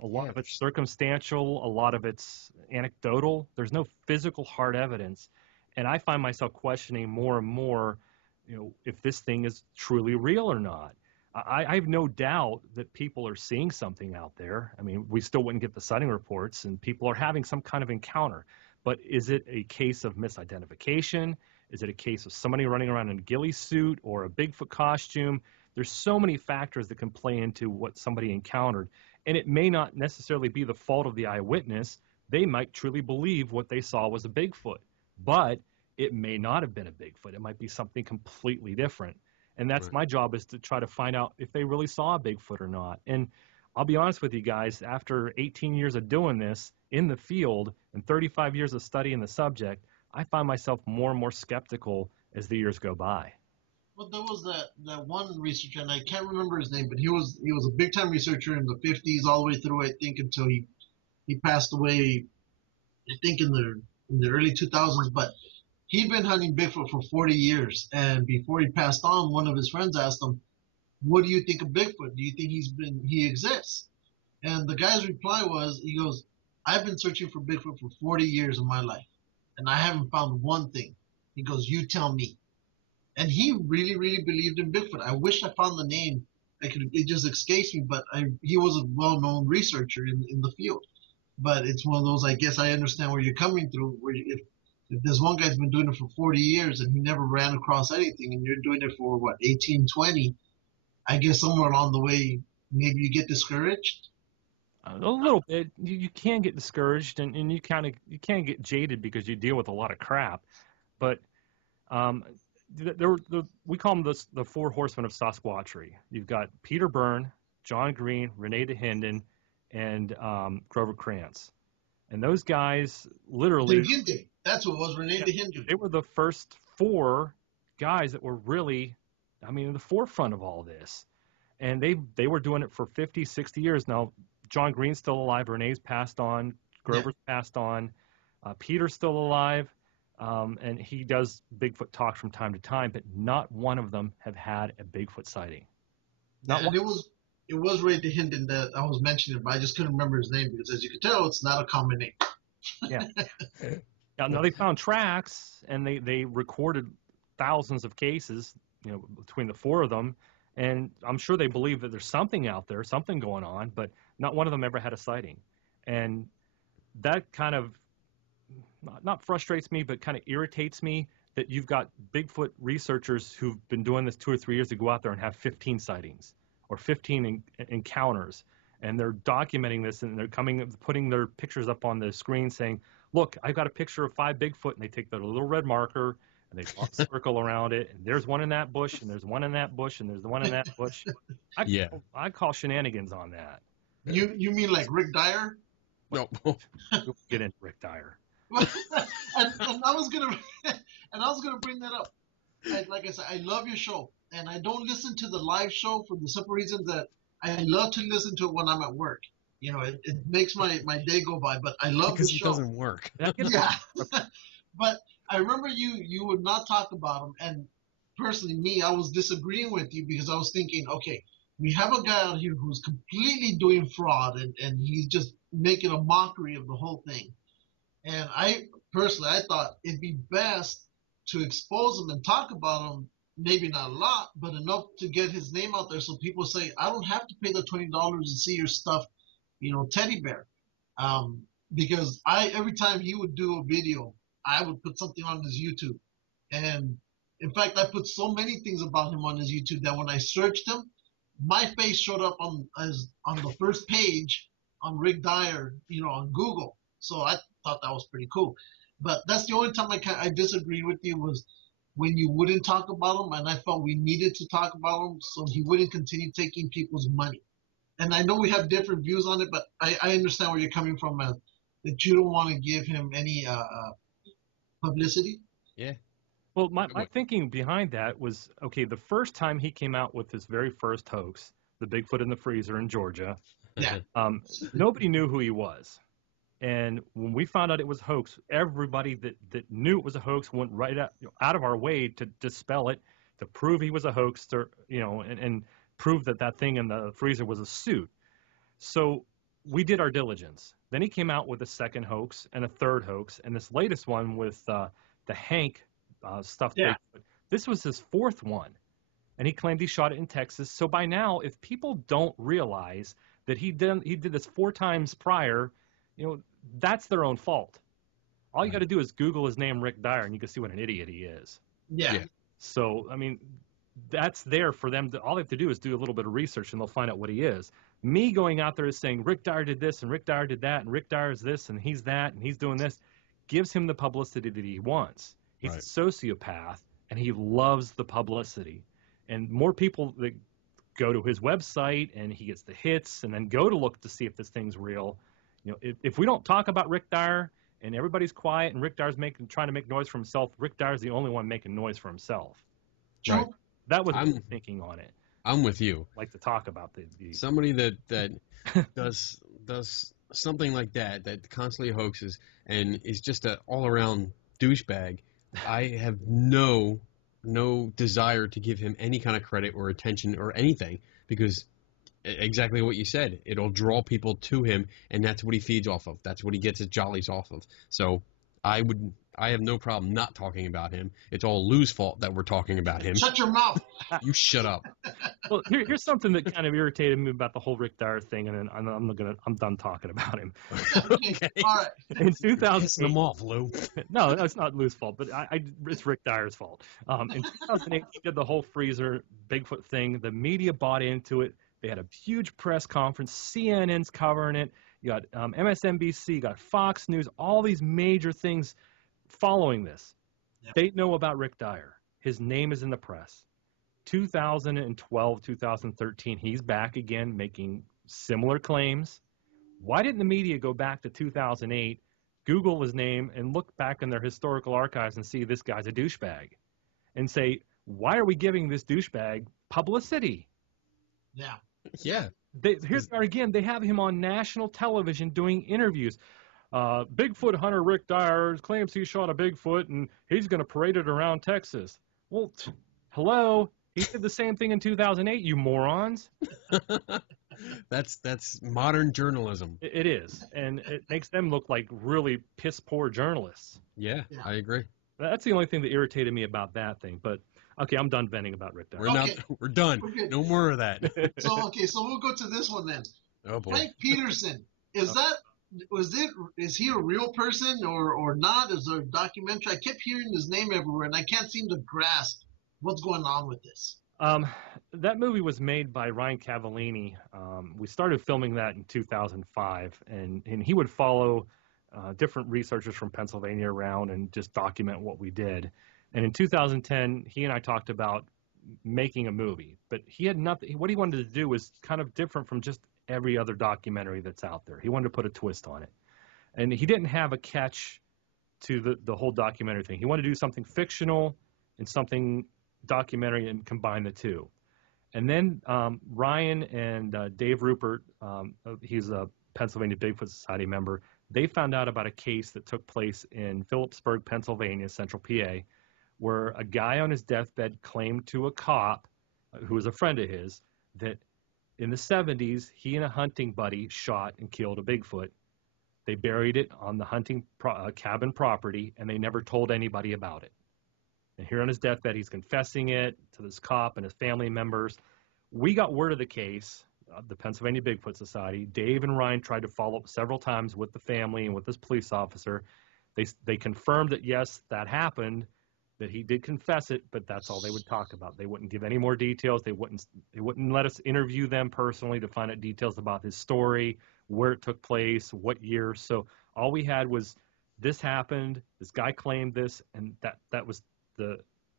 A lot of it's circumstantial, a lot of it's anecdotal. There's no physical hard evidence. And I find myself questioning more and more, if this thing is truly real or not. I have no doubt that people are seeing something out there. I mean, we still wouldn't get the sighting reports, and people are having some kind of encounter. But is it a case of misidentification? Is it a case of somebody running around in a ghillie suit or a Bigfoot costume? There's so many factors that can play into what somebody encountered. And it may not necessarily be the fault of the eyewitness. They might truly believe what they saw was a Bigfoot. But it may not have been a Bigfoot. It might be something completely different. And that's Right. My job, is to try to find out if they really saw a Bigfoot or not. And I'll be honest with you guys, after 18 years of doing this in the field and 35 years of studying the subject, I find myself more and more skeptical as the years go by. Well, there was that one researcher, and I can't remember his name, but he was a big time researcher in the 50s all the way through, I think, until he passed away, I think in the early 2000s. But he'd been hunting Bigfoot for 40 years, and before he passed on, one of his friends asked him, "What do you think of Bigfoot? Do you think he exists?" And the guy's reply was, he goes, "I've been searching for Bigfoot for 40 years of my life, and I haven't found one thing." He goes, "You tell me." And he really, really believed in Bigfoot. I wish I found the name. It just escapes me, but he was a well-known researcher in the field. But it's one of those, I guess I understand where you're coming through, where if this one guy's been doing it for 40 years and he never ran across anything, and you're doing it for, 18, 20, I guess somewhere along the way, maybe you get discouraged. A little bit. You can get discouraged, and you can get jaded because you deal with a lot of crap. But we call them the four horsemen of Sasquatchery. You've got Peter Byrne, John Green, Rene DeHinden, and Grover Krantz. And those guys literally... DeHinden. That's what it was, Rene DeHinden. They were the first four guys that were really, in the forefront of all this. And they were doing it for 50, 60 years. Now, John Green's still alive. Renee's passed on. Grover's passed on. Peter's still alive. And he does Bigfoot talks from time to time, but not one of them have had a Bigfoot sighting. And it was Ray DeHinden that I was mentioning, but I just couldn't remember his name because, as you can tell, it's not a common name. Yeah. Now they found tracks, and they recorded thousands of cases, between the four of them, and I'm sure they believe that there's something out there, something going on, but not one of them ever had a sighting. And that kind of not frustrates me, but kind of irritates me that you've got Bigfoot researchers who've been doing this 2 or 3 years to go out there and have 15 sightings or 15 encounters, and they're documenting this, and they're putting their pictures up on the screen saying, look, I've got a picture of 5 Bigfoot, and they take their little red marker and they draw a circle around it, and there's one in that bush, and there's one in that bush, and there's the one in that bush. I call shenanigans on that. You mean like Rick Dyer? No. Get into Rick Dyer. and I was gonna bring that up. Like I said, I love your show, and I don't listen to the live show for the simple reason that I love to listen to it when I'm at work. It makes my day go by. But I love the show. Because it doesn't work. Yeah. But I remember you would not talk about him, and personally, me, I was disagreeing with you because I was thinking, okay, we have a guy out here who's completely doing fraud, and he's just making a mockery of the whole thing. And I thought it'd be best to expose him and talk about him, maybe not a lot, but enough to get his name out there so people say, I don't have to pay the $20 to see your stuff, teddy bear. Because every time he would do a video, I would put something on his YouTube. And in fact, I put so many things about him on his YouTube that when I searched him, my face showed up on the first page on Rick Dyer, on Google. So I thought that was pretty cool. But that's the only time I disagreed with you was when you wouldn't talk about him, and I felt we needed to talk about him so he wouldn't continue taking people's money. And I know we have different views on it, but I understand where you're coming from, that you don't want to give him any publicity. Yeah. Well, my thinking behind that was, okay, the first time he came out with his very first hoax, the Bigfoot in the freezer in Georgia, nobody knew who he was. And when we found out it was a hoax, everybody that knew it was a hoax went right out of our way to dispel it, to prove he was a hoaxer, and prove that thing in the freezer was a suit. So we did our diligence. Then he came out with a second hoax and a third hoax, and this latest one with the Hank stuffed Bigfoot. This was his fourth one, and he claimed he shot it in Texas. So by now, if people don't realize that he did this 4 times prior, that's their own fault. All you got to do is Google his name, Rick Dyer, and you can see what an idiot he is. Yeah. So, I mean, that's there for them. All they have to do is do a little bit of research, and they'll find out what he is. Me going out there is saying, Rick Dyer did this, and Rick Dyer did that, and Rick Dyer is this, and he's that, and he's doing this, gives him the publicity that he wants. He's a sociopath, and he loves the publicity. And more people that go to his website, and he gets the hits, and then go to look to see if this thing's real. If we don't talk about Rick Dyer and everybody's quiet and Rick Dyer's trying to make noise for himself, Rick Dyer's the only one making noise for himself. Right. That was my thinking on it. I'm with you. Like to talk about the somebody that does something like that constantly hoaxes and is just an all around douchebag. I have no desire to give him any kind of credit or attention or anything because exactly what you said. It'll draw people to him, and that's what he feeds off of. That's what he gets his jollies off of. So I have no problem not talking about him. It's all Lou's fault that we're talking about him. Shut your mouth. You shut up. Well, here's something that kind of irritated me about the whole Rick Dyer thing, and then I'm done talking about him. Okay. All right. In 2008, them off, Lou. No, that's not Lou's fault, but it's Rick Dyer's fault. In 2008, he did the whole freezer Bigfoot thing. The media bought into it. They had a huge press conference. CNN's covering it. You got MSNBC, you got Fox News, all these major things following this. Yep. They know about Rick Dyer. His name is in the press. 2012, 2013, he's back again making similar claims. Why didn't the media go back to 2008, Google his name, and look back in their historical archives and see this guy's a douchebag? And say, why are we giving this douchebag publicity? Yeah. Yeah. Here's again, they have him on national television doing interviews. Bigfoot hunter Rick Dyer claims he shot a Bigfoot and he's going to parade it around Texas. Well, hello? He did the same thing in 2008, you morons. That's modern journalism. It is, and it makes them look like really piss poor journalists. Yeah, I agree. That's the only thing that irritated me about that thing. But okay, I'm done venting about Rick Dalton. We're done. No more of that. So we'll go to this one then. Oh boy. Frank Peterson, is he a real person or not? Is there a documentary? I kept hearing his name everywhere, and I can't seem to grasp what's going on with this. That movie was made by Ryan Cavallini. We started filming that in 2005, and he would follow different researchers from Pennsylvania around and just document what we did. And in 2010, he and I talked about making a movie, but he had nothing. What he wanted to do was kind of different from just every other documentary that's out there. He wanted to put a twist on it, and he didn't have a catch to the whole documentary thing. He wanted to do something fictional and something documentary and combine the two. And then Ryan and Dave Rupert, he's a Pennsylvania Bigfoot Society member, they found out about a case that took place in Phillipsburg, Pennsylvania, central PA, where a guy on his deathbed claimed to a cop who was a friend of his that in the 70s, he and a hunting buddy shot and killed a Bigfoot. They buried it on the hunting cabin property, and they never told anybody about it. And here on his deathbed, he's confessing it to this cop and his family members. We got word of the case, the Pennsylvania Bigfoot Society. Dave and Ryan tried to follow up several times with the family and with this police officer. They confirmed that, yes, that happened, that he did confess it, but that's all they would talk about. They wouldn't give any more details. They wouldn't let us interview them personally to find out details about his story, where it took place, what year. So all we had was this happened, this guy claimed this, and that was the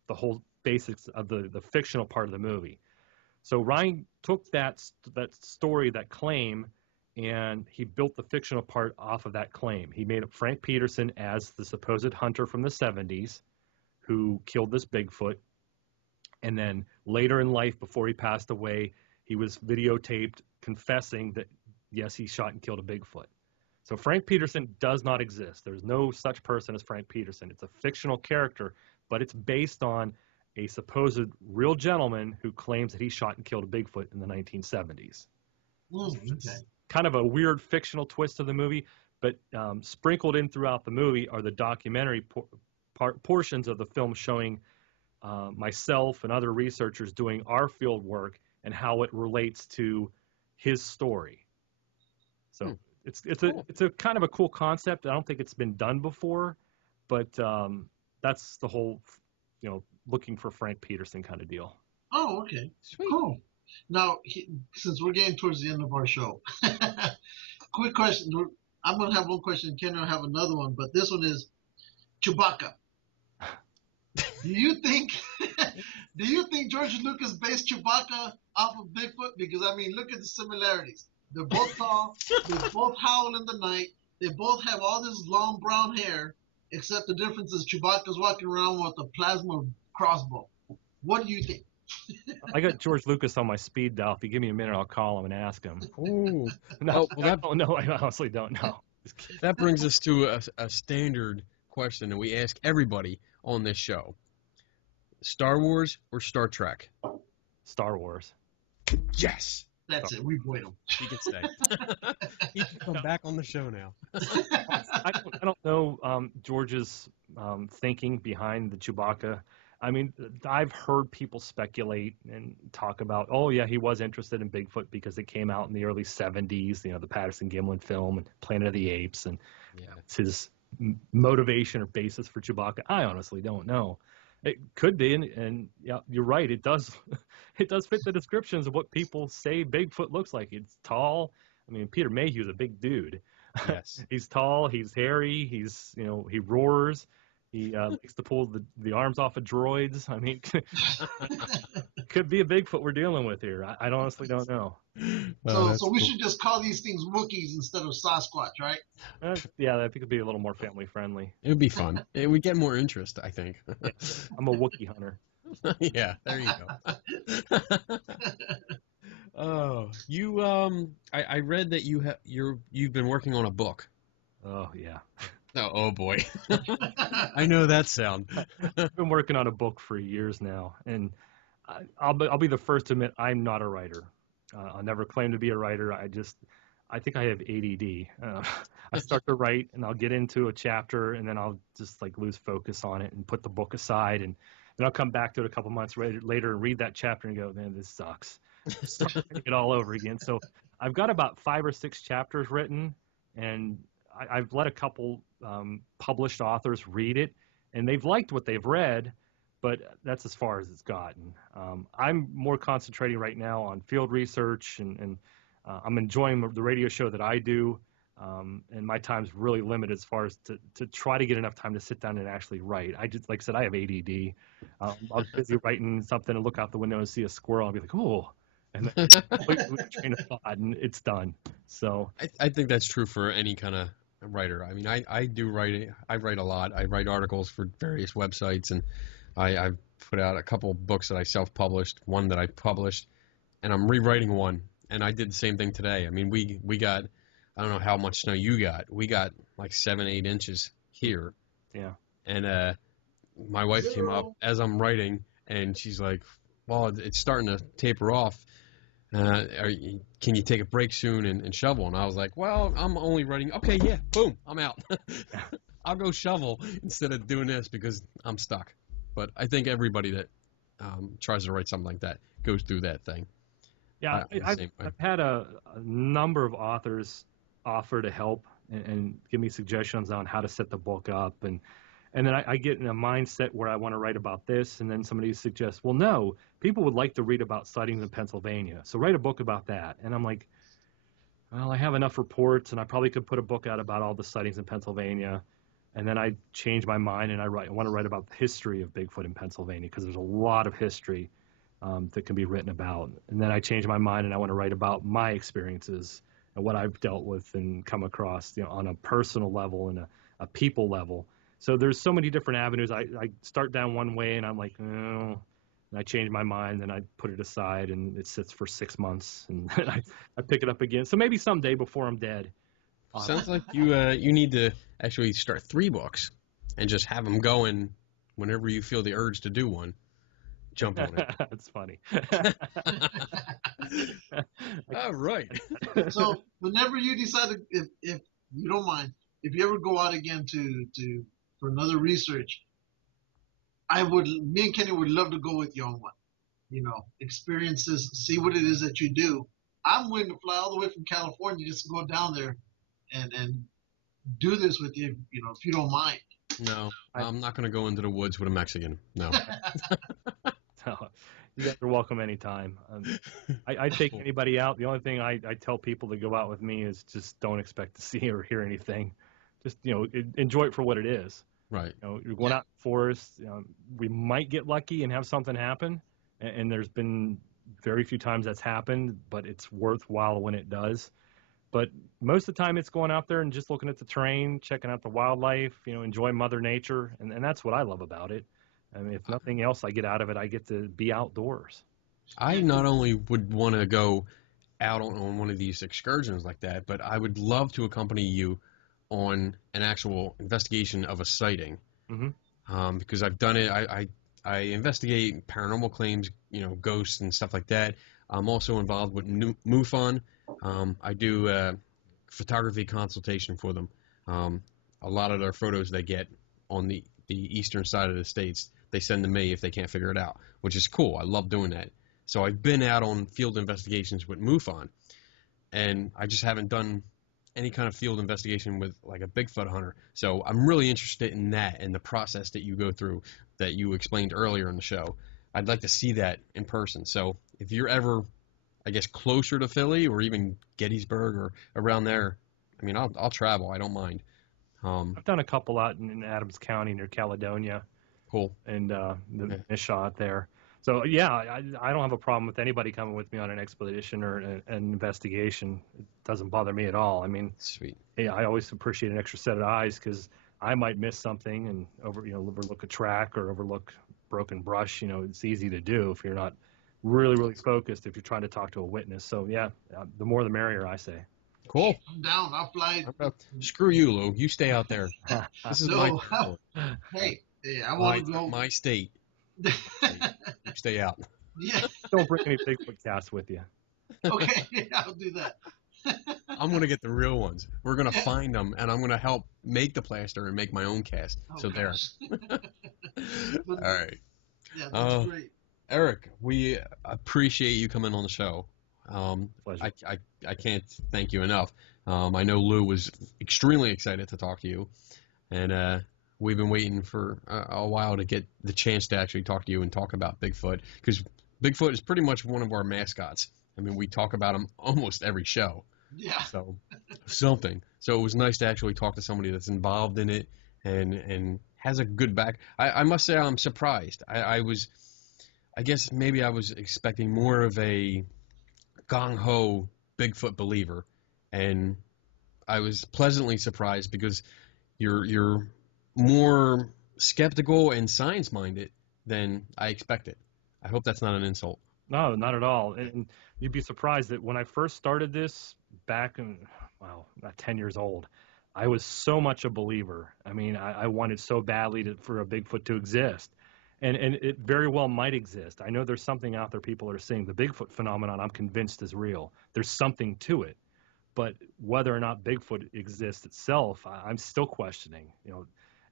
whole basics of the fictional part of the movie. So Ryan took that story, that claim, and he built the fictional part off of that claim. He made up Frank Peterson as the supposed hunter from the 70s who killed this Bigfoot. And then later in life, before he passed away, he was videotaped confessing that, yes, he shot and killed a Bigfoot. So Frank Peterson does not exist. There's no such person as Frank Peterson. It's a fictional character, but it's based on a supposed real gentleman who claims that he shot and killed a Bigfoot in the 1970s. It's kind of a weird fictional twist to the movie, but sprinkled in throughout the movie are the documentary portions of the film showing myself and other researchers doing our field work and how it relates to his story. So it's a kind of a cool concept. I don't think it's been done before, but that's the whole, looking for Frank Peterson kind of deal. Oh, okay. Sweet. Cool. Now, since we're getting towards the end of our show, quick question. I'm going to have one question. Ken will have another one, but this one is Chewbacca. Do you think George Lucas based Chewbacca off of Bigfoot? Because, look at the similarities. They're both tall. They both howl in the night. They both have all this long brown hair, except the difference is Chewbacca's walking around with a plasma crossbow. What do you think? I got George Lucas on my speed dial. If you give me a minute, I'll call him and ask him. Ooh. No, I don't know. I honestly don't know. That brings us to a standard question that we ask everybody on this show. Star Wars or Star Trek? Star Wars. Yes. That's it. We've waited. He can stay. He can come back on the show now. I don't know George's thinking behind the Chewbacca. I've heard people speculate and talk about, oh, yeah, he was interested in Bigfoot because it came out in the early 70s, the Patterson-Gimlin film and Planet of the Apes, and it's his motivation or basis for Chewbacca. I honestly don't know. It could be, and yeah, you're right. It does fit the descriptions of what people say Bigfoot looks like. It's tall. Peter Mayhew's a big dude. Yes. He's tall. He's hairy. He's he roars. He likes to pull the arms off of droids. Could be a Bigfoot we're dealing with here. I honestly don't know. So we should just call these things Wookiees instead of Sasquatch, right? Yeah, I think it'd be a little more family friendly. It would be fun. It would get more interest, I think. I'm a Wookiee hunter. Yeah, there you go. Oh, you I read that you've been working on a book. Oh yeah. Oh boy. I know that sound. I've been working on a book for years now, and I'll be the first to admit I'm not a writer. I'll never claim to be a writer. I think I have ADD. I start to write and I'll get into a chapter and then I'll just like lose focus on it and put the book aside, and then I'll come back to it a couple months later and read that chapter and go, man, this sucks. Start reading it all over again. So I've got about 5 or 6 chapters written, and I've let a couple published authors read it, and they've liked what they've read, but that's as far as it's gotten. I'm more concentrating right now on field research, and I'm enjoying the radio show that I do, and my time's really limited as far as to try to get enough time to sit down and actually write. I just, like I said, I have ADD. I'm busy writing something and look out the window and see a squirrel. I'll be like, oh, and then train of thought, and it's done. So I think that's true for any kind of writer. I mean, I do write. I write a lot. I write articles for various websites, and I've put out a couple books that I self-published, one that I published, and I'm rewriting one. And I did the same thing today. I mean, we got, I don't know how much snow you got. We got like 7-8 inches here. Yeah. And my wife came up as I'm writing, and she's like, well, it's starting to taper off. Can you take a break soon and shovel? And I was like, well, I'm only writing. Okay, yeah, boom, I'm out. I'll go shovel instead of doing this because I'm stuck. But I think everybody that tries to write something like that goes through that thing. Yeah, I've had a number of authors offer to help and give me suggestions on how to set the book up, and then I get in a mindset where I want to write about this, and then somebody suggests, well, no, people would like to read about sightings in Pennsylvania, so write a book about that. And I'm like, well, I have enough reports, and I probably could put a book out about all the sightings in Pennsylvania. And then I change my mind, and I want to write about the history of Bigfoot in Pennsylvania, because there's a lot of history that can be written about. And then I change my mind, and I want to write about my experiences and what I've dealt with and come across, on a personal level and a people level. So there's so many different avenues. I start down one way, and I'm like, oh, and I change my mind, and I put it aside, and it sits for 6 months, and I pick it up again. So maybe someday before I'm dead. Sounds like you need to actually start 3 books and just have them going whenever you feel the urge to do one. Jump on it. That's funny. All right. So whenever you decide, if you don't mind, if you ever go out again for another research, me and Kenny would love to go with you on one. Experiences, see what it is that you do. I'm willing to fly all the way from California just to go down there and do this with you, if you don't mind. No, I'm not going to go into the woods with a Mexican. No. No, you guys are welcome anytime. I take anybody out. The only thing I tell people to go out with me is just don't expect to see or hear anything. Just, enjoy it for what it is. Right. You're going out in the forest. We might get lucky and have something happen, and there's been very few times that's happened, but it's worthwhile when it does. But most of the time it's going out there and just looking at the terrain, checking out the wildlife, enjoying Mother Nature. And that's what I love about it. I mean, if nothing else I get out of it, I get to be outdoors. I not only would want to go out on one of these excursions like that, but I would love to accompany you on an actual investigation of a sighting. Mm-hmm. Because I've done it. I investigate paranormal claims, ghosts and stuff like that. I'm also involved with MUFON. I do photography consultation for them. A lot of their photos they get on the eastern side of the states, they send to me if they can't figure it out, which is cool. I love doing that. So I've been out on field investigations with MUFON, and I just haven't done any kind of field investigation with like a Bigfoot hunter. So I'm really interested in that and the process that you go through that you explained earlier in the show. I'd like to see that in person. So if you're ever, I guess, closer to Philly or even Gettysburg or around there, I mean, I'll travel. I don't mind. I've done a couple out in Adams County near Caledonia. Cool. And the shot there. So, yeah, I don't have a problem with anybody coming with me on an expedition or an investigation. It doesn't bother me at all. I mean, sweet. Yeah, I always appreciate an extra set of eyes because I might miss something and overlook a track or overlook broken brush. It's easy to do if you're not really, really focused if you're trying to talk to a witness. So, yeah, the more the merrier, I say. Cool. I'm down. I'll fly. Screw you, Lou. You stay out there. This is my Hey, I want to go. My state. You stay out. Yeah. Don't bring any Bigfoot cast with you. Okay, I'll do that. I'm going to get the real ones. We're going to find them, and I'm going to help make the plaster and make my own cast. So there. All right. Yeah, that's great. Eric, we appreciate you coming on the show. Pleasure. I can't thank you enough. I know Lou was extremely excited to talk to you, and we've been waiting for a while to get the chance to actually talk to you and talk about Bigfoot, because Bigfoot is pretty much one of our mascots. I mean, we talk about him almost every show. Yeah. So something. So it was nice to actually talk to somebody that's involved in it and has a good back. I must say I'm surprised. I guess maybe I was expecting more of a gung-ho Bigfoot believer, and I was pleasantly surprised because you're more skeptical and science-minded than I expected. I hope that's not an insult. No, not at all. And you'd be surprised that when I first started this back in, about 10 years old, I was so much a believer. I mean, I wanted so badly for a Bigfoot to exist. And it very well might exist. I know there's something out there people are seeing. The Bigfoot phenomenon, I'm convinced, is real. There's something to it. But whether or not Bigfoot exists itself, I'm still questioning.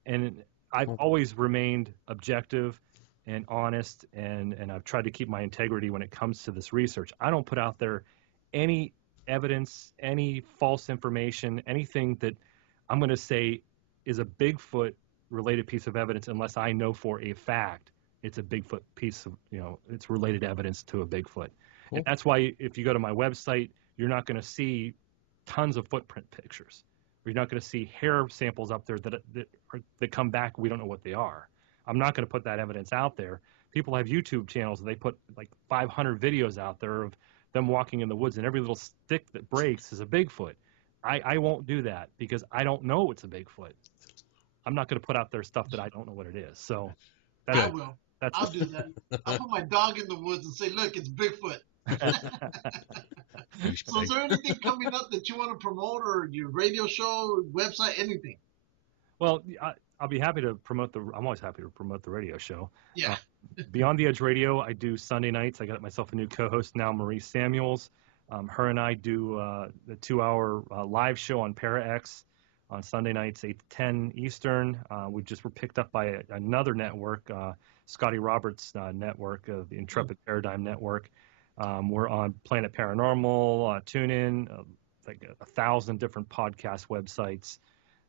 And I've always remained objective and honest, and I've tried to keep my integrity when it comes to this research. I don't put out there any evidence, any false information, anything that I'm going to say is a Bigfoot related piece of evidence unless I know for a fact it's a Bigfoot piece of, it's related evidence to a Bigfoot. Cool. And that's why if you go to my website, you're not going to see tons of footprint pictures. You're not going to see hair samples up there that come back. We don't know what they are. I'm not going to put that evidence out there. People have YouTube channels and they put like 500 videos out there of them walking in the woods, and every little stick that breaks is a Bigfoot. I won't do that because I don't know it's a Bigfoot. I'm not going to put out there stuff that I don't know what it is. So I will. I'll do that. I'll put my dog in the woods and say, look, it's Bigfoot. So is there anything coming up that you want to promote, or your radio show, website, anything? Well, I'll be happy to promote I'm always happy to promote the radio show. Yeah. Beyond the Edge Radio, I do Sunday nights. I got myself a new co-host now, Marie Samuels. Her and I do the 2-hour live show on ParaX on Sunday nights, 8 to 10 Eastern. We just were picked up by another network, Scotty Roberts' network, the Intrepid Paradigm Network. We're on Planet Paranormal, TuneIn, like 1,000 different podcast websites,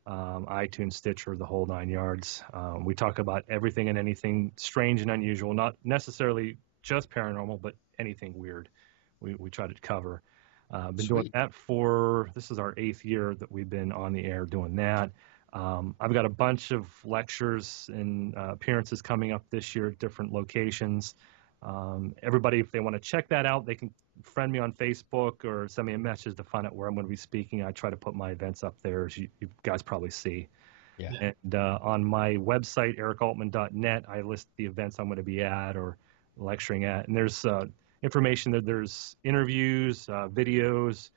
iTunes, Stitcher, the whole 9 yards. We talk about everything and anything strange and unusual, not necessarily just paranormal, but anything weird. We try to cover. Been doing that this is our 8th year that we've been on the air doing that. I've got a bunch of lectures and appearances coming up this year at different locations. Everybody, if they want to check that out, they can friend me on Facebook or send me a message to find out where I'm going to be speaking. I try to put my events up there, as you guys probably see. Yeah. And on my website, ericaltman.net, I list the events I'm going to be at or lecturing at. And there's information that there's interviews, videos,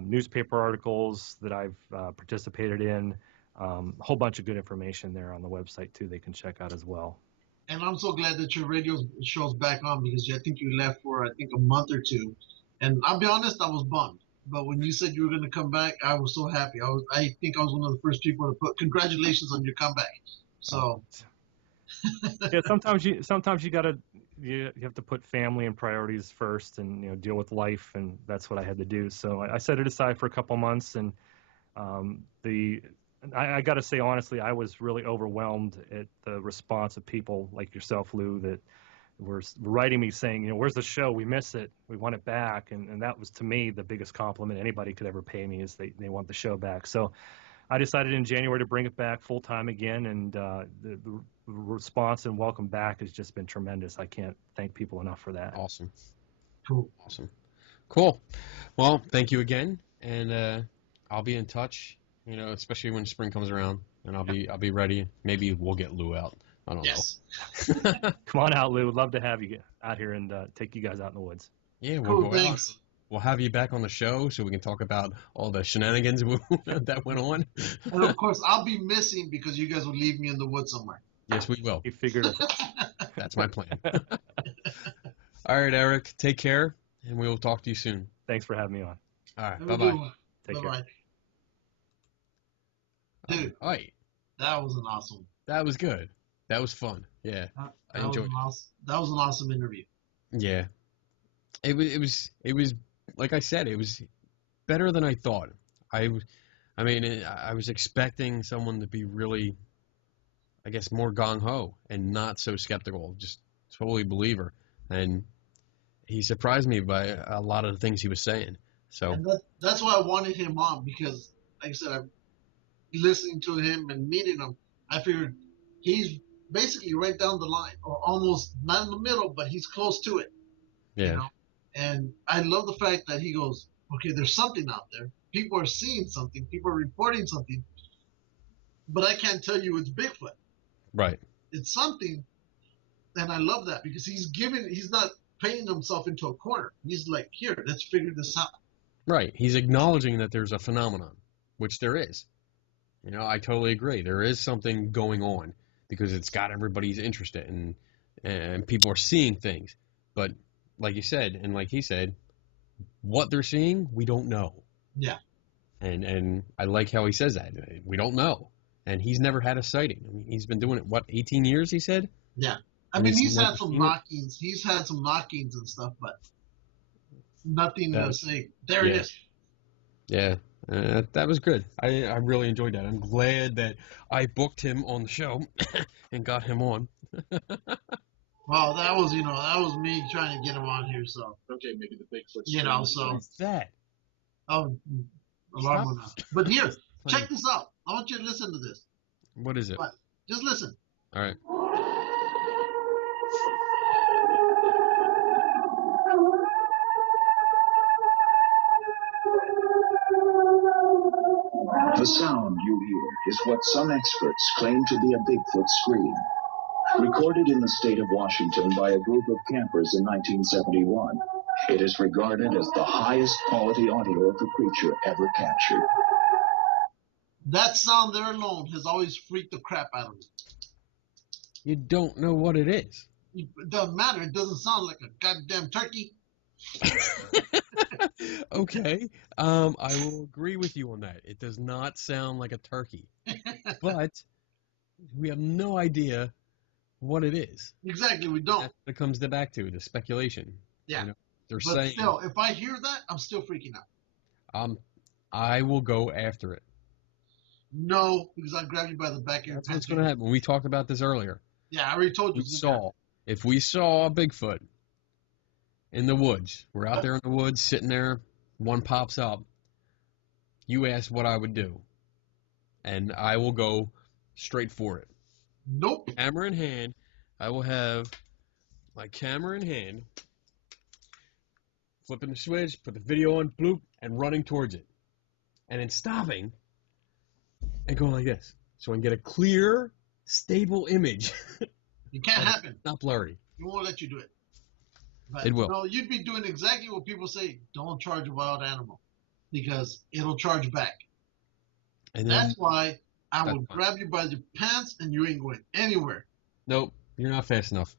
newspaper articles that I've participated in, a whole bunch of good information there on the website, too, they can check out as well. And I'm so glad that your radio show's back on, because I think you left for, a month or two. And I'll be honest, I was bummed. But when you said you were going to come back, I was so happy. I think I was one of the first people to put congratulations on your comeback. So. Yeah, sometimes you gotta you have to put family and priorities first, and deal with life, and that's what I had to do. So I set it aside for a couple months, and I got to say honestly, I was really overwhelmed at the response of people like yourself, Lou, that were writing me saying, where's the show? We miss it. We want it back. And that was, to me, the biggest compliment anybody could ever pay me, is they want the show back. So I decided in January to bring it back full time again, and the response and welcome back has just been tremendous. I can't thank people enough for that. Awesome. Cool. Awesome. Cool. Well, thank you again, and I'll be in touch. Especially when spring comes around, and I'll be ready. Maybe we'll get Lou out. I don't know. Come on out, Lou. Would love to have you out here and take you guys out in the woods. Yeah, we'll go out. We'll have you back on the show so we can talk about all the shenanigans that went on. And of course, I'll be missing because you guys will leave me in the woods somewhere. Yes, we will. You figured it. That's my plan. All right, Eric. Take care, and we will talk to you soon. Thanks for having me on. All right, bye-bye. Take care. Dude, all right. That was an awesome. That was good. That was fun. Yeah, I enjoyed it. That was an awesome interview. Yeah, it was like I said, it was better than I thought. I was expecting someone to be really, I guess, more gung-ho and not so skeptical, just totally believer. And he surprised me by a lot of the things he was saying. So and that's why I wanted him on, because, like I said, I'm listening to him and meeting him. I figured he's basically right down the line, or almost not in the middle, but he's close to it. Yeah. You know? And I love the fact that he goes, okay, there's something out there. People are seeing something. People are reporting something. But I can't tell you it's Bigfoot. Right. It's something. And I love that, because he's not painting himself into a corner. He's like, here, let's figure this out. Right. He's acknowledging that there's a phenomenon, which there is. You know, I totally agree. There is something going on, because it's got everybody's interested, and people are seeing things. But like you said, and like he said, what they're seeing, we don't know. Yeah. And I like how he says that. We don't know. And he's never had a sighting. I mean, he's been doing it, 18 years, he said? Yeah. I mean, he's had some knockings. He's had some knockings and stuff, but nothing to say, there it is. Yeah. That was good. I really enjoyed that. I'm glad that I booked him on the show and got him on. Well, that was me trying to get him on here, so. Okay, maybe the Bigfoot. So. What's that? Oh, alarm went off. But here, check this out. I want you to listen to this. What is it? But just listen. All right. The sound you hear is what some experts claim to be a Bigfoot scream. Recorded in the state of Washington by a group of campers in 1971, it is regarded as the highest quality audio of the creature ever captured. That sound there alone has always freaked the crap out of me. You don't know what it is. It doesn't matter. It doesn't sound like a goddamn turkey. Okay. I will agree with you on that. It does not sound like a turkey. But we have no idea what it is. Exactly, we don't. That's what it comes back to, the speculation. Yeah. You know, they're but saying, still, if I hear that, I'm still freaking out. I will go after it. No, because I'll grab you by the back of your pants. That's what's going to happen. We talked about this earlier. Yeah, I already told you. If we saw a Bigfoot in the woods, we're out there in the woods, sitting there, one pops up, you ask what I would do, and I will go straight for it. Nope. Camera in hand, I will have my camera in hand, flipping the switch, put the video on, bloop, and running towards it. And then stopping and going like this. So I can get a clear, stable image. It can't happen. Not blurry. It won't let you do it. But, it will. No, you'd be doing exactly what people say, don't charge a wild animal, because it'll charge back. And that's why I will grab you by the pants and you ain't going anywhere. Nope, you're not fast enough.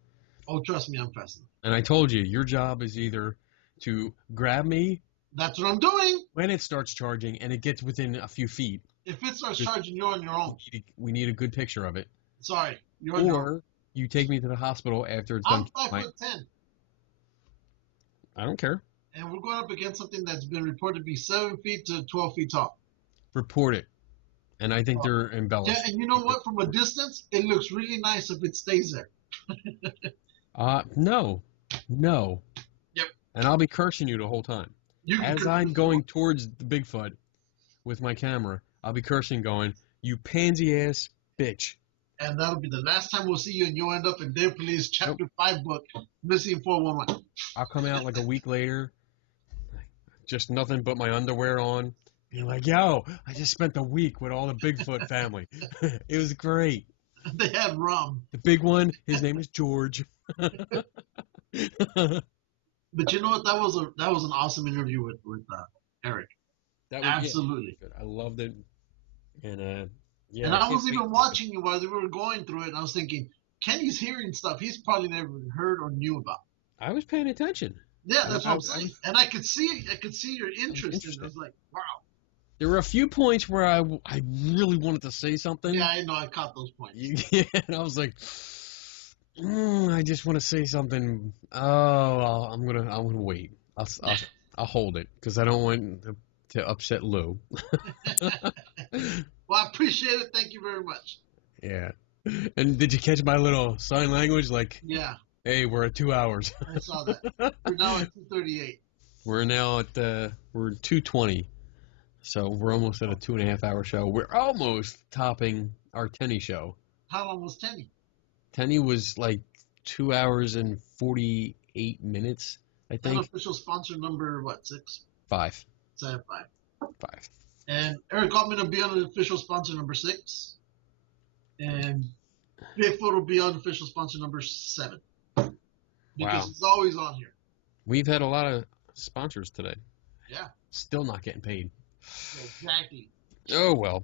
Oh, trust me, I'm fast enough. And I told you, your job is either to grab me. That's what I'm doing. When it starts charging and it gets within a few feet. If it starts charging, you're on your own. We need a good picture of it. Sorry, you're on your own. Or you take me to the hospital after it's done. I'm 5'10". I don't care. And we're going up against something that's been reported to be 7 feet to 12 feet tall. Report it. And I think they're embellished. Yeah, and you know what? From a distance, it looks really nice if it stays there. No. Yep. And I'll be cursing you the whole time. As I'm going towards the Bigfoot with my camera, I'll be cursing going, you pansy-ass bitch. And that'll be the last time we'll see you, and you'll end up in Dead Police Chapter 5 book, Missing 411. I'll come out like a week later, just nothing but my underwear on, being like, yo, I just spent the week with all the Bigfoot family. It was great. They had rum. The big one, his name is George. But you know what? That was an awesome interview with Eric. That was absolutely. I loved it. And yeah. And I was even watching you while we were going through it, and I was thinking, Kenny's hearing stuff he's probably never heard or knew about. I was paying attention. Yeah, that's what I'm saying. And I could see your interest in it. I was like, wow. There were a few points where I really wanted to say something. Yeah, I know. I caught those points. Yeah, and I was like, I just want to say something. Oh, I'm gonna wait. I'll hold it because I don't want to upset Lou. Well, I appreciate it. Thank you very much. Yeah. And did you catch my little sign language? Like, yeah. Hey, we're at 2 hours. I saw that. We're now at 2:38. We're now at we're 2:20. So we're almost at a 2.5 hour show. We're almost topping our Tenny show. How long was Tenny? Tenny was like 2 hours and 48 minutes, I think. Unofficial sponsor number, what, 6? 5. 5. 5. And Eric Altman will be on official sponsor number 6. And Bigfoot will be on official sponsor number 7. Because it's always on here. We've had a lot of sponsors today. Yeah. Still not getting paid. Exactly. Oh, well.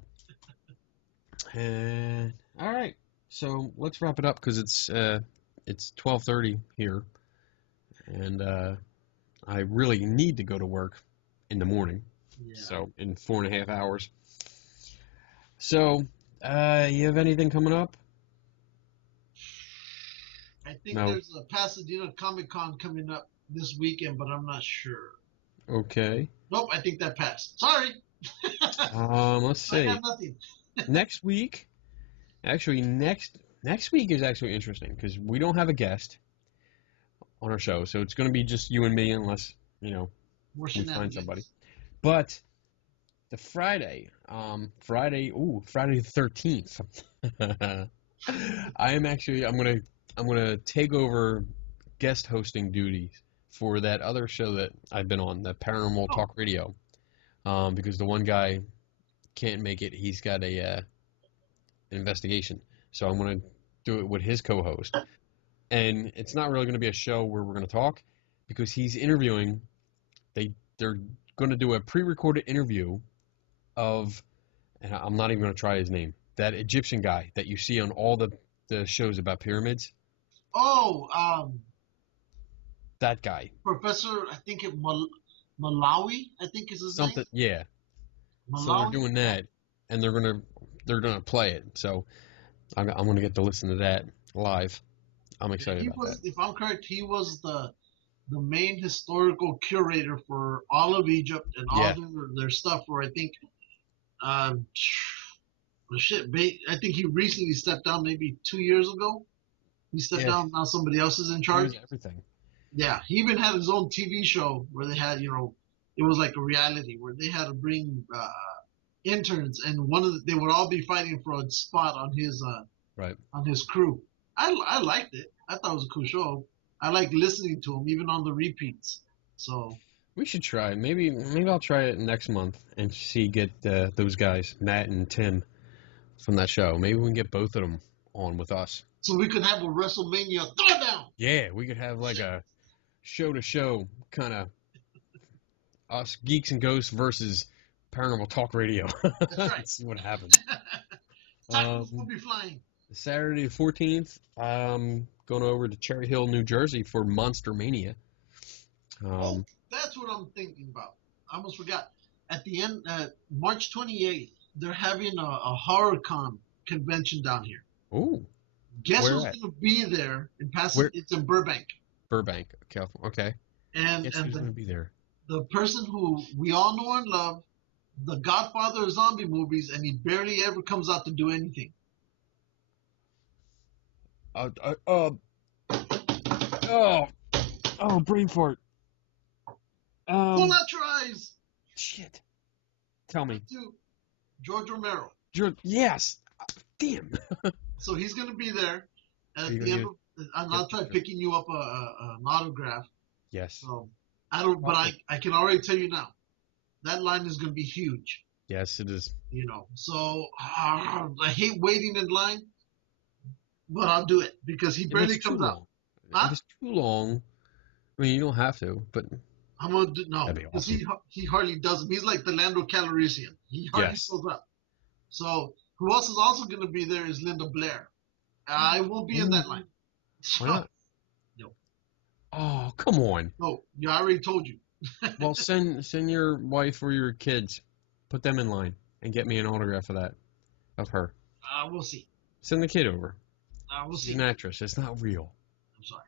All right. So let's wrap it up because it's 12:30 here. And I really need to go to work in the morning. Yeah. So in 4.5 hours. So you have anything coming up? I think there's a Pasadena Comic-Con coming up this weekend, but I'm not sure. Okay. Nope, I think that passed. Sorry. Let's see. I got nothing. Next week is actually interesting because we don't have a guest on our show, so it's going to be just you and me unless, we find somebody. But the Friday the 13th, I'm gonna take over guest hosting duties for that other show that I've been on, the Paranormal Talk Radio, because the one guy can't make it. He's got an investigation, so I'm gonna do it with his co-host, and it's not really gonna be a show where we're gonna talk because he's interviewing. They're gonna do a pre-recorded interview of, and I'm not even gonna try his name, that Egyptian guy that you see on all the shows about pyramids. That guy. Professor, I think Malawi, I think is his name. Yeah. Malawi? So they're doing that, and they're gonna play it. So I'm gonna get to listen to that live. I'm excited about that. If I'm correct, he was the main historical curator for all of Egypt and all their stuff. Where I think, I think he recently stepped down, maybe 2 years ago. He stepped down. Now somebody else is in charge. Everything. Yeah, he even had his own TV show where they had, it was like a reality where they had to bring interns, and they would all be fighting for a spot on his on his crew. I liked it. I thought it was a cool show. I like listening to him even on the repeats. So we should try. Maybe I'll try it next month and get those guys, Matt and Tim, from that show. Maybe we can get both of them on with us. So we could have a WrestleMania throwdown. Yeah, we could have like a show-to-show kind of us Geeks and Ghosts versus Paranormal Talk Radio. That's right. Let's see what happens. Titans will be flying. Saturday the 14th, going over to Cherry Hill, New Jersey for Monster Mania. That's what I'm thinking about. I almost forgot. At the end, March 28th, they're having a horror con convention down here. Oh. Guess who's going to be there in Pasadena? It's in Burbank. Burbank, California. Okay. And who's going to be there? The person who we all know and love, the godfather of zombie movies, and he barely ever comes out to do anything. Brain fart. Pull out your eyes. Shit. Tell me. George Romero. Yes. Damn. So he's going to be there at the end. I'll try picking you up an autograph. Yes. So but I can already tell you now, that line is going to be huge. Yes, it is. So I hate waiting in line, but I'll do it because he barely comes out. If it's too long, I mean, you don't have to, but I'm gonna do because he hardly does them. He's like the Lando Calrissian. He hardly shows up. So who else is also going to be there is Linda Blair. I won't be in that line. Why not? No. Oh, come on. No, I already told you. Well, send your wife or your kids. Put them in line and get me an autograph of her. We'll see. Send the kid over. We'll see. She's an actress. It's not real. I'm sorry.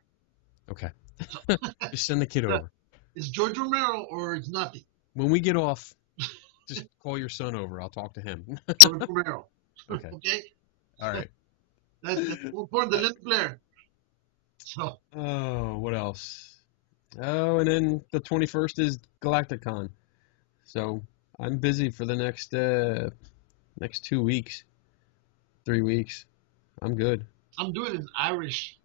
Okay. Just send the kid over. It's George Romero or it's nothing. When we get off, just call your son over. I'll talk to him. George Romero. Okay. Okay? All right. That's important to Lynn Blair. So. Oh, what else? Oh, and then the 21st is Galacticon. So I'm busy for the next 2 weeks, 3 weeks. I'm good. I'm doing an Irish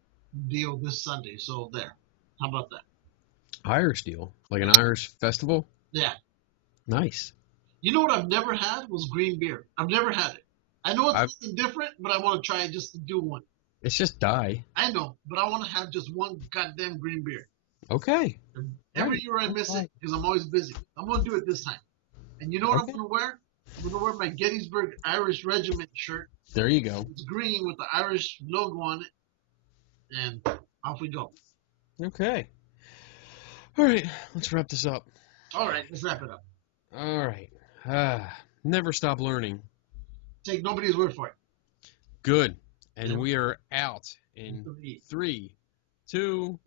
deal this Sunday, so there. How about that? Irish deal? Like an Irish festival? Yeah. Nice. You know what I've never had was green beer. I've never had it. I know it's something different, but I want to try it just to do one. It's just dye. I know, but I want to have just one goddamn green beer. Okay. Every year I miss it because I'm always busy. I'm going to do it this time. And you know what I'm going to wear? I'm going to wear my Gettysburg Irish Regiment shirt. There you go. It's green with the Irish logo on it. And off we go. Okay. All right. Let's wrap this up. All right. Let's wrap it up. All right. Never stop learning. Take nobody's word for it. Good. And we are out in 3, 2,